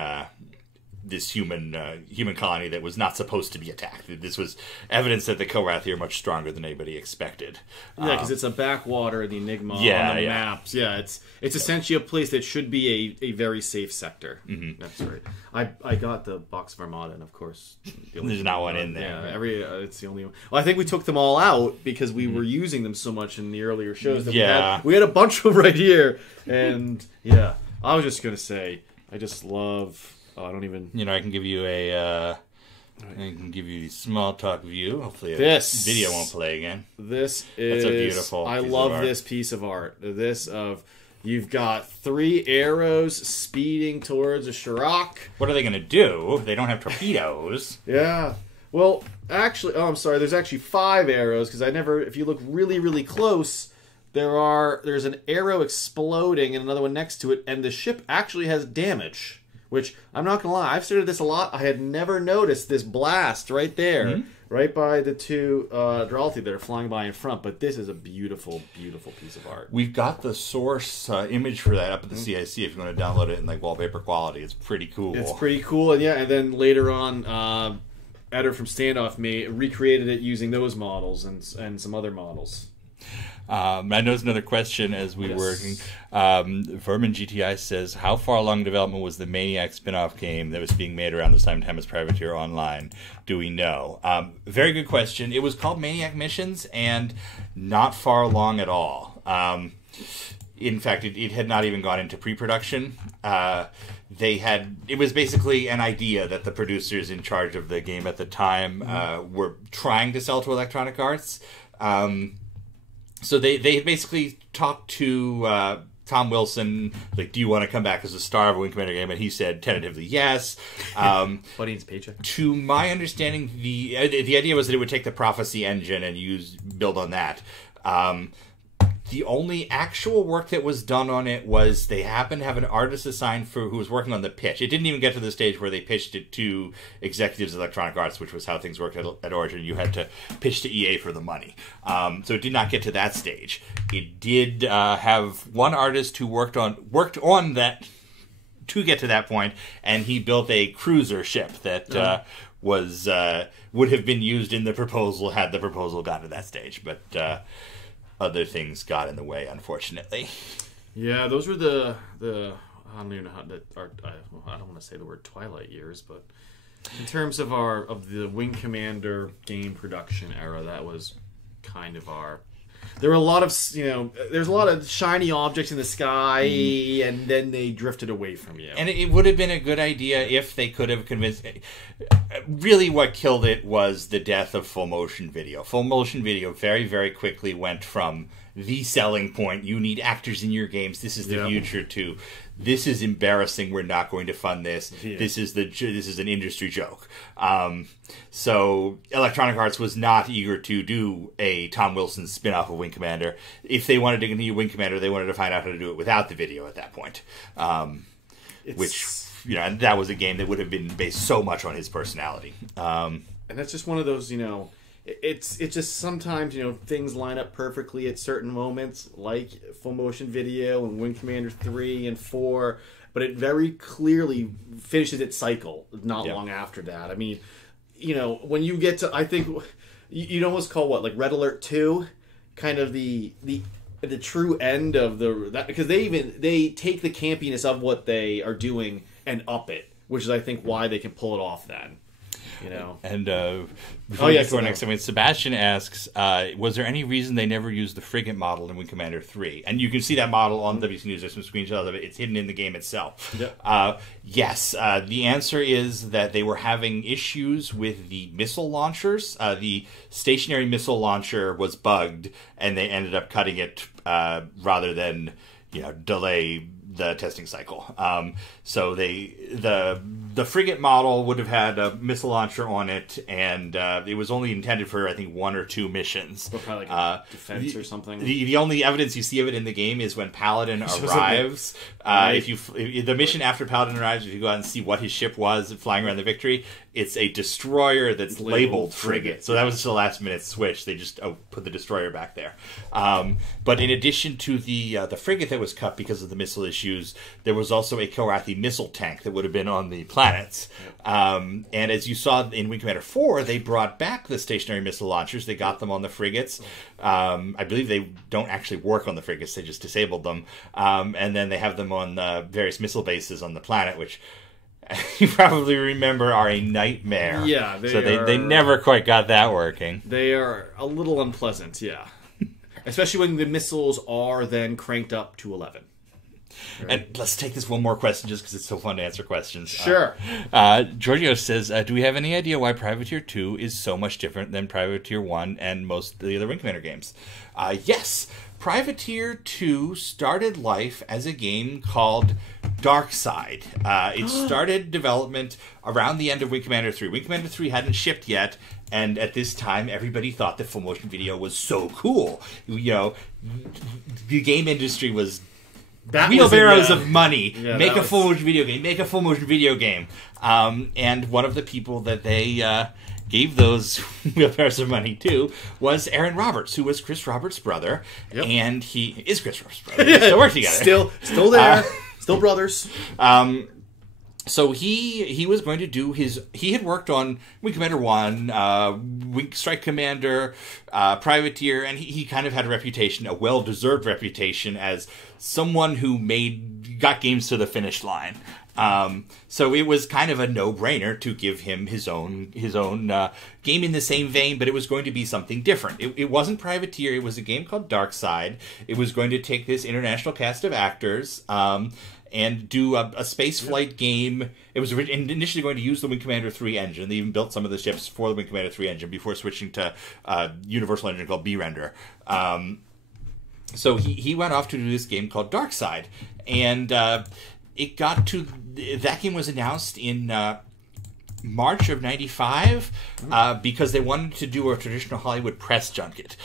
this human colony that was not supposed to be attacked. This was evidence that the Kilrathi are much stronger than anybody expected. Yeah, because it's a backwater in the Enigma on the maps. Yeah, it's essentially a place that should be a very safe sector. Mm-hmm. That's right. I got the box of Armada, and of course, there's not one in there. Yeah, it's the only one. Well, I think we took them all out because we were using them so much in the earlier shows. That we had a bunch of them right here, and I was just gonna say, I just love. Oh, I don't even. I can give you I can give you the small talk view. Hopefully, this video won't play again. That's a beautiful. I love this piece of art. You've got 3 arrows speeding towards a Shirok. What are they going to do? They don't have torpedoes. Yeah. Well, actually, I'm sorry. There's actually 5 arrows because if you look really, really close, there's an arrow exploding and another one next to it, and the ship actually has damage. Which, I'm not going to lie, I've studied this a lot. I had never noticed this blast right there, right by the 2 Dralthi that are flying by in front. But this is a beautiful, beautiful piece of art. We've got the source image for that up at the CIC if you want to download it in wallpaper quality. It's pretty cool. It's pretty cool. And then later on, Eder from Standoff recreated it using those models and some other models. I know there's another question as we were working. Vermin GTI says, how far along development was the Maniac spin-off game that was being made around this time as Privateer Online? Do we know? Very good question. It was called Maniac Missions and not far along at all. In fact, it had not even gone into pre-production. It was basically an idea that the producers in charge of the game at the time were trying to sell to Electronic Arts. So they basically talked to Tom Wilson, do you want to come back as a star of a Wing Commander game? And he said tentatively yes. But he needs a paycheck. To my understanding, the idea was that it would take the Prophecy engine and build on that. The only actual work that was done on it was they happened to have an artist assigned who was working on the pitch. It didn't even get to the stage where they pitched it to executives of Electronic Arts, which was how things worked at Origin. You had to pitch to EA for the money. So it did not get to that stage. It did have one artist who worked on that to get to that point, and he built a cruiser ship that would have been used in the proposal had the proposal gotten to that stage. But other things got in the way, unfortunately. Yeah, those were the I don't even know how to. I don't want to say the word Twilight years, but in terms of the Wing Commander game production era, that was kind of our. There were a lot of there's a lot of shiny objects in the sky, and then they drifted away from you. And it would have been a good idea if they could have convinced. Really, what killed it was the death of full motion video. Full motion video very, very quickly went from the selling point, you need actors in your games, this is the future, to this is embarrassing, we're not going to fund this. Yeah. This is an industry joke. So Electronic Arts was not eager to do a Tom Wilson spin-off of Wing Commander. If they wanted to continue Wing Commander, they wanted to find out how to do it without the video at that point. Which, and that was a game that would have been based so much on his personality. And that's just one of those, it's just sometimes, things line up perfectly at certain moments, like full motion video and Wing Commander 3 and 4, but it very clearly finishes its cycle not long after that. I mean, when you get to, I think, you'd almost call like Red Alert 2 kind of the true end of that, because they take the campiness of what they are doing and up it, which is, I think, why they can pull it off then. And before we get to our next segment, Sebastian asks, was there any reason they never used the frigate model in Wing Commander 3? And you can see that model on WC News. There's some screenshots of it. It's hidden in the game itself. Yep. Yes. The answer is that they were having issues with the missile launchers. The stationary missile launcher was bugged, and they ended up cutting it rather than delay the testing cycle. So the frigate model would have had a missile launcher on it, and it was only intended for, I think, 1 or 2 missions. Probably like a defense or something. The only evidence you see of it in the game is when Paladin arrives. If the mission after Paladin arrives, if you go out and see what his ship was flying around the Victory, it's a destroyer that's labeled frigate. So that was just a last minute switch. They just put the destroyer back there. But in addition to the frigate that was cut because of the missile issues, there was also a Kilrathi missile tank that would have been on the planets. And as you saw in Wing Commander 4, they brought back the stationary missile launchers. They got them on the frigates. I believe they don't actually work on the frigates. They just disabled them. And then they have them on various missile bases on the planet, which you probably remember are a nightmare. Yeah. They never quite got that working. They are a little unpleasant, yeah. Especially when the missiles are then cranked up to 11. Right. And let's take this one more question just because it's so fun to answer questions. Sure. Giorgio says, do we have any idea why Privateer 2 is so much different than Privateer 1 and most of the other Wing Commander games? Yes. Privateer 2 started life as a game called Dark Side. It started development around the end of Wing Commander 3. Wing Commander 3 hadn't shipped yet, and at this time, everybody thought that full motion video was so cool. The game industry was wheelbarrows of money. Yeah, make a full motion video game. Make a full motion video game. And one of the people that they gave those wheelbarrows of money to was Aaron Roberts, who was Chris Roberts' brother. Yep. And he is Chris Roberts' brother. They still work together. Still there. Still brothers. So he was going to do he had worked on Wing Commander 1, Wing Strike Commander, Privateer, and he kind of had a well-deserved reputation as someone who got games to the finish line. So it was kind of a no-brainer to give him his own game in the same vein, but it was going to be something different. It wasn't Privateer. It was a game called Dark Side. It was going to take this international cast of actors and do a space flight game. It was initially going to use the Wing Commander 3 engine. They even built some of the ships for the Wing Commander 3 engine before switching to a universal engine called B-Render. So he went off to do this game called Dark Side, and that game was announced in March of '95 because they wanted to do a traditional Hollywood press junket.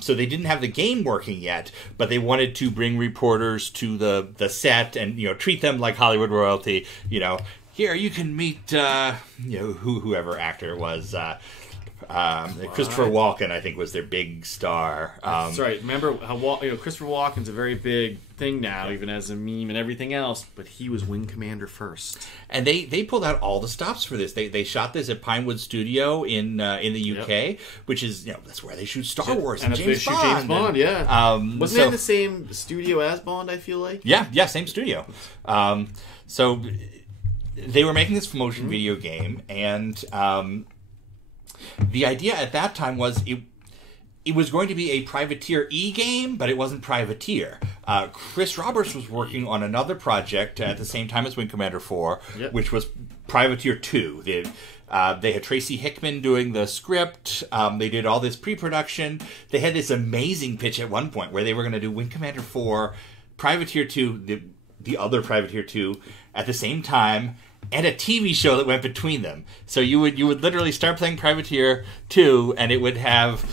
So they didn't have the game working yet, but they wanted to bring reporters to the set and treat them like Hollywood royalty. Here you can meet whoever actor it was. Christopher Walken, I think, was their big star. That's right. Remember how Christopher Walken's a very big thing now, even as a meme and everything else. But he was Wing Commander first, and they pulled out all the stops for this. They shot this at Pinewood Studio in the UK, which is that's where they shoot Star Wars and James Bond. James Bond, wasn't it in the same studio as Bond? I feel like same studio. So they were making this motion video game, and the idea at that time was it was going to be a Privateer E game, but it wasn't Privateer. Chris Roberts was working on another project at the same time as Wing Commander 4, which was Privateer 2. They had Tracy Hickman doing the script. They did all this pre-production. They had this amazing pitch at one point where they were going to do Wing Commander 4, Privateer 2, the other Privateer 2, at the same time, and a TV show that went between them. So you would literally start playing Privateer 2, and it would have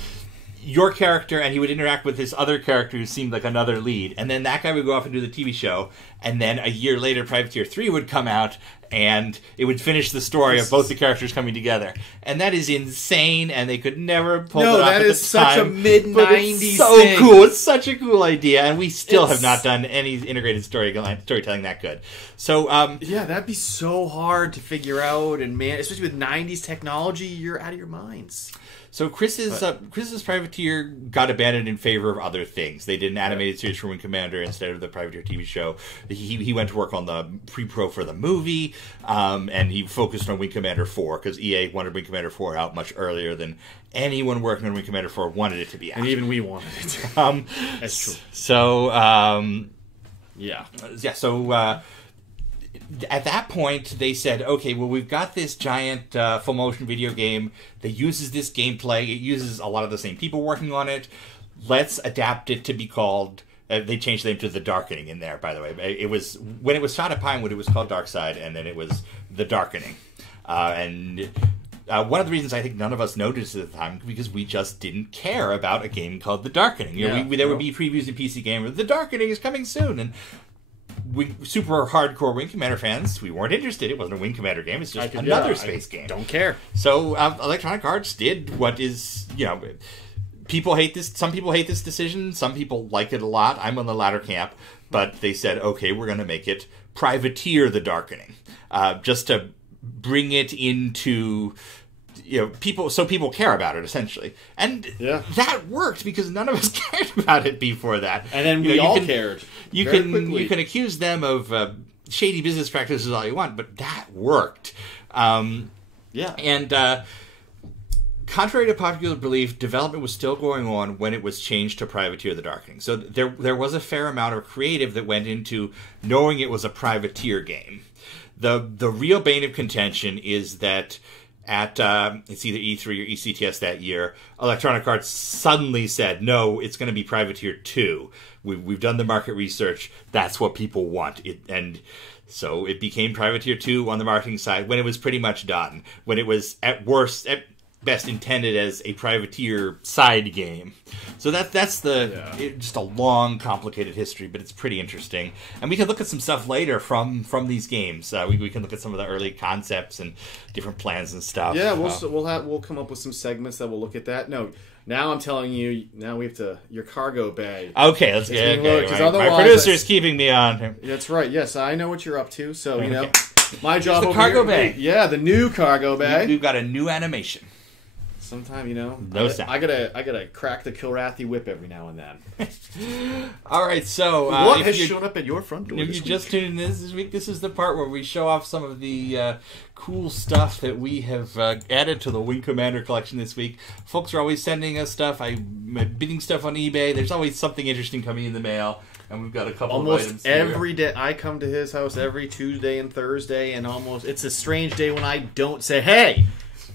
your character, and he would interact with this other character who seemed like another lead. And then that guy would go off and do the TV show, and then a year later, Privateer 3 would come out, and it would finish the story of both the characters coming together. And that is insane, and they could never pull it off at the time. No, that is such a mid-90s thing. So cool. It's such a cool idea, and we still have not done any integrated storytelling that good. So, that'd be so hard to figure out, and man, especially with 90s technology, you're out of your minds. So Chris's Privateer got abandoned in favor of other things. They did an animated series for Wing Commander instead of the Privateer TV show. He went to work on the pre-pro for the movie, and he focused on Wing Commander 4 because EA wanted Wing Commander 4 out much earlier than anyone working on Wing Commander 4 wanted it to be out. And even we wanted it. That's true. So, so at that point, they said, okay, well, we've got this giant full motion video game that uses this gameplay. It uses a lot of the same people working on it. Let's adapt it to be called... they changed the name to The Darkening in there, by the way. It was when it was shot at Pinewood, it was called Darkside, and then it was The Darkening. And one of the reasons I think none of us noticed at the time because we just didn't care about a game called The Darkening. There would be previews in PC Gamer. The Darkening is coming soon, and we super hardcore Wing Commander fans, we weren't interested. It wasn't a Wing Commander game. It's just another space game. Don't care. So Electronic Arts did what is, people hate this. Some people hate this decision. Some people like it a lot. I'm on the latter camp. But they said, okay, we're going to make it Privateer The Darkening. Just to bring it into... people care about it essentially, and that worked because none of us cared about it before that. And then we all cared. You can accuse them of shady business practices all you want, but that worked. And contrary to popular belief, development was still going on when it was changed to Privateer The Darkening. So there was a fair amount of creative that went into knowing it was a Privateer game. The real bane of contention is that at it's either E3 or ECTS that year, Electronic Arts suddenly said, no, it's going to be Privateer 2. We've done the market research. That's what people want. And so it became Privateer 2 on the marketing side when it was pretty much done. When it was at best intended as a Privateer side game. So that's just a long, complicated history, but it's pretty interesting. And we can look at some stuff later from these games. We can look at some of the early concepts and different plans and stuff. Yeah, we'll come up with some segments that will look at that. No, now I'm telling you, now we have to your cargo bay. Okay, let's get it. My producer is keeping me on. That's right. Yes, I know what you're up to. So my job. The cargo bay. Yeah, the new cargo bay. We've got a new animation. Sometime, no sound. I gotta crack the Kilrathi whip every now and then. All right, so what has shown up at your front door? If you just tuned in this week, this is the part where we show off some of the cool stuff that we have added to the Wing Commander collection this week. Folks are always sending us stuff. I'm bidding stuff on eBay. There's always something interesting coming in the mail. And we've got a couple of items here. Almost every day. I come to his house every Tuesday and Thursday, and it's a strange day when I don't say, hey,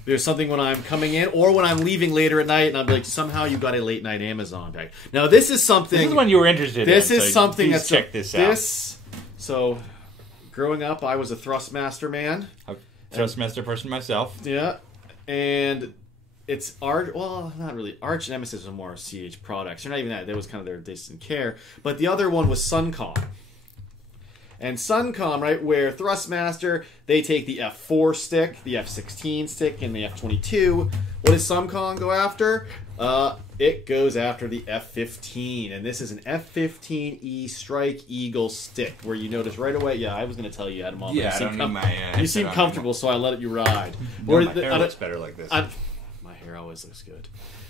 there's something when I'm coming in or when I'm leaving later at night, and I'm like, somehow you got a late night Amazon pack. Now, this is something... This is one you were interested in. This is something check this out. So, growing up, I was a Thrustmaster man. Thrustmaster person myself. Yeah, and it's not really. Arch Nemesis was more CH products. Or not even that. That was kind of their distant care. But the other one was Suncom. And Suncom, right, where Thrustmaster, they take the F4 stick, the F16 stick, and the F22. What does Suncom go after? It goes after the F15, and this is an F15E Strike Eagle stick, where you notice right away. Yeah, I was going to tell you, Adam. Yeah, I don't need my. You seem comfortable, so I let you ride. No, my hair looks better like this. My hair always looks good.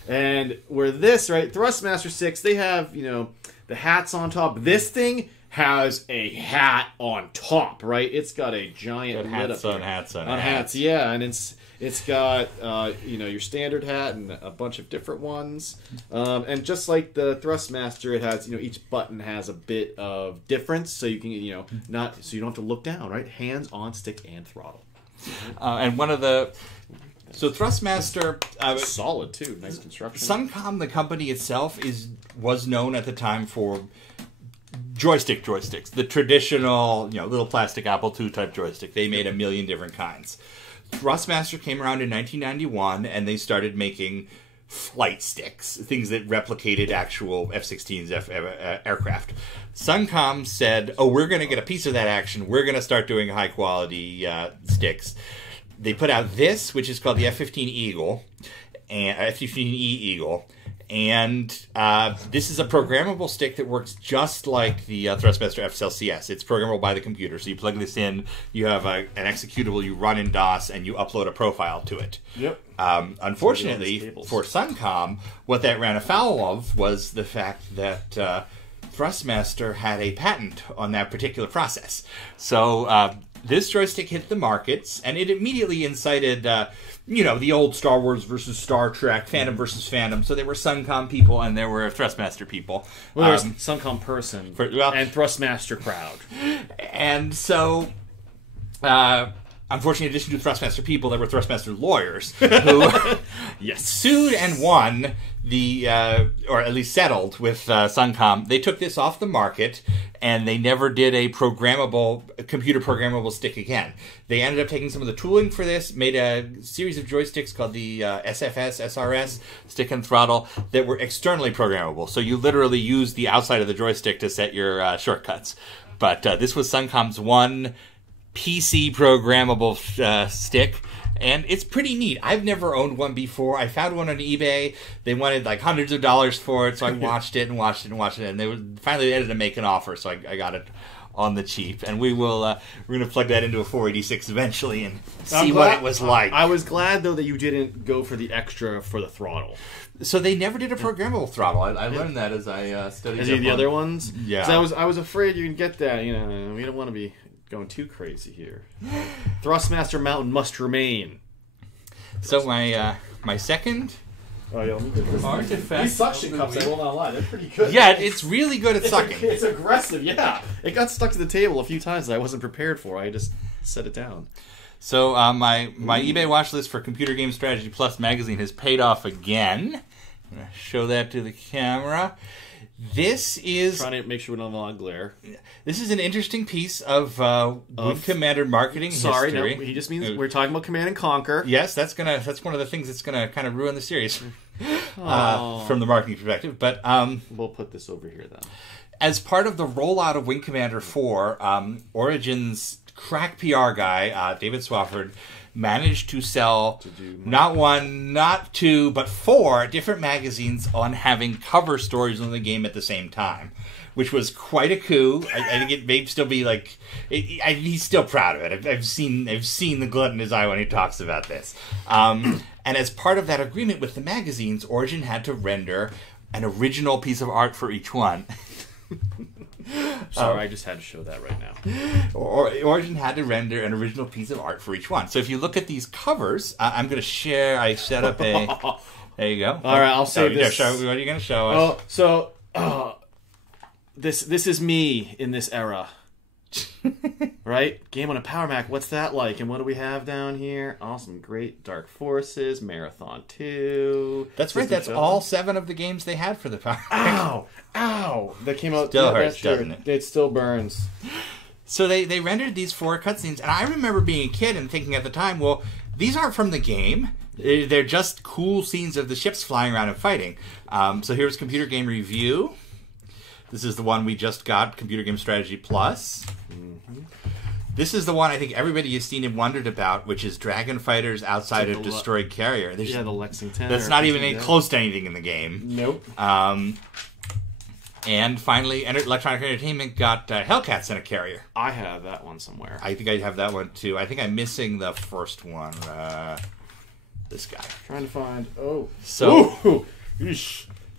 And where this, right, Thrustmaster 6, they have, the hats on top. This thing has a hat on top, right? It's got a giant lid up on hats on hats. Yeah, and it's got your standard hat and a bunch of different ones. And just like the Thrustmaster, it has each button has a bit of difference, so you can not so you don't have to look down, right? Hands on stick and throttle. And one of the Thrustmaster solid too, nice construction. Suncom, the company itself, was known at the time for joysticks, the traditional little plastic Apple II type joystick. They made a million different kinds. Thrustmaster came around in 1991, and they started making flight sticks, things that replicated actual F-16s aircraft. Suncom said, we're going to get a piece of that action. We're going to start doing high-quality sticks. They put out this, which is called the F-15 Eagle, and F-15E Eagle, and this is a programmable stick that works just like the Thrustmaster FCLCS. It's programmable by the computer, so you plug this in, you have an executable you run in DOS, and you upload a profile to it. Yep. Unfortunately, for Suncom, what that ran afoul of was the fact that Thrustmaster had a patent on that particular process. So this joystick hit the markets, and it immediately incited the old Star Wars versus Star Trek, Phantom versus Phantom. So there were Suncom people and there were Thrustmaster people. Well, there was Suncom person and Thrustmaster crowd. And so, unfortunately, in addition to Thrustmaster people, there were Thrustmaster lawyers who sued and won or at least settled with Suncom. They took this off the market, and they never did a computer programmable stick again. They ended up taking some of the tooling for this, made a series of joysticks called the SRS, stick and throttle, that were externally programmable. So you literally use the outside of the joystick to set your shortcuts. But this was Suncom's one PC programmable stick, and it's pretty neat. I've never owned one before. I found one on eBay. They wanted like hundreds of dollars for it, so I watched it, and they finally ended up making an offer, so I got it on the cheap. And we're going to plug that into a 486 eventually and see what it was like. I was glad, though, that you didn't go for the extra for the throttle. So they never did a programmable throttle. I learned that as I studied. As the other ones? Yeah. I was afraid you'd get that. We don't want to be going too crazy here. Thrustmaster Mountain must remain. So my second artifact. These suction cups, I will not lie, they're pretty good. Yeah, it's really good at sucking. It's aggressive, yeah. It got stuck to the table a few times that I wasn't prepared for. I just set it down. So my eBay watch list for Computer Game Strategy Plus magazine has paid off again. I'm going to show that to the camera. This is... Trying to make sure we don't have a lot of glare. This is an interesting piece of Wing Commander marketing history. No, he just means we're talking about Command and Conquer. Yes, that's one of the things that's gonna kind of ruin the series from the marketing perspective. But we'll put this over here then. As part of the rollout of Wing Commander 4, Origin's crack PR guy, David Swafford, managed to sell not one, not two, but 4 different magazines on having cover stories on the game at the same time, which was quite a coup. I think it may still be like he's still proud of it. I've seen the glint in his eye when he talks about this. And as part of that agreement with the magazines, Origin had to render an original piece of art for each one. Sorry, I just had to show that right now. Origin had to render an original piece of art for each one. So if you look at these covers, I'm going to share. I set up a... There you go. All right, I'll save this. What are you going to show us? This is me in this era. Right? Game on a Power Mac. What's that like? And what do we have down here? Awesome. Great. Dark Forces. Marathon 2. That's right. That's all 7 of the games they had for the Power Mac. Ow! That came out... Still hurts, doesn't it? It still burns. So they rendered these 4 cutscenes, and I remember being a kid and thinking at the time, well, these aren't from the game. They're just cool scenes of the ships flying around and fighting. So here's Computer Game Review. This is the one we just got, Computer Game Strategy Plus. Mm-hmm. This is the one I think everybody has seen and wondered about, which is Dragon Fighters Outside of Destroyed Carrier. Yeah, the Lexington. That's not even close to anything in the game. Nope. And finally, Electronic Entertainment got Hellcats in a Carrier. I have that one somewhere. I think I have that one too. I think I'm missing the first one. This guy. Trying to find. Oh. So.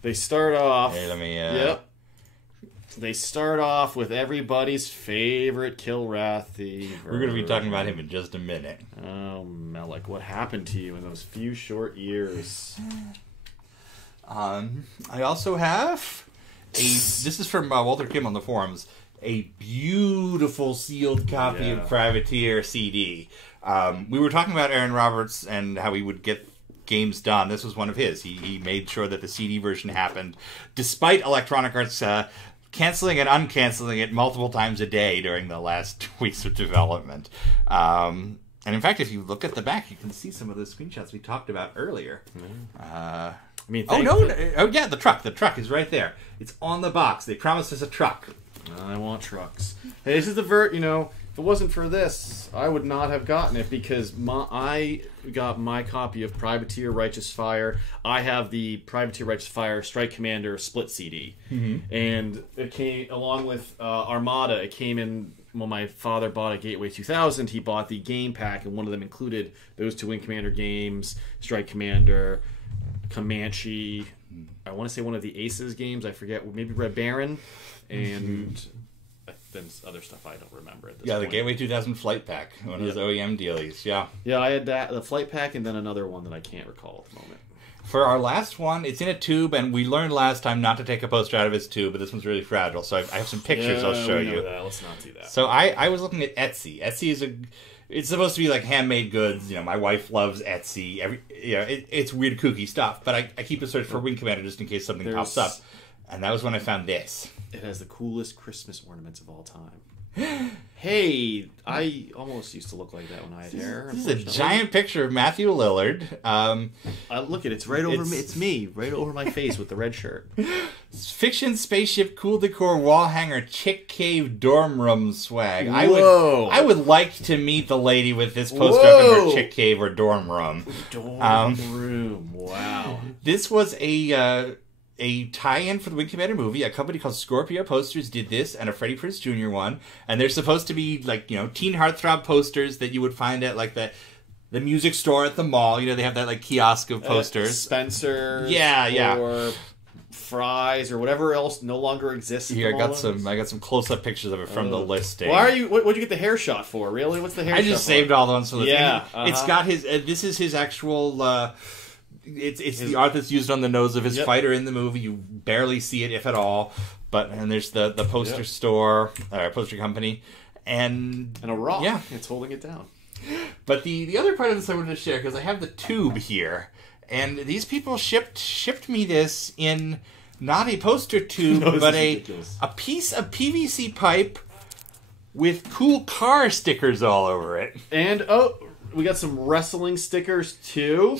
They start off. Hey, let me. Yep. They start off with everybody's favorite Kilrathi. We're going to be talking about him in just a minute. Oh, Melik, what happened to you in those few short years? I also have this is from Walter Kim on the forums, a beautiful sealed copy of Privateer CD. We were talking about Aaron Roberts and how he would get games done. This was one of his. He made sure that the CD version happened, despite Electronic Arts canceling and uncanceling it multiple times a day during the last 2 weeks of development. And in fact, if you look at the back, you can see some of those screenshots we talked about earlier. The truck. The truck is right there. It's on the box. They promised us a truck. I want trucks. Hey, this is the if it wasn't for this, I would not have gotten it because I got my copy of Privateer Righteous Fire. I have the Privateer Righteous Fire Strike Commander split CD. Mm-hmm. And it came along with Armada. It came in when my father bought a Gateway 2000. He bought the game pack, and one of them included those 2 Wing Commander games, Strike Commander, Comanche. I want to say one of the Aces games. I forget. Maybe Red Baron. And then other stuff I don't remember at this point. The Gateway 2000 Flight Pack. One of those OEM dealies. Yeah. Yeah, I had that, the Flight Pack, and then another one that I can't recall at the moment. For our last one, it's in a tube, and we learned last time not to take a poster out of its tube, but this one's really fragile, so I have some pictures I'll show you. Let's not do that. So I was looking at Etsy. Etsy is it's supposed to be like handmade goods. My wife loves Etsy. It's weird, kooky stuff, but I keep a search for Wing Commander just in case something pops up. And that was when I found this. It has the coolest Christmas ornaments of all time. Hey, I almost used to look like that when I had hair. This is a giant picture of Matthew Lillard. Look at it. It's right over me. It's me, right over my face with the red shirt. Fiction spaceship, cool decor, wall hanger, chick cave, dorm room swag. Whoa. I would like to meet the lady with this poster up in her chick cave or dorm room. Dorm room. Wow. This was a tie-in for the Wing Commander movie. A company called Scorpio Posters did this, and a Freddie Prinze Jr. one. And they're supposed to be teen heartthrob posters that you would find at the music store at the mall. They have that kiosk of posters. Spencer's. Yeah. Or Fry's or whatever else no longer exists. Here, I got some close-up pictures of it from the listing. What'd you get the hair shot for? Really? What's the hair shot for? I just saved all the ones for the thing. It's got his. This is his actual. It's the art that's used on the nose of his fighter in the movie. You barely see it, if at all. And there's the poster store, poster company, and a rock. Yeah, it's holding it down. But the other part of this I wanted to share because I have the tube here, and these people shipped me this in not a poster tube, but a piece of PVC pipe with cool car stickers all over it. And we got some wrestling stickers too.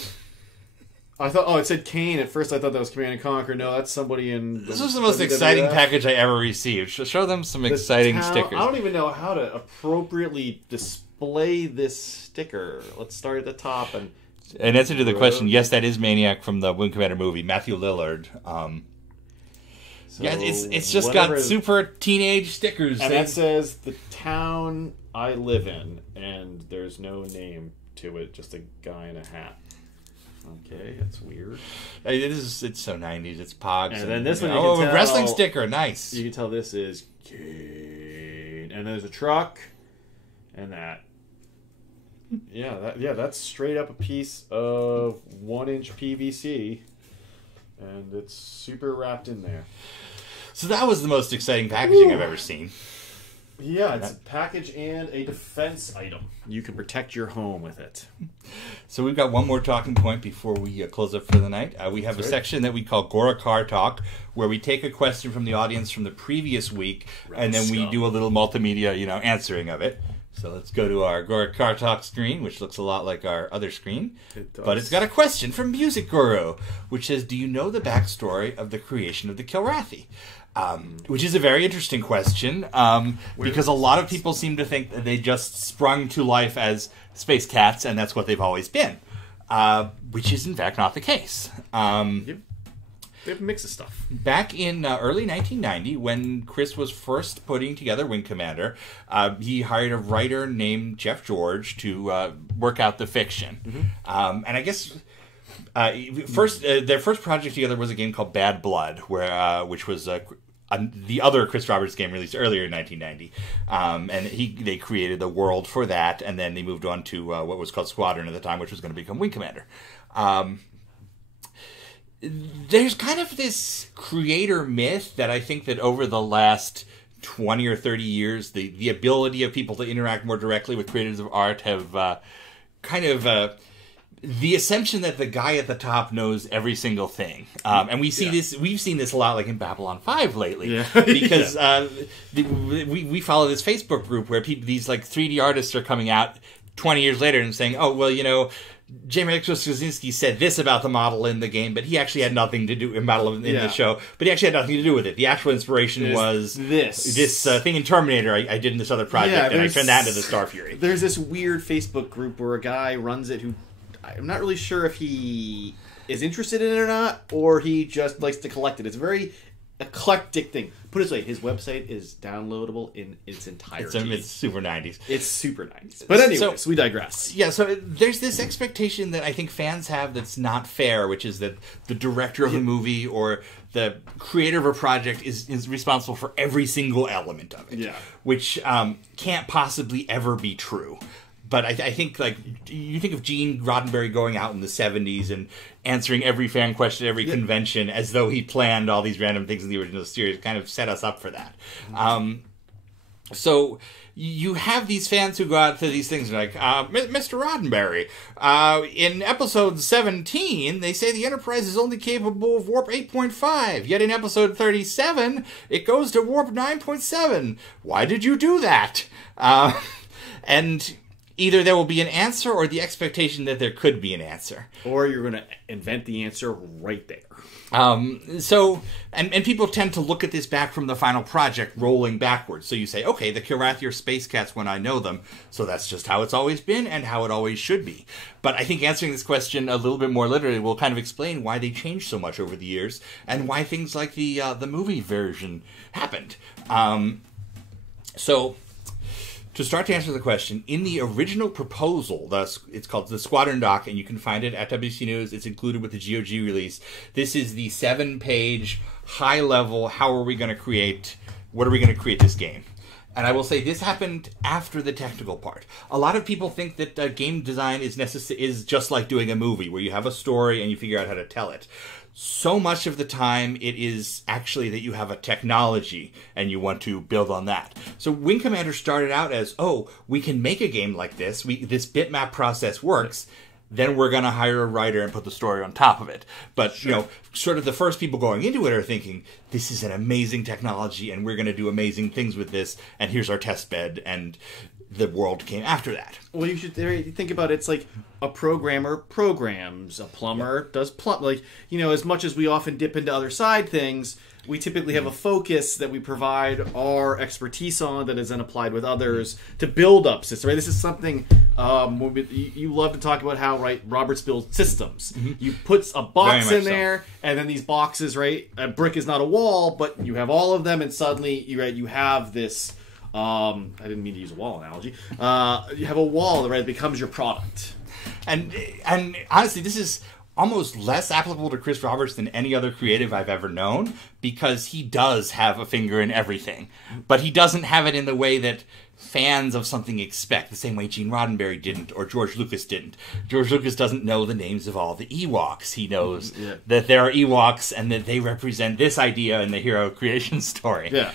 I thought, it said Kane. At first, I thought that was Command and Conquer. No, that's somebody in. This was the most exciting package I ever received. Show them some exciting stickers. I don't even know how to appropriately display this sticker. Let's start at the top and. In answer to the question, yes, that is Maniac from the Wing Commander movie. Matthew Lillard. It's just got super teenage stickers. And that says the town I live in, and there's no name to it. Just a guy in a hat. Okay, that's weird. It's so 90s. It's Pogs. And then this one, you can tell, wrestling sticker, nice. You can tell this is Kane. And there's a truck, and that. That's straight up a piece of 1-inch PVC, and it's super wrapped in there. So that was the most exciting packaging I've ever seen. Yeah, it's a package and a defense item. You can protect your home with it. So we've got one more talking point before we close up for the night. We have a section that we call Gora Car Talk, where we take a question from the audience from the previous week, and then we do a little multimedia, answering of it. So let's go to our Gora Car Talk screen, which looks a lot like our other screen. It does. But it's got a question from Music Guru, which says, do you know the backstory of the creation of the Kilrathi? Which is a very interesting question, because a lot of people seem to think that they just sprung to life as space cats, and that's what they've always been, which is in fact not the case. They have a mix of stuff. Back in early 1990, when Chris was first putting together Wing Commander, he hired a writer named Jeff George to work out the fiction. Mm-hmm. And I guess their first project together was a game called Bad Blood, which was the other Chris Roberts game released earlier in 1990. And they created the world for that, and then they moved on to what was called Squadron at the time, which was going to become Wing Commander. There's kind of this creator myth that I think that over the last 20 or 30 years, the ability of people to interact more directly with creators of art have the assumption that the guy at the top knows every single thing. And we've seen this a lot, like in Babylon 5 lately. Yeah. Because we follow this Facebook group where these like 3D artists are coming out 20 years later and saying, oh, well, J.M.X. Straczynski said this about the model in the game, but he actually had nothing to do in the show. But he actually had nothing to do with it. The actual inspiration was this thing in Terminator I did in this other project, and I turned that into the Star Fury. There's this weird Facebook group where a guy runs it who I'm not really sure if he is interested in it or not, or he just likes to collect it. It's a very eclectic thing. Put it this way, his website is downloadable in its entirety. It's super 90s. It's super 90s. But anyways, we digress. Yeah, so there's this expectation that I think fans have that's not fair, which is that the director of a movie or the creator of a project is responsible for every single element of it. Yeah. Which can't possibly ever be true. But I think, like, you think of Gene Roddenberry going out in the 70s and answering every fan question, every convention, as though he planned all these random things in the original series, kind of set us up for that. So you have these fans who go out to these things and like, Mr. Roddenberry, in episode 17, they say the Enterprise is only capable of warp 8.5, yet in episode 37, it goes to warp 9.7. Why did you do that? And either there will be an answer or the expectation that there could be an answer. Or you're going to invent the answer right there. And people tend to look at this back from the final project, rolling backwards. So you say, okay, the Kilrathi are space cats when I know them, so that's just how it's always been and how it always should be. But I think answering this question a little bit more literally will kind of explain why they changed so much over the years and why things like the movie version happened. To start to answer the question, in the original proposal, it's called the Squadron Doc, and you can find it at WC News. It's included with the GOG release. This is the 7-page, high-level, what are we going to create this game? And I will say this happened after the technical part. A lot of people think that game design is just like doing a movie, where you have a story and you figure out how to tell it. So much of the time, it is actually that you have a technology and you want to build on that. So Wing Commander started out as, we can make a game like this. This bitmap process works. Then we're going to hire a writer and put the story on top of it. But, sort of the first people going into it are thinking, this is an amazing technology and we're going to do amazing things with this. And here's our test bed. And the world came after that. Well, you should think about it. It's like a programmer programs, a plumber does as much as we often dip into other side things, we typically have a focus that we provide our expertise on that is then applied with others to build up systems. Right? This is something you love to talk about how Roberts builds systems. Mm-hmm. You put a box in there, and then these boxes, a brick is not a wall, but you have all of them, and suddenly you have this. I didn't mean to use a wall analogy. You have a wall that becomes your product. And honestly, this is almost less applicable to Chris Roberts than any other creative I've ever known, because he does have a finger in everything. But he doesn't have it in the way that fans of something expect, the same way Gene Roddenberry didn't, or George Lucas didn't. George Lucas doesn't know the names of all the Ewoks. He knows that there are Ewoks and that they represent this idea in the hero creation story. Yeah.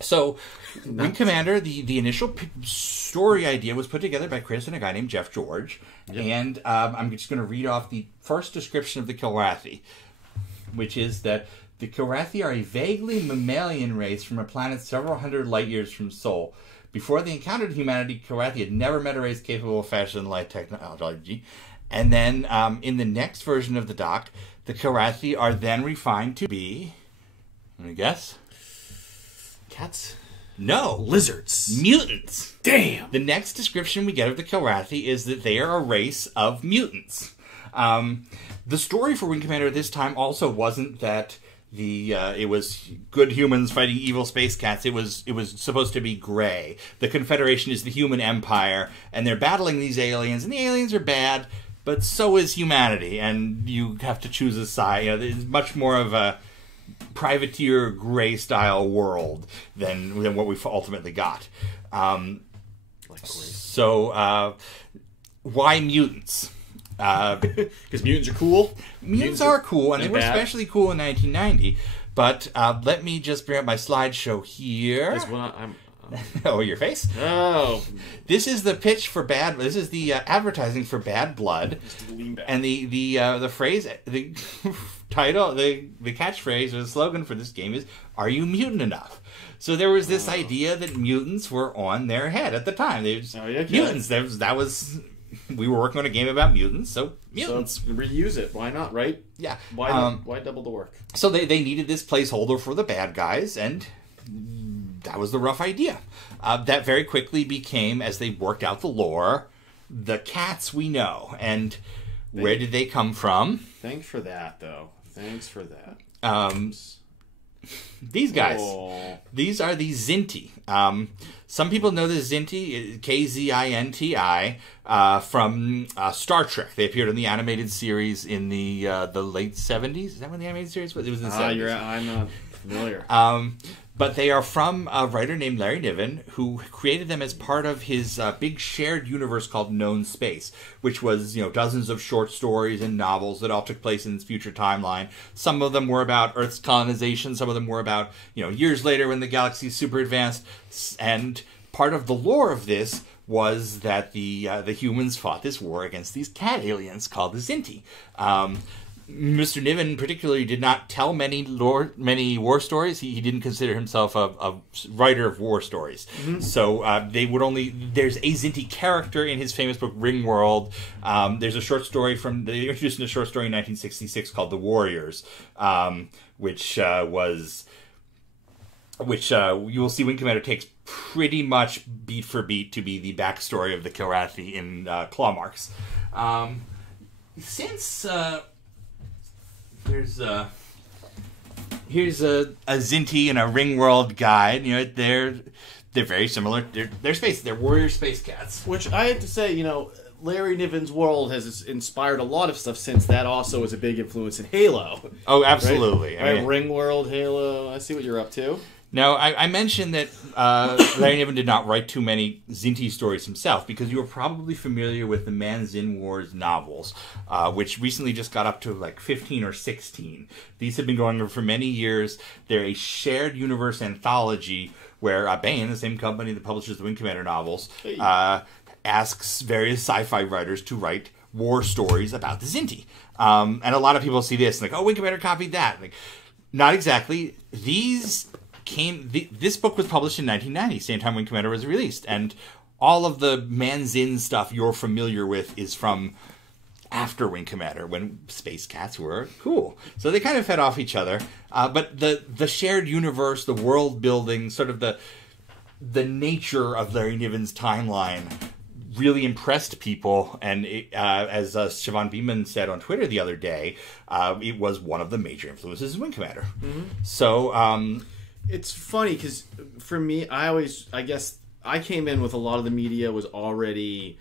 So Wing Commander, the initial story idea was put together by Chris and a guy named Jeff George. Yep. And I'm just going to read off the first description of the Kilrathi, which is that the Kilrathi are a vaguely mammalian race from a planet several hundred light years from Sol. Before they encountered humanity, Kilrathi had never met a race capable of fashioning light technology. And then in the next version of the doc, the Kilrathi are then refined to be... Let me guess? Cats? No. Lizards. Mutants. Damn. The next description we get of the Kilrathi is that they are a race of mutants. The story for Wing Commander at this time also wasn't that it was good humans fighting evil space cats. It was supposed to be gray. The Confederation is the human empire, and they're battling these aliens, and the aliens are bad, but so is humanity, and you have to choose a side. It's much more of a privateer gray style world than what we've ultimately got. So why mutants? Because mutants are cool. Mutants are cool, and they were especially cool in 1990. But let me just bring up my slideshow here. That's what Oh, your face? Oh. This is the pitch for Bad... This is the advertising for Bad Blood. And the phrase... The title... The catchphrase or the slogan for this game is, "Are you mutant enough?" So there was this idea that mutants were on their head at the time. Mutants. That was... We were working on a game about mutants, so mutants. So reuse it. Why not, right? Yeah. Why double the work? So they needed this placeholder for the bad guys, and... that was the rough idea. That very quickly became, as they worked out the lore, the cats we know. And where did they come from? Thanks for that, though. Thanks for that. These guys. Oh. These are the Zinti. Some people know the Zinti, Kzinti, from Star Trek. They appeared in the animated series in the late 70s. Is that when the animated series was? It was in the 70s. I'm not familiar. But they are from a writer named Larry Niven, who created them as part of his big shared universe called Known Space, which was, dozens of short stories and novels that all took place in this future timeline. Some of them were about Earth's colonization. Some of them were about, years later when the galaxy is super advanced. And part of the lore of this was that the humans fought this war against these cat aliens called the Zinti. Mr. Niven particularly did not tell many war stories. He didn't consider himself a writer of war stories. Mm-hmm. So there's a Zinti character in his famous book Ringworld. There's a short story they introduced in a short story in 1966 called The Warriors, which you will see Wing Commander takes pretty much beat for beat to be the backstory of the Kilrathi in claw marks. Here's a Zinti and a Ringworld guide. They're very similar. They're warrior space cats. Which I have to say, Larry Niven's world has inspired a lot of stuff since that also is a big influence in Halo. Oh, absolutely. Right? Ringworld, Halo. I see what you're up to. Now, I mentioned that Larry Niven did not write too many Zinti stories himself because you are probably familiar with the Man-Zin Wars novels, which recently just got up to like 15 or 16. These have been going on for many years. They're a shared universe anthology where Bain, the same company that publishes the Wing Commander novels, asks various sci-fi writers to write war stories about the Zinti. And a lot of people see this and Wing Commander copied that. Not exactly. This book was published in 1990, same time Wing Commander was released, and all of the Man-Zin stuff you're familiar with is from after Wing Commander, when space cats were cool. So they kind of fed off each other, but the shared universe, the world building, sort of the nature of Larry Niven's timeline really impressed people, and as Siobhan Beeman said on Twitter the other day, it was one of the major influences in Wing Commander. Mm-hmm. So... It's funny because for me, I guess I came in with a lot of the media was already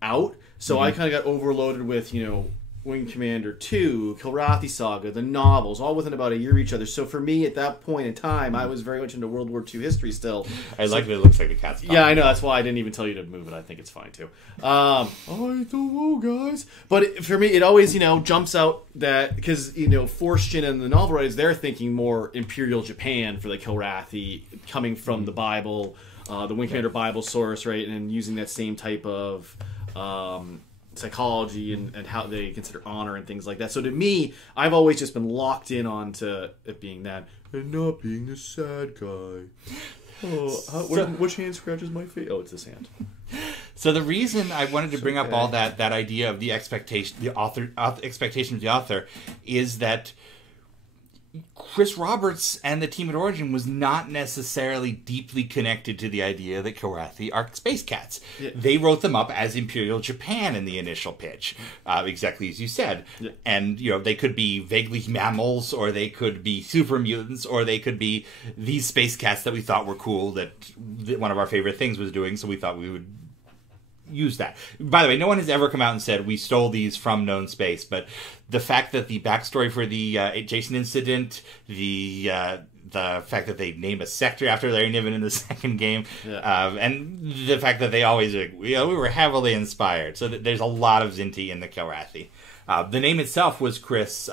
out, so I kind of got overloaded with Wing Commander 2, Kilrathi Saga, the novels, all within about a year of each other. So for me, at that point in time, I was very much into World War II history still. I like that it looks like the cat's Yeah, I know. That's why I didn't even tell you to move it. I think it's fine, too. I don't know, guys. But for me, it always, jumps out that... Because, Forshin and the novel writers, they're thinking more Imperial Japan for the Kilrathi, coming from the Bible, the Wing Commander Bible source, right? And using that same type of... psychology and how they consider honor and things like that. So to me, I've always just been locked in on to it being that and not being the sad guy. Which hand scratches my face? Oh, it's this hand. So the reason I wanted to bring up all that idea of the expectation, expectation of the author, is that Chris Roberts and the team at Origin was not necessarily deeply connected to the idea that Kilrathi are space cats. Yeah. They wrote them up as Imperial Japan in the initial pitch, exactly as you said. Yeah. And, they could be vaguely mammals, or they could be super mutants, or they could be these space cats that we thought were cool, that one of our favorite things was doing, so we thought we would use that. By the way, no one has ever come out and said we stole these from known space, but the fact that the backstory for the Jason incident, the fact that they named a sector after Larry Niven in the second game, and the fact that they always we were heavily inspired. So there's a lot of Zinti in the Kilrathi. The name itself was Chris.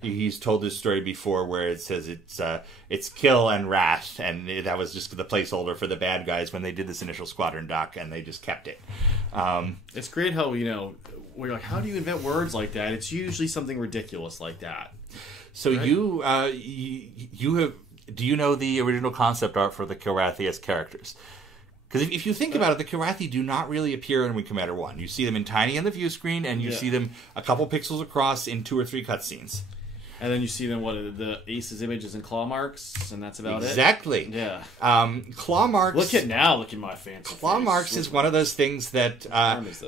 He's told this story before where it says it's kill and wrath, and that was just the placeholder for the bad guys when they did this initial squadron doc, and they just kept it. It's great how, we're like, how do you invent words like that? It's usually something ridiculous like that. So right? you have, do you know the original concept art for the Kilrathi as characters? Because if you think about it, the Kilrathi do not really appear in Wing Commander 1. You see them in tiny on the view screen, and you see them a couple pixels across in 2 or 3 cutscenes. And then you see them, the Ace's images and claw marks, and that's about exactly. it? Exactly. Yeah. Claw marks... Look at my fancy Claw face. marks is one of those things that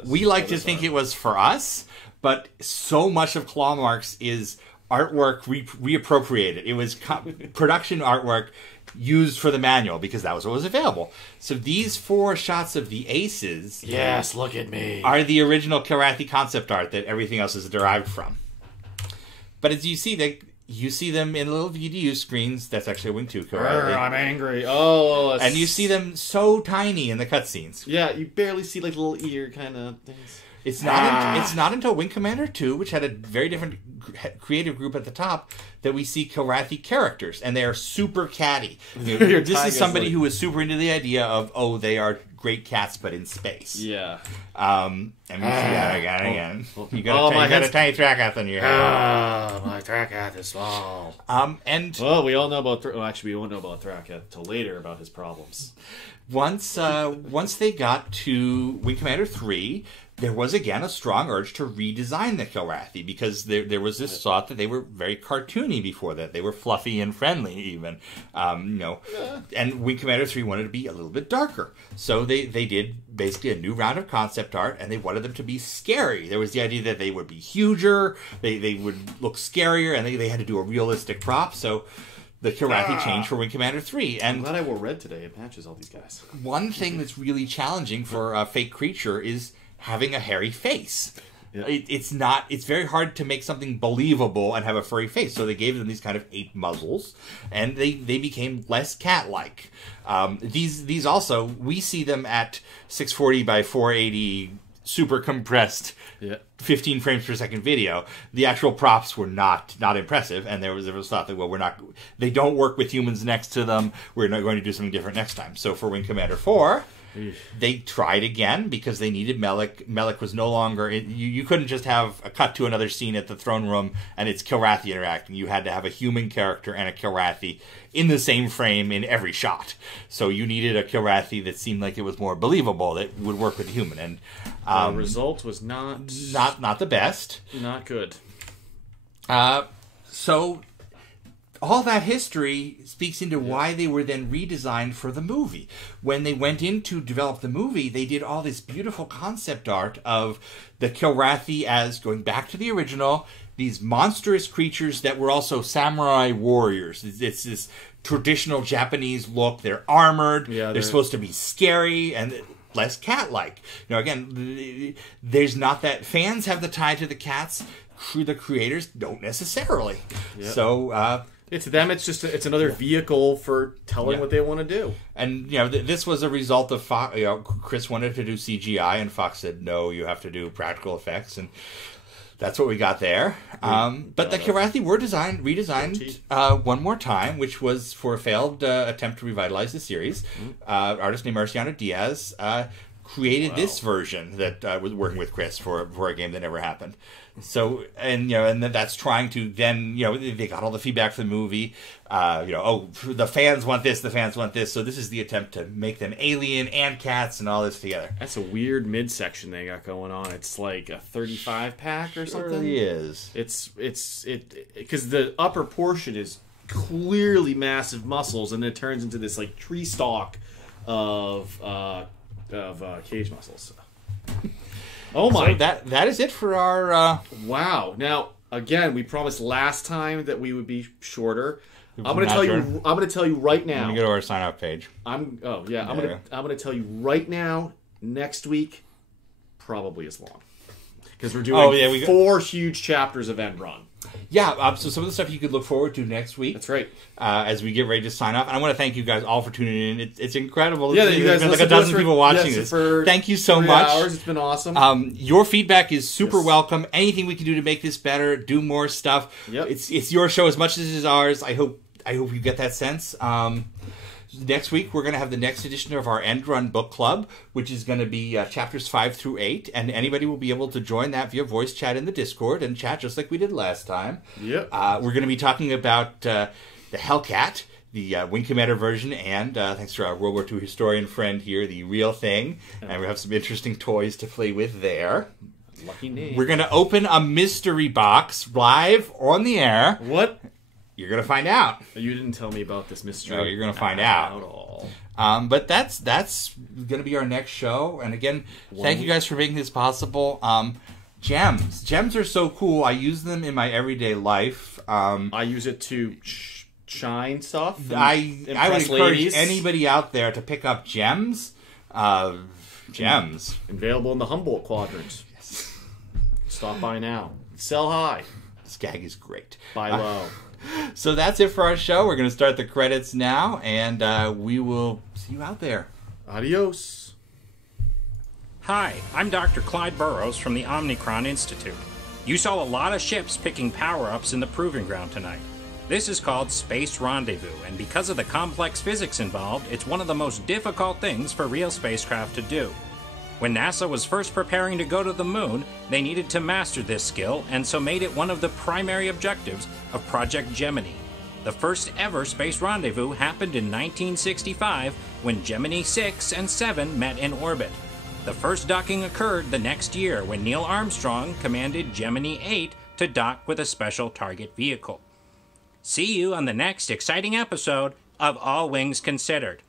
we like to think it was for us, but so much of claw marks is artwork reappropriated. It was production artwork used for the manual because that was what was available. So these 4 shots of the Aces... Yes, look at me. ...are the original Kilrathi concept art that everything else is derived from. But as you see, you see them in little VDU screens. That's actually a Wing 2 Kilrathi. I'm angry. Oh, and you see them so tiny in the cutscenes. Yeah, you barely see little ear kind of things. It's not until Wing Commander 2, which had a very different creative group at the top, that we see Kilrathi characters, and they are super catty. This is somebody who is super into the idea of, they are great cats, but in space. Yeah. And we see that again. You got a tiny Trakath on your head. My Trakath is small. We all know about... actually, we won't know about Trakath until later about his problems. Once they got to Wing Commander 3... there was again a strong urge to redesign the Kilrathi because there was this thought that they were very cartoony before that. They were fluffy and friendly even, and Wing Commander 3 wanted to be a little bit darker. So they did basically a new round of concept art, and they wanted them to be scary. There was the idea that they would be huger, they would look scarier, and they had to do a realistic prop. So the Kilrathi changed for Wing Commander 3. And I'm glad I wore red today. It matches all these guys. One thing that's really challenging for a fake creature is having a hairy face. Yeah. It's very hard to make something believable and have a furry face. So they gave them these kind of ape muzzles, and they became less cat-like. These also, we see them at 640 by 480 super compressed 15 frames per second video. The actual props were not impressive, and there was thought that, they don't work with humans next to them. We're not going to do something different next time. So for Wing Commander 4... they tried again because they needed Melek. Melek was no longer... You couldn't just have a cut to another scene at the throne room and it's Kilrathi interacting. You had to have a human character and a Kilrathi in the same frame in every shot. So you needed a Kilrathi that seemed like it was more believable, that would work with a human. And the result was not the best. Not good. So... all that history speaks into why they were then redesigned for the movie. When they went in to develop the movie, they did all this beautiful concept art of the Kilrathi as, going back to the original, these monstrous creatures that were also samurai warriors. It's this traditional Japanese look. They're armored. Yeah, they're supposed to be scary and less cat-like. Again, there's not that... fans have the tie to the cats. the creators don't necessarily. Yep. So it's them. It's another vehicle for telling what they want to do. And this was a result of Fox. Chris wanted to do CGI, and Fox said no. You have to do practical effects, and that's what we got there. But the Kilrathi were redesigned one more time, which was for a failed attempt to revitalize the series. Artist named Marciano Diaz created this version that was working with Chris for a game that never happened. So, and that's trying to then, they got all the feedback from the movie. The fans want this, So this is the attempt to make them alien and cats and all this together. That's a weird midsection they got going on. It's like a 35-pack or something. It is. It's because the upper portion is clearly massive muscles, and then it turns into this like tree stalk of cage muscles. Oh my! So that is it for our. Wow. Now again, we promised last time that we would be shorter. I'm going to tell you right now. Let me go to our sign up page. I'm going to tell you right now. Next week, probably as long, because we're doing 4 huge chapters of End Run. Yeah, so some of the stuff you could look forward to next week. That's right. As we get ready to sign off. And I want to thank you guys all for tuning in. It's incredible. Yeah, you guys been like a dozen people watching this. Thank you so much. Hours. It's been awesome. Your feedback is super welcome. Anything we can do to make this better, do more stuff. Yep. It's your show as much as it is ours. I hope you get that sense. Next week, we're going to have the next edition of our End Run Book Club, which is going to be chapters 5 through 8, and anybody will be able to join that via voice chat in the Discord and chat just like we did last time. Yep. We're going to be talking about the Hellcat, the Wing Commander version, and thanks to our World War II historian friend here, the Real Thing, and we have some interesting toys to play with there. Lucky name. We're going to open a mystery box live on the air. What? You're going to find out. You didn't tell me about this mystery. No, you're going to find out. But that's going to be our next show. And again, thank you guys for making this possible. Gems. Gems are so cool. I use them in my everyday life. I use it to shine stuff. I would encourage anybody out there to pick up gems. Gems. Available in the Humboldt Quadrant. Yes. Stop by now. Sell high. This gag is great. Buy low. So that's it for our show. We're going to start the credits now, and we will see you out there. Adios. Hi, I'm Dr. Clyde Burrows from the Omnicron Institute. You saw a lot of ships picking power-ups in the Proving Ground tonight. This is called Space Rendezvous, and because of the complex physics involved, it's one of the most difficult things for real spacecraft to do. When NASA was first preparing to go to the moon, they needed to master this skill, and so made it one of the primary objectives of Project Gemini. The first ever space rendezvous happened in 1965 when Gemini 6 and 7 met in orbit. The first docking occurred the next year when Neil Armstrong commanded Gemini 8 to dock with a special target vehicle. See you on the next exciting episode of All Wings Considered.